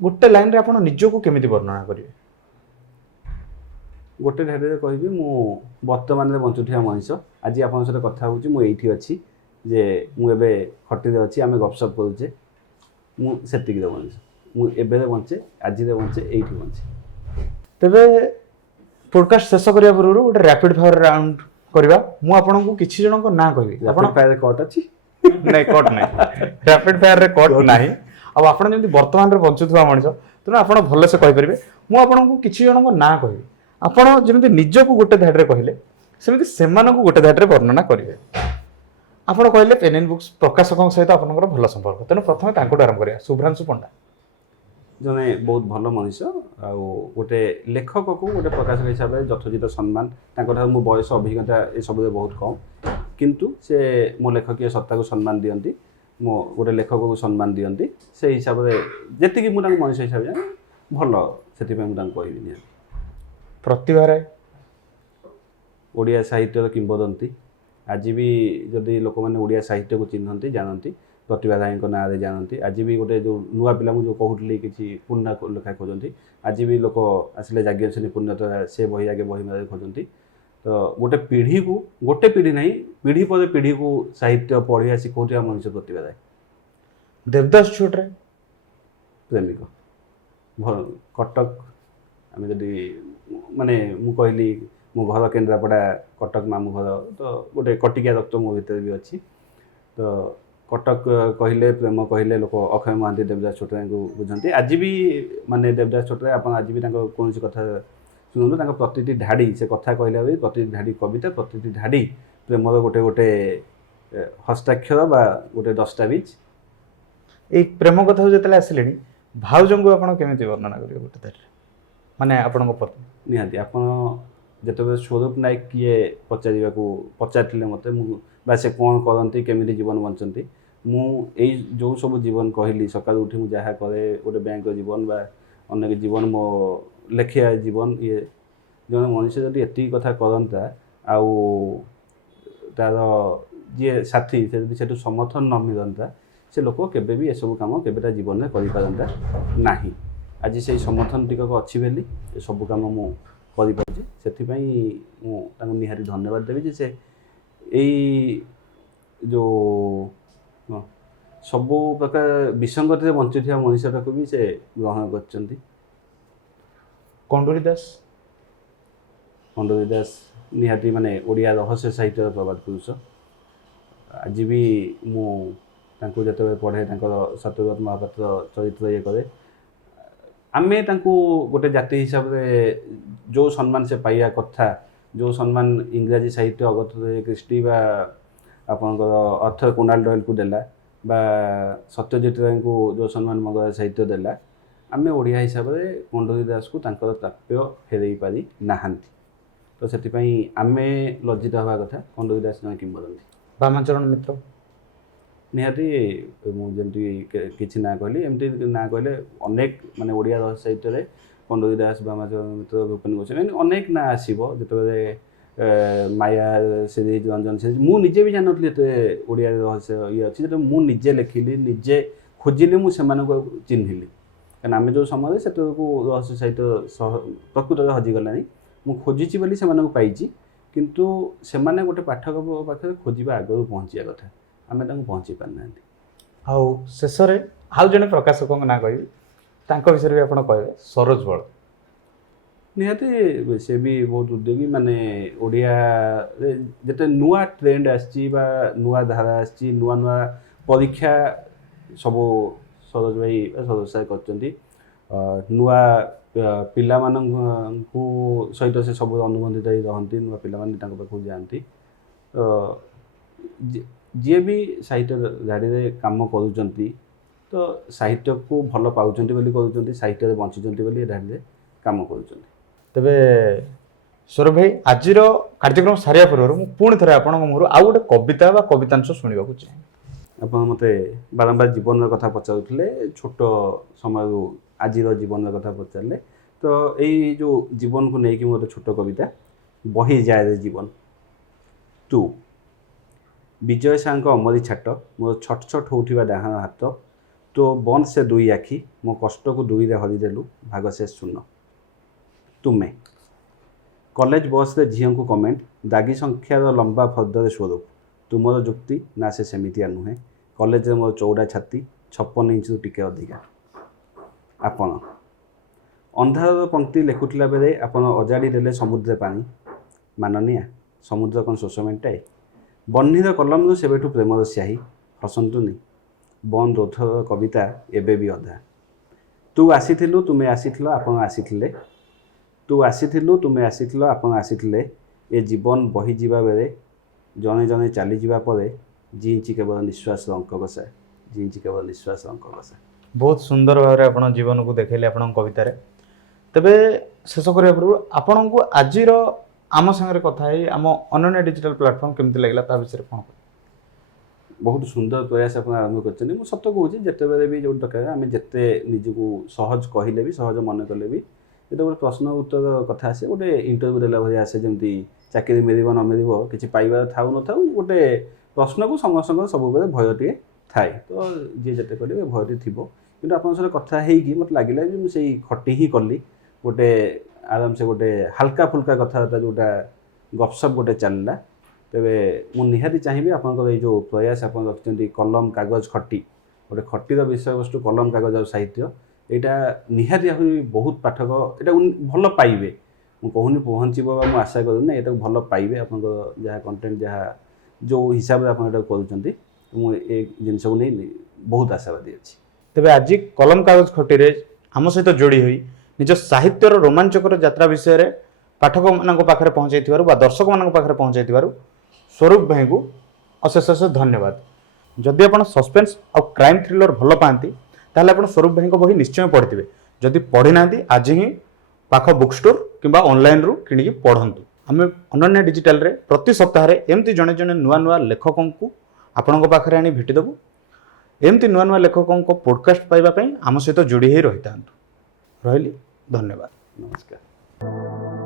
ଗୋଟେ ଲାଇନ୍ରେ ଆପଣ ନିଜକୁ କେମିତି ବର୍ଣ୍ଣନା କରିବେ? ଗୋଟେ ଧାଡ଼ିରେ କହିବି, ମୁଁ ବର୍ତ୍ତମାନରେ ବଞ୍ଚୁଥିବା ମଣିଷ। ଆଜି ଆପଣଙ୍କ ସହିତ କଥା ହେଉଛି, ମୁଁ ଏଇଠି ଅଛି, ଯେ ମୁଁ ଏବେ ଖଟିରେ ଅଛି, ଆମେ ଗପସପ୍ କରୁଛେ, ମୁଁ ସେତିକିର ମଣିଷ। ମୁଁ ଏବେରେ ବଞ୍ଚେ, ଆଜିରେ ବଞ୍ଚେ, ଏଇଠି ବଞ୍ଚେ। ତେବେ ପୋଡକାଷ୍ଟ ଶେଷ କରିବା ପୂର୍ବରୁ ଗୋଟେ ର୍ୟାପିଡ୍ ଫାୟାର ରାଉଣ୍ଡ କରିବା। ମୁଁ ଆପଣଙ୍କୁ କିଛି ଜଣଙ୍କ ନାଁ କହିବି, ଆପଣ ରାପିଡ୍ ଫାୟାରରେ କଟ୍ ଅଛି? ନାଇଁ କଟ୍ ନାହିଁ, ର୍ୟାପିଡ୍ ଫାୟାରରେ କଟ୍ ନାହିଁ। ଆଉ ଆପଣ ଯେମିତି ବର୍ତ୍ତମାନରେ ବଞ୍ଚୁଥିବା ମଣିଷ, ତେଣୁ ଆପଣ ଭଲସେ କହିପାରିବେ। ମୁଁ ଆପଣଙ୍କୁ କିଛି ଜଣଙ୍କ ନାଁ କହିବି, ଆପଣ ଯେମିତି ନିଜକୁ ଗୋଟେ ଧାଡ଼ିରେ କହିଲେ ସେମିତି ସେମାନଙ୍କୁ ଗୋଟେ ଧାଡ଼ିରେ ବର୍ଣ୍ଣନା କରିବେ। ଆପଣ କହିଲେ ପେନ୍ ଆଣ୍ଡ ବୁକ୍ସ ପ୍ରକାଶକଙ୍କ ସହିତ ଆପଣଙ୍କର ଭଲ ସମ୍ପର୍କ, ତେଣୁ ପ୍ରଥମେ ତାଙ୍କଠୁ ଆରମ୍ଭ କରିବା। ଶୁଭ୍ରାଂଶୁ ପଣ୍ଡା ଜଣେ ବହୁତ ଭଲ ମଣିଷ, ଆଉ ଗୋଟେ ଲେଖକକୁ ଗୋଟେ ପ୍ରକାଶକ ହିସାବରେ ଯଥୋଚିତ ସମ୍ମାନ। ତାଙ୍କଠାରୁ ମୋ ବୟସ ଅଭିଜ୍ଞତା ଏସବୁରେ ବହୁତ କମ୍, କିନ୍ତୁ ସେ ମୋ ଲେଖକୀୟ ସତ୍ତାକୁ ସମ୍ମାନ ଦିଅନ୍ତି, ମୋ ଗୋଟେ ଲେଖକକୁ ସମ୍ମାନ ଦିଅନ୍ତି। ସେଇ ହିସାବରେ ଯେତିକି ମୁଁ ତାଙ୍କୁ ମଣିଷ ହିସାବରେ ଜାଣେ ଭଲ, ସେଥିପାଇଁ ମୁଁ ତାଙ୍କୁ କହିବି ନିହାତି। ପ୍ରତିଭା ରାୟ ଓଡ଼ିଆ ସାହିତ୍ୟର କିମ୍ବଦନ୍ତୀ। ଆଜି ବି ଯଦି ଲୋକମାନେ ଓଡ଼ିଆ ସାହିତ୍ୟକୁ ଚିହ୍ନନ୍ତି, ଜାଣନ୍ତି, ପ୍ରତିଭା ରାୟଙ୍କ ନାଁରେ ଜାଣନ୍ତି। ଆଜି ବି ଗୋଟେ ଯେଉଁ ନୂଆ ପିଲା, ମୁଁ ଯେଉଁ କହୁଥିଲି କିଛି ପୁରୁଣା ଲେଖା ଖୋଜନ୍ତି, ଆଜି ବି ଲୋକ ଆସିଲେ ଯାଜ୍ଞସେନୀ ପୂର୍ଣ୍ଣତା ସେ ବହି ଆଗେ ବହି ମେଳାରେ ଖୋଜନ୍ତି। ତ ଗୋଟେ ପିଢ଼ିକୁ, ଗୋଟେ ପିଢ଼ି ନାହିଁ, ପିଢ଼ି ପରେ ପିଢ଼ିକୁ ସାହିତ୍ୟ ପଢ଼ିଆ ଶିଖଉଥିବା ମଣିଷ ପ୍ରତିଭା ରାୟ। ଦେବଦାସ ଛୋଟରାୟ ପ୍ରେମିକ। କଟକ, ଆମେ ଯଦି ମାନେ ମୁଁ କହିଲି ମୋ ଘର କେନ୍ଦ୍ରାପଡ଼ା, କଟକ ମାମୁଁ ଘର, ତ ଗୋଟେ କଟିକିଆ ରକ୍ତ ମୋ ଭିତରେ ବି ଅଛି। ତ କଟକ କହିଲେ, ପ୍ରେମ କହିଲେ ଲୋକ ଅକ୍ଷୟ ମହାନ୍ତି, ଦେବଦାସ ଛୋଟରାୟଙ୍କୁ ବୁଝନ୍ତି। ଆଜି ବି ମାନେ ଦେବଦାସ ଛୋଟରାୟ, ଆପଣ ଆଜି ବି ତାଙ୍କ କୌଣସି କଥା ଶୁଣନ୍ତୁ, ତାଙ୍କ ପ୍ରତିଟି ଧାଡ଼ି, ସେ କଥା କହିଲା ବେଳେ ପ୍ରତିଟି ଧାଡ଼ି କବିତା, ପ୍ରତିଟି ଧାଡ଼ି ପ୍ରେମର ଗୋଟେ ଗୋଟେ ହସ୍ତାକ୍ଷର ବା ଗୋଟେ ଦସ୍ତାବିଜ। ଏଇ ପ୍ରେମ କଥାକୁ ଯେତେବେଳେ ଆସିଲେଣି, ଭାଉଜଙ୍କୁ ଆପଣ କେମିତି ବର୍ଣ୍ଣନା କରିବେ ଗୋଟେ ଧାଡ଼ିରେ, ମାନେ ଆପଣଙ୍କ ପତ୍ନୀ? ନିହାତି, ଆପଣ ଯେତେବେଳେ ସ୍ୱରୂପ ନାୟକ କିଏ ପଚାରିଥିଲେ ମୋତେ, ମୁଁ ବା ସେ କ'ଣ କରନ୍ତି, କେମିତି ଜୀବନ ବଞ୍ଚନ୍ତି, ମୁଁ ଏଇ ଯେଉଁ ସବୁ ଜୀବନ କହିଲି, ସକାଳୁ ଉଠି ମୁଁ ଯାହା କରେ, ଗୋଟେ ବ୍ୟାଙ୍କର ଜୀବନ ବା ଅନେକ ଜୀବନ, ମୋ ଲେଖିଆ ଜୀବନ, ଜଣେ ମଣିଷ ଯଦି ଏତିକି କଥା କରନ୍ତା, ଆଉ ତା'ର ଯିଏ ସାଥୀ ସେ ଯଦି ସେଠୁ ସମର୍ଥନ ନ ମିଳନ୍ତା, ସେ ଲୋକ କେବେ ବି ଏସବୁ କାମ କେବେ ତା ଜୀବନରେ କରିପାରନ୍ତା ନାହିଁ। ଆଜି ସେଇ ସମର୍ଥନ ଟିକକ ଅଛି ବୋଲି ଏସବୁ କାମ ମୁଁ କରିପାରୁଛି। ସେଥିପାଇଁ ମୁଁ ତାଙ୍କୁ ନିହାତି ଧନ୍ୟବାଦ ଦେବି ଯେ ସେ ଏଇ ଯେଉଁ ସବୁ ପ୍ରକାର ବିସଙ୍ଗତିରେ ବଞ୍ଚୁଥିବା ମଣିଷଟାକୁ ବି ସେ ଗ୍ରହଣ କରିଛନ୍ତି। କଣ୍ଡୋରୀ ଦାସ ନିହାତି ମାନେ ଓଡ଼ିଆ ରହସ୍ୟ ସାହିତ୍ୟର ପ୍ରବାଦ ପୁରୁଷ। ଆଜି ବି ମୁଁ ତାଙ୍କୁ ଯେତେବେଳେ ପଢ଼େ, ତାଙ୍କର ସତ୍ୟବ୍ରତ ମହାପାତ୍ର ଚରିତ୍ର ଇଏ କରେ, ଆମେ ତାଙ୍କୁ ଗୋଟେ ଜାତି ହିସାବରେ ଯେଉଁ ସମ୍ମାନ ସେ ପାଇବା କଥା, ଯେଉଁ ସମ୍ମାନ ଇଂରାଜୀ ସାହିତ୍ୟ ଅଗତ୍ୟା କ୍ରିଷ୍ଟି ବା ଆପଣଙ୍କର ଅର୍ଥର କୁନାଲ ଡଏଲକୁ ଦେଲା, ବା ସତ୍ୟଜିତ ରାୟଙ୍କୁ ଯେଉଁ ସମ୍ମାନ ମଙ୍ଗଳବାର ସାହିତ୍ୟ ଦେଲା, ଆମେ ଓଡ଼ିଆ ହିସାବରେ କଣ୍ଡୋରୀ ଦାସକୁ ତାଙ୍କର ପ୍ରାପ୍ୟ ଫେରାଇ ପାରି ନାହାନ୍ତି। ତ ସେଥିପାଇଁ ଆମେ ଲଜ୍ଜିତ ହେବା କଥା। କଣ୍ଡୋରୀ ଦାସ ଜଣେ କିମ୍ବଦନ୍ତୀ। ବାମାଚରଣ ମିତ୍ର ନିହାତି, ମୁଁ ଯେମିତି କିଛି ନାଁ କହିଲି, ଏମିତି ନାଁ କହିଲେ ଅନେକ, ମାନେ ଓଡ଼ିଆ ରହସ୍ୟ ସାହିତ୍ୟରେ କଣ୍ଡୋରୀ ଦାସ, ବାମାଚରଣ ମିତ୍ର, ଭୂପେନ ଗୋସ୍ୱାମୀ, ଅନେକ ନାଁ ଆସିବ। ଯେତେବେଳେ ମାୟା ସିରିଜ, ରଞ୍ଜନ ସିରିଜ, ମୁଁ ନିଜେ ବି ଜାଣିନଥିଲି ଏତେ ଓଡ଼ିଆ ରହସ୍ୟ ଇଏ ଅଛି। ଯେତେବେଳେ ମୁଁ ନିଜେ ଲେଖିଲି, ନିଜେ ଖୋଜିଲି, ମୁଁ ସେମାନଙ୍କୁ ଚିହ୍ନିଲି। କାରଣ ଆମେ ଯେଉଁ ସମୟରେ ସେତେବେଳକୁ ରହସ୍ୟ ସାହିତ୍ୟ ପ୍ରକୃତରେ ହଜିଗଲାଣି। ମୁଁ ଖୋଜିଛି ବୋଲି ସେମାନଙ୍କୁ ପାଇଛି, କିନ୍ତୁ ସେମାନେ ଗୋଟେ ପାଠକ ପାଖରେ ଖୋଜିବା ଆଗରୁ ପହଞ୍ଚିବା କଥା, ଆମେ ତାଙ୍କୁ ପହଞ୍ଚି ପାରିନାହାନ୍ତି। ଆଉ ଶେଷରେ ଆଉ ଜଣେ ପ୍ରକାଶକଙ୍କ ନାଁ କହିବି, ତାଙ୍କ ବିଷୟରେ ବି ଆପଣ କହିବେ, ସରୋଜ ବଳ। ନିହାତି, ସେ ବି ବହୁତ ଉଦ୍ୟୋଗୀ। ମାନେ ଓଡ଼ିଆରେ ଯେତେ ନୂଆ ଟ୍ରେଣ୍ଡ ଆସିଛି ବା ନୂଆ ଧାରା ଆସିଛି, ନୂଆ ନୂଆ ପରୀକ୍ଷା ସବୁ ସରୋଜ ଭାଇ ସରୋଜ ସାର୍ କରିଛନ୍ତି। ନୂଆ ପିଲାମାନଙ୍କୁ ସହିତ ସେ ସବୁ ଅନୁବନ୍ଧିତ ହେଇ ରହନ୍ତି, ନୂଆ ପିଲାମାନେ ତାଙ୍କ ପାଖକୁ ଯାଆନ୍ତି। ଯିଏ ବି ସାହିତ୍ୟ ଧାଡ଼ିରେ କାମ କରୁଛନ୍ତି, ତ ସାହିତ୍ୟକୁ ଭଲ ପାଉଛନ୍ତି ବୋଲି କରୁଛନ୍ତି, ସାହିତ୍ୟରେ ବଞ୍ଚିଛନ୍ତି ବୋଲି ଏ ଧାଡ଼ିରେ କାମ କରୁଛନ୍ତି। ତେବେ ସୌରଭ ଭାଇ ଆଜିର କାର୍ଯ୍ୟକ୍ରମ ସାରିବା ପୂର୍ବରୁ ମୁଁ ପୁଣି ଥରେ ଆପଣଙ୍କ ମୁହଁରୁ ଆଉ ଗୋଟେ କବିତା ବା କବିତାଂଶ ଶୁଣିବାକୁ ଚାହେଁ। ଆପଣ ମୋତେ ବାରମ୍ବାର ଜୀବନର କଥା ପଚାରୁଥିଲେ, ଛୋଟ ସମୟରୁ ଆଜିର ଜୀବନର କଥା ପଚାରିଲେ। ତ ଏଇ ଯେଉଁ ଜୀବନକୁ ନେଇକି ମୋର ଛୋଟ କବିତା, ବହି ଯାଏରେ ଜୀବନ। ତୁ ବିଜୟ ସାଙ୍କ ଅମରି ଛାଟ, ମୋର ଛଟ ଛଟ ହେଉଥିବା ଡାହାଣ ହାତ, ତୋ ବନ୍ଦ ସେ ଦୁଇ ଆଖି, ମୋ କଷ୍ଟକୁ ଦୁଇରେ ହରିଦେଲୁ, ଭାଗ ସେ ଶୂନ। ତୁମେ କଲେଜ ବସ୍ରେ ଝିଅଙ୍କୁ କମେଣ୍ଟ, ଦାଗି ସଂଖ୍ୟାର ଲମ୍ବା ଫର୍ଦ୍ଦରେ ସ୍ୱରୂପ, ତୁମର ଯୁକ୍ତି ନା ସେ ସେମିତିଆ ନୁହେଁ, କଲେଜରେ ମୋର ଚଉଡ଼ା ଛାତି, 56 ଇଞ୍ଚରୁ ଟିକେ ଅଧିକା। ଆପଣ ଅନ୍ଧାରର ପଙ୍କ୍ତି ଲେଖୁଥିଲା ବେଳେ ଆପଣ ଅଜାଡ଼ି ଦେଲେ ସମୁଦ୍ର ପାଣି, ମାନନୀୟା ସମୁଦ୍ର କ'ଣ ଶୋଷ ମେଣ୍ଟାଏ? ବହ୍ନିର କଲମରୁ ସେବେଠୁ ପ୍ରେମର ସ୍ୟାହି, ହସନ୍ତୁନି ବନ୍ଦ ଓଠର କବିତା ଏବେ ବି ଅଧା। ତୁ ଆସିଥିଲୁ ତୁମେ ଆସିଥିଲ ଆପଣ ଆସିଥିଲେ, ତୁ ଆସିଥିଲୁ ତୁମେ ଆସିଥିଲ ଆପଣ ଆସିଥିଲେ, ଏ ଜୀବନ ବହିଯିବା ବେଳେ ଜଣେ ଜଣେ ଚାଲିଯିବା ପରେ ଜିଇଁଛି କେବଳ ନିଶ୍ୱାସର ଅଙ୍କ କଷା, ଜିଇଁଛି କେବଳ ନିଶ୍ୱାସର ଅଙ୍କ କଷା। ବହୁତ ସୁନ୍ଦର ଭାବରେ ଆପଣ ଜୀବନକୁ ଦେଖେଇଲେ ଆପଣଙ୍କ କବିତାରେ। ତେବେ ଶେଷ କରିବା ପୂର୍ବରୁ ଆପଣଙ୍କୁ ଆଜିର ଆମ ସାଙ୍ଗରେ କଥା ହେଇ ଆମ ଅନନ୍ୟ ଡିଜିଟାଲ ପ୍ଲାଟଫର୍ମ କେମିତି ଲାଗିଲା ତା ବିଷୟରେ କ'ଣ କହିବେ? ବହୁତ ସୁନ୍ଦର ପ୍ରୟାସ ଆପଣ ଆରମ୍ଭ କରିଛନ୍ତି। ମୁଁ ସତ କହୁଛି, ଯେତେବେଳେ ବି ଯେଉଁ ଦରକାର ଆମେ ଯେତେ ନିଜକୁ ସହଜ କହିଲେ ବି, ସହଜ ମନେ କଲେ ବି, ଯେତେବେଳେ ପ୍ରଶ୍ନ ଉତ୍ତର କଥା ଆସେ, ଗୋଟେ ଇଣ୍ଟରଭ୍ୟୁ ଦେଲା ଭଳିଆ ଆସେ, ଯେମିତି ଚାକିରି ମିଳିବ ନ ମିଳିବ କିଛି ପାଇବାର ଥାଉ ନଥାଉ, ଗୋଟେ ପ୍ରଶ୍ନକୁ ସମସ୍ତଙ୍କର ସବୁବେଳେ ଭୟଟିଏ ଥାଏ। ତ ଯିଏ ଯେତେ କରିବେ ଭୟଟି ଥିବ, କିନ୍ତୁ ଆପଣଙ୍କ ସହିତ କଥା ହେଇକି ମୋତେ ଲାଗିଲା ଯେ ମୁଁ ସେଇ ଖଟି ହିଁ କଲି। ଗୋଟେ ଆରାମସେ ଗୋଟେ ହାଲକା ଫୁଲକା କଥାବାର୍ତ୍ତା ଯେଉଁଟା ଗପସପ୍ ଗୋଟେ ଚାଲିଲା। ତେବେ ମୁଁ ନିହାତି ଚାହିଁବି ଆପଣଙ୍କର ଏଇ ଯେଉଁ ପ୍ରୟାସ ଆପଣ ରଖିଛନ୍ତି, କଲମ କାଗଜ ଖଟି, ଗୋଟେ ଖଟିର ବିଷୟବସ୍ତୁ କଲମ କାଗଜ ଆଉ ସାହିତ୍ୟ, ଏଇଟା ନିହାତି ଆହୁରି ବହୁତ ପାଠକ ଏଇଟା ଭଲ ପାଇବେ। ମୁଁ କହୁନି ପହଞ୍ଚିବ ବା ମୁଁ ଆଶା କରୁନି, ଏଇଟାକୁ ଭଲ ପାଇବେ। ଆପଣଙ୍କର ଯାହା କଣ୍ଟେଣ୍ଟ, ଯାହା ଯେଉଁ ହିସାବରେ ଆପଣ ଏଟାକୁ କରୁଛନ୍ତି, ମୁଁ ଏ ଜିନିଷକୁ ନେଇ ବହୁତ ଆଶାବାଦୀ ଅଛି। ତେବେ ଆଜି କଲମ କାଗଜ ଖଟିରେ ଆମ ସହିତ ଯୋଡ଼ି ହୋଇ ନିଜ ସାହିତ୍ୟର ରୋମାଞ୍ଚକର ଯାତ୍ରା ବିଷୟରେ ପାଠକମାନଙ୍କ ପାଖରେ ପହଞ୍ଚାଇଥିବାରୁ ବା ଦର୍ଶକମାନଙ୍କ ପାଖରେ ପହଞ୍ଚାଇଥିବାରୁ ସ୍ୱରୂପ ଭାଇଙ୍କୁ ଅଶେଷ ଅଶେଷ ଧନ୍ୟବାଦ। ଯଦି ଆପଣ ସସ୍ପେନ୍ସ ଆଉ କ୍ରାଇମ୍ ଥ୍ରିଲର ଭଲ ପାଆନ୍ତି, ତାହେଲେ ଆପଣ ସ୍ୱରୂପ ଭାଇଙ୍କ ବହି ନିଶ୍ଚୟ ପଢ଼ିଥିବେ। ଯଦି ପଢ଼ିନାହାନ୍ତି, ଆଜି ହିଁ ପାଖ ବୁକ୍ ଷ୍ଟୋର କିମ୍ବା ଅନଲାଇନ୍ରୁ କିଣିକି ପଢ଼ନ୍ତୁ। ଆମେ ଅନନ୍ୟ ଡିଜିଟାଲରେ ପ୍ରତି ସପ୍ତାହରେ ଏମିତି ଜଣେ ଜଣେ ନୂଆ ନୂଆ ଲେଖକଙ୍କୁ ଆପଣଙ୍କ ପାଖରେ ଆଣି ଭେଟିଦେବୁ। ଏମିତି ନୂଆ ନୂଆ ଲେଖକଙ୍କ ପଡ଼କାଷ୍ଟ ପାଇବା ପାଇଁ ଆମ ସହିତ ଯୋଡ଼ି ହୋଇ ରହିଥାନ୍ତୁ। ରହିଲି, ଧନ୍ୟବାଦ, ନମସ୍କାର।